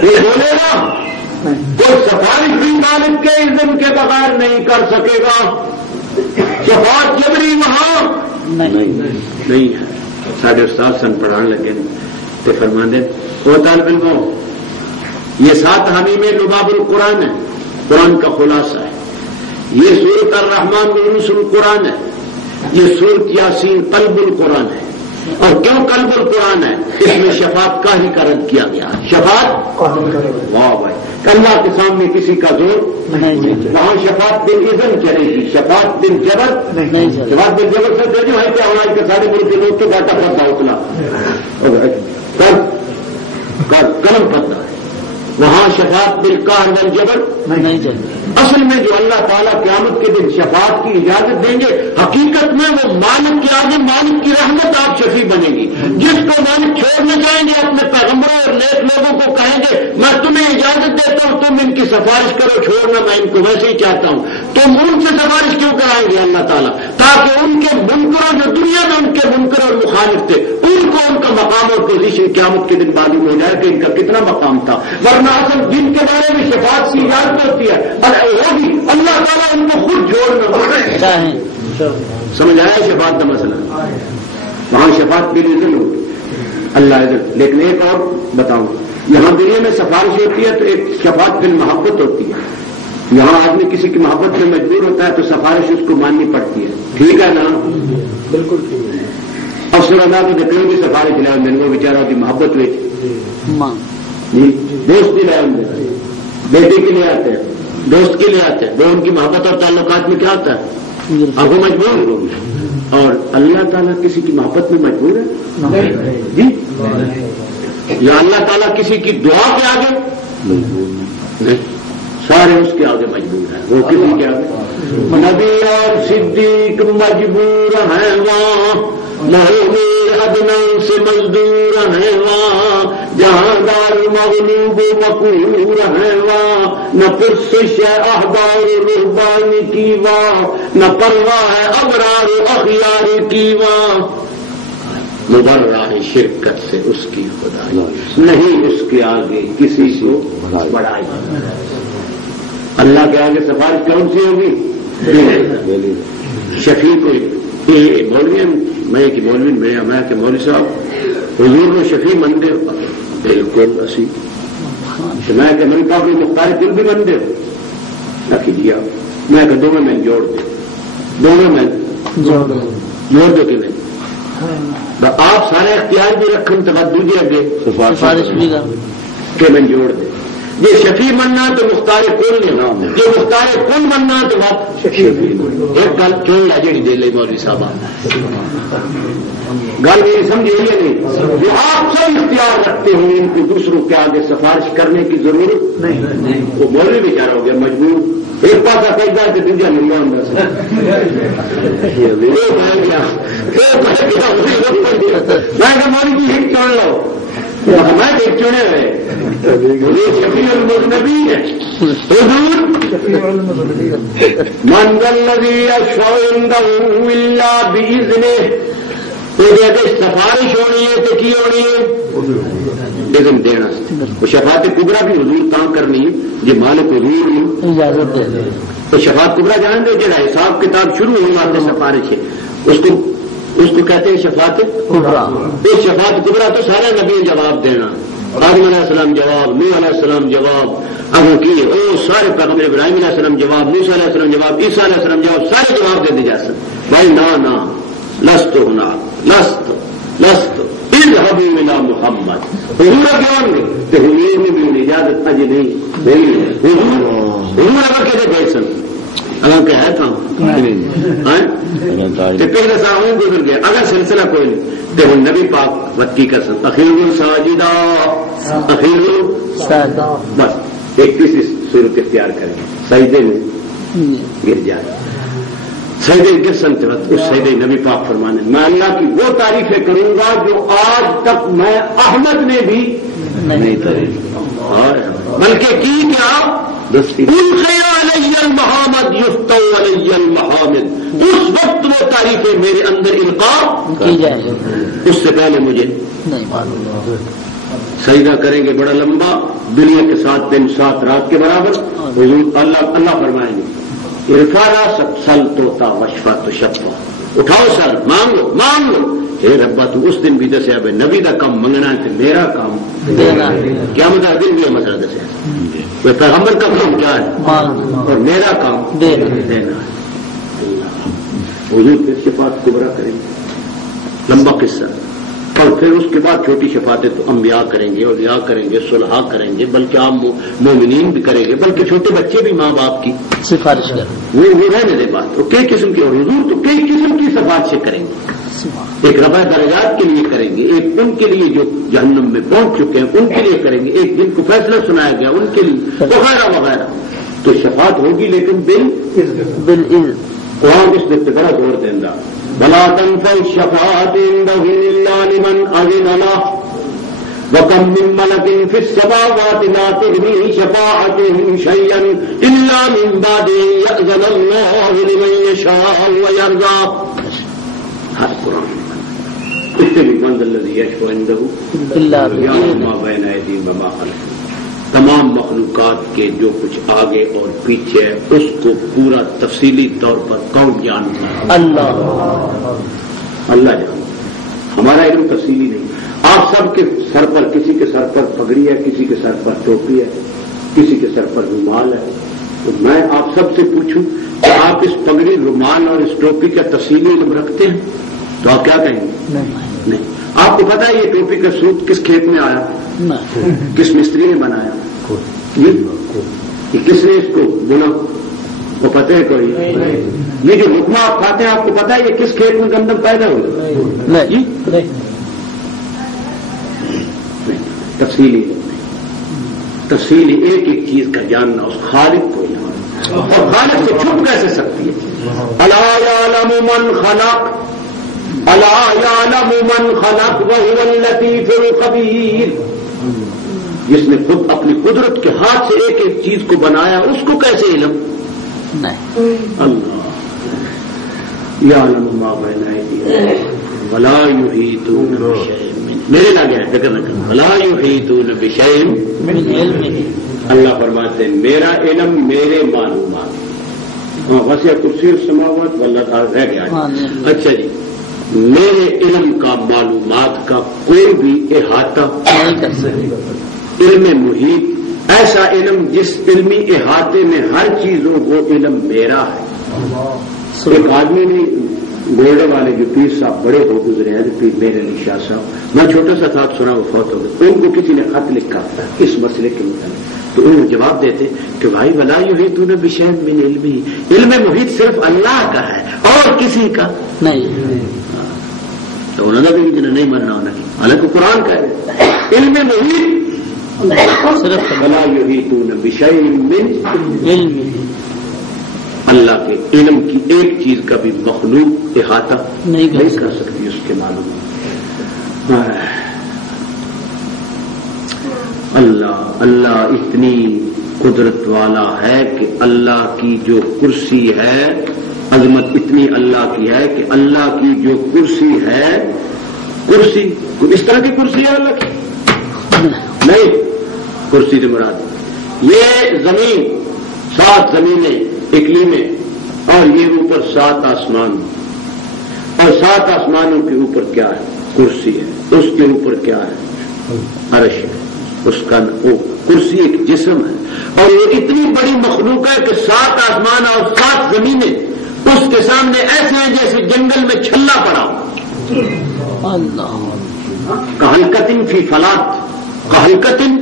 یہ بولے گا کوئی سفارش بھی مالک کے اذن کے بغیر نہیں کر سکے گا. شفاعت جبری وہاں نہیں ہے. ساڈے استاد سن پڑھان لگے تو فرماندے وہ طالب علموں یہ 7 حامی میں لباب القرآن ہے، قرآن کا خلاصہ ہے. یہ سورۃ الرحمن رؤوس القرآن ہے. یہ سورۃ یاسین قلب القرآن ہے. اور کیوں قلب القرآن ہے؟ اس میں شفاعت کا ہی رد کیا گیا. شفاعت واہ بھائی اللہ کے سامنے کسی کا زور وہاں شفاعت بالاذن چلے گی. شفاعت بالجبر شفاعت بالجبر سے جو ہے کیا ہمارے کے سارے ملک کے لوگ تو ڈاٹا کرتا اتنا قلم کرتا ہے. وہاں شفاعت بالقہر والجبر نہیں چلے. اصل میں جو اللہ تعالیٰ قیامت کے دن شفاعت کی اجازت دیں گے حقیقت میں وہ مالک کے آگے مالک کی رحمت آپ شفیع بنے گی. جس کو مالک چھوڑنے جائیں گے اپنے پیغمبروں اور نیک لوگوں کو کہیں گے میں تمہیں اجازت دیتا ہوں تم ان کی سفارش کرو، چھوڑنا میں ان کو ویسے ہی چاہتا ہوں. تم ان سے سفارش کیوں کرائیں گے اللہ تعالیٰ؟ تاکہ ان کے منکروں جو دنیا میں ان کے منکر اور مخالف تھے ان کو ان کا مقام اور پوزیشن قیامت کے دن معلوم ہو جائے کہ ان کا کتنا مقام تھا. ورنہ اصل جن کے بارے میں شفاعت کی اجازت ہوتی ہے ہوگی اللہ تعالیٰ ان کو خود جوڑنا. سمجھ آیا شفاعت کا مسئلہ؟ وہاں شفاعت بھی نہیں ہوگی اللہ عزت. لیکن ایک اور بتاؤں یہاں دنیا میں سفارش ہوتی ہے تو ایک شفاعت بالمحبت ہوتی ہے. یہاں آدمی کسی کی محبت میں مجبور ہوتا ہے تو سفارش اس کو ماننی پڑتی ہے. ٹھیک ہے نا؟ بالکل ٹھیک ہے. افسر اللہ کو دیکھیں بھی سفارش لائے میں نے وہ بیچارہ کی محبت ہوئی جی دوست بھی لائے بیٹے کے لیے آتے ہیں دوست کے لیے آتے ہیں. وہ ان کی محبت اور تعلقات میں کیا ہوتا ہے آپ کو مجبور. اور اللہ تعالیٰ کسی کی محبت میں مجبور ہے جی؟ یا اللہ تعالیٰ کسی کی دعا کے آگے نہیں سارے اس کے آگے مجبور ہیں. وہ کسی کے آگے نبی اور صدیق مجبور ہیں وہاں محمود ادنان سے مزدور ہیں وہاں جہاں دار مغلوب مقہور ہیں وہاں نہ پرسش ہے احبار رہبان کی وہاں نہ پرواہ ہے ابرار اخیار کی وہاں مبرہ شرکت سے اس کی خدائی نہیں اس کے آگے کسی کو بڑھائی. اللہ کے آگے سفارش کون سی ہوگی؟ شفیع کو مولوی میں کہ مولوی میں کہ مولوی صاحب حضور کو شفیع مندے ہو بالکل اسی میں کہ من کا کوئی مختار دل بھی مندے ہو رکھی دیا. میں کہ دونوں میں جوڑ دے دونوں میں جوڑ دو کہ نہیں آپ سارے اختیار بھی رکھیں تو بات دوجے اگے سفارش بھی کہ میں جوڑ دے. یہ شفیع مننا تو مختار کل نہیں یہ مختار کل مننا تو بات ایک گل کیوں لاجڑی دے لے مولوی صاحب گل یہ سمجھے نہیں. جو آپ سب اختیار رکھتے ہیں ان کو دوسروں کے آگے سفارش کرنے کی ضرورت نہیں. وہ مولوی بیچارہ ہو گیا مجبور ایک پاس سجدہ کہ دوجا نہیں ہوں میں مولوی جی ہٹ چڑھ لو میں ایک چنے ہوئے شفیع المذنبی ہے حضور من الذی یشفع عنده الا باذنہ. تو جیسے سفارش ہونی ہے تو کی ہونی ہے اذن دینا. وہ شفاعت کبریٰ بھی حضور کام کرنی ہے جو مالک حضور نہیں اجازت دے. تو شفاعت کبریٰ جان دے جڑا حساب کتاب شروع ہونے والے سفارش ہے اس کو کہتے ہیں شفاعت کبریٰ. یہ شفاعت کبریٰ تو سارے نبی جواب دینا. آدم علیہ السلام جواب نوح علیہ السلام جواب ابو کی سارے پیغمبر ابراہیم علیہ السلام جواب موسیٰ علیہ السلام جواب عیسیٰ علیہ السلام جواب سارے جواب دے دی جا سکتے. بھائی نا لست ہونا لست اذهبوا الى محمد حضور کیوں نہیں تو حضور نے بھی اجازت اج نہیں حضور اگر کہتے گئے سن اگر کہ ہے کہاں پہلے سامنے گزر گیا اگر سلسلہ کوئی نہیں تو وہ نبی پاک وکی کر سکتا اخیر ساجدہ اخیر بس ایک تیسری صورت اختیار کریں سجدے میں گر جائے سجدے گر سنتے وقت اس سجدے نبی پاک فرمانے میں اللہ کی وہ تعریفیں کروں گا جو آج تک میں احمد نے بھی نہیں کری بلکہ کی کیا المحامد یفتو علی المحامد اس وقت وہ تعریفیں میرے اندر القاء کی جائے اس سے پہلے مجھے سجدہ کریں گے بڑا لمبا دنیا کے 7 دن 7 رات کے برابر حضور اللہ فرمائیں گے ارفارا سل توتا وشفا تو شفا اٹھاؤ سر مانگ لو اے ربا تو اس دن بھی دسیا بھائی نبی کا کام منگنا ہے میرا کام کیا مطلب دن بھی مسئلہ دسیا پیغمبر کا کام کیا ہے اور میرا کام دینا حضور پھر شفاعت کبرا کریں گے لمبا قصہ اور پھر اس کے بعد چھوٹی شفاعتیں تو انبیاء کریں گے اولیاء کریں گے صلحاء کریں گے بلکہ عام مومنین بھی کریں گے بلکہ چھوٹے بچے بھی ماں باپ کی سفارش کریں وہ رہنے دے بات تو کئی قسم کی اور حضور تو کئی قسم کی سفارشیں کریں گے ایک رفع درجات کے لیے کریں گے ایک ان کے لیے جو جہنم میں پہنچ چکے ہیں ان کے لیے کریں گے ایک جن کو فیصلہ سنایا گیا ان کے لیے وغیرہ وغیرہ تو شفاعت ہوگی لیکن بالعلم وہاں اس نے بڑا زور دینا بلا تنفع الشفاعة عنده إلا لمن أذن له وكم من ملك في السماوات لا تغني شفاعتهم شيئا إلا من بعد أن يأذن الله لمن يشاء ويرضى هذا القرآن اتبع من الذي يشفع عنده إلا ما بين أيديهم وما خلفهم تمام مخلوقات کے جو کچھ آگے اور پیچھے ہے اس کو پورا تفصیلی طور پر کون جانتا ہے اللہ جانتا ہمارا علم تفصیلی نہیں آپ سب کے سر پر کسی کے سر پر پگڑی ہے کسی کے سر پر ٹوپی ہے کسی کے سر پر رومال ہے تو میں آپ سب سے پوچھوں کہ آپ اس پگڑی رومال اور اس ٹوپی کا تفصیلی علم رکھتے ہیں تو آپ کیا کہیں گے نہیں آپ کو پتا ہے یہ ٹوپی کا سوٹ کس کھیت میں آیا کس مستری نے بنایا یہ کس نے اس کو بنا وہ پتہ ہے کوئی یہ جو لقمہ آپ کھاتے ہیں آپ کو پتا ہے یہ کس کھیت میں گندم پیدا ہوگا تفصیلی ایک ایک چیز کا جاننا اس خالق کو جاننا اور خالق سے چھپ کیسے سکتی ہے الا یعلم من خلق الا یعلم من خلق وهو اللطیف الخبیر جس نے خود اپنی قدرت کے ہاتھ سے ایک ایک چیز کو بنایا اس کو کیسے علم اللہ یعلم ما بین ایدیہم ولا یحیطون بشیء میرے لگے ہے فکر نہ کرو ولا یحیطون بشیء من علمہ اللہ فرماتے ہیں میرا علم میرے معلومات وسع کرسی السماوات والارض تعالی رہ گیا اچھا جی میرے علم کا معلومات کا کوئی بھی احاطہ نہیں کر سکے علم محیط ایسا علم جس علمی احاطے میں ہر چیز ہو وہ علم میرا ہے ایک آدمی نے گولڈے والے جو پیر صاحب بڑے ہو گزرے ہیں پیر میر علی شاہ صاحب میں چھوٹا سا تھا سنا وہ فوت ہو گئے ان کو کسی نے خط لکھا تھا اس مسئلے کے متعلق تو انہوں نے جواب دیتے کہ بھائی ولا یحیطون بشیء من علمہ علم محیط صرف اللہ کا ہے اور کسی کا نہیں تو انہوں نے بھی جنہیں نہیں مرنا ہونا کی حالانکہ قرآن کا ہے علم محیط صرف ولا یحیطون بشیء من علمہ اللہ کے علم کی ایک چیز کا بھی مخلوق احاطہ نہیں کر سکتی اس کے معلوم اللہ اتنی قدرت والا ہے کہ اللہ کی جو کرسی ہے عظمت اتنی اللہ کی ہے کہ اللہ کی جو کرسی ہے کرسی اس طرح کی کرسی ہے اللہ کی نہیں کرسی سے مراد یہ زمین 7 زمینیں اقلیمیں اور یہ اوپر 7 آسمان اور 7 آسمانوں کے اوپر کیا ہے کرسی ہے اس کے اوپر کیا ہے عرش ہے اس کا وہ کرسی ایک جسم ہے اور یہ اتنی بڑی مخلوق ہے کہ 7 آسمان اور 7 زمینیں اس کے سامنے ایسے ہیں جیسے جنگل میں چھلا پڑا کہلکتن فی فلات کہلکتن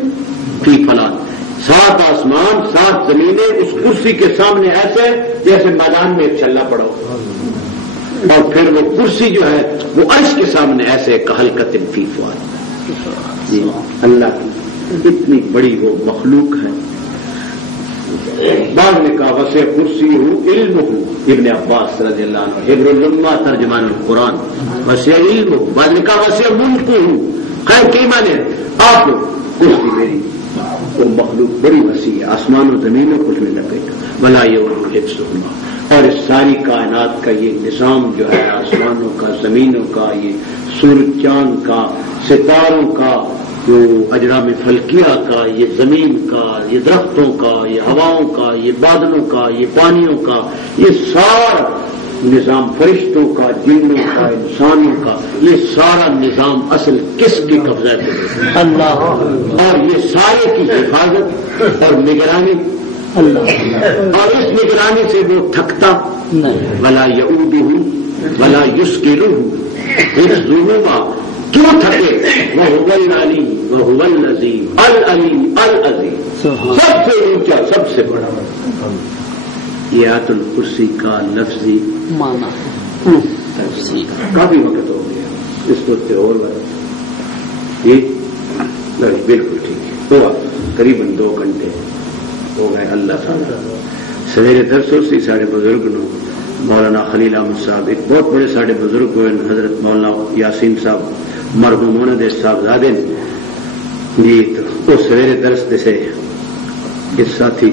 فی فلات 7 آسمان 7 زمینیں اس کرسی کے سامنے ایسے جیسے میدان میں ایک چلا پڑا ہو، اور پھر وہ کرسی جو ہے وہ عرش کے سامنے ایسے کہلکت فی فؤاد۔ جی اللہ کی اتنی بڑی وہ مخلوق ہے۔ بعد نے کہا وسع کرسی ہوں علم ہوں، ابن عباس رضی اللہ عنہ حبر الامہ ترجمان القرآن، وسع علم ہوں، بعد نے کہا وسع ملک ہوں۔ خیر کی مانے آپ کرسی میری وہ مخلوق بڑی وسیع ہے، آسمان و زمینوں کو اس میں لگے گا، ولا یؤودہ حفظہما، اور اس ساری کائنات کا یہ نظام جو ہے آسمانوں کا، زمینوں کا، یہ سورج چاند کا، ستاروں کا، جو اجرام فلکیہ کا، یہ زمین کا، یہ درختوں کا، یہ ہواؤں کا، یہ بادلوں کا، یہ پانیوں کا، یہ سارا نظام فرشتوں کا، جنوں کا، انسانوں کا، یہ سارا نظام اصل کس کی قبضہ ہے؟ اللہ، اور یہ سارے کی حفاظت اور نگرانی اللہ، اور اس نگرانی سے وہ تھکتا نہیں، ولا یعودہ ولا یسکلہ حفظہما، کیوں تھکے؟ وہو العلی وہو العظیم العلیم العظیم، سب سے اونچا سب سے بڑا۔ یہ آیت الکرسی کا لفظی معنی کافی وقت ہو گیا، اس کو اور بالکل ٹھیک ہے، ہوا قریباً 2 گھنٹے ہو گئے۔ اللہ تعالیٰ سویرے درسوں سے سارے بزرگ نے مولانا خلیل احمد صاحب ایک بہت بڑے سارے بزرگ ہوئے، حضرت مولانا یاسین صاحب مرحوم مونس صاحب زادے جی، تو وہ سویرے درس سے اس ساتھی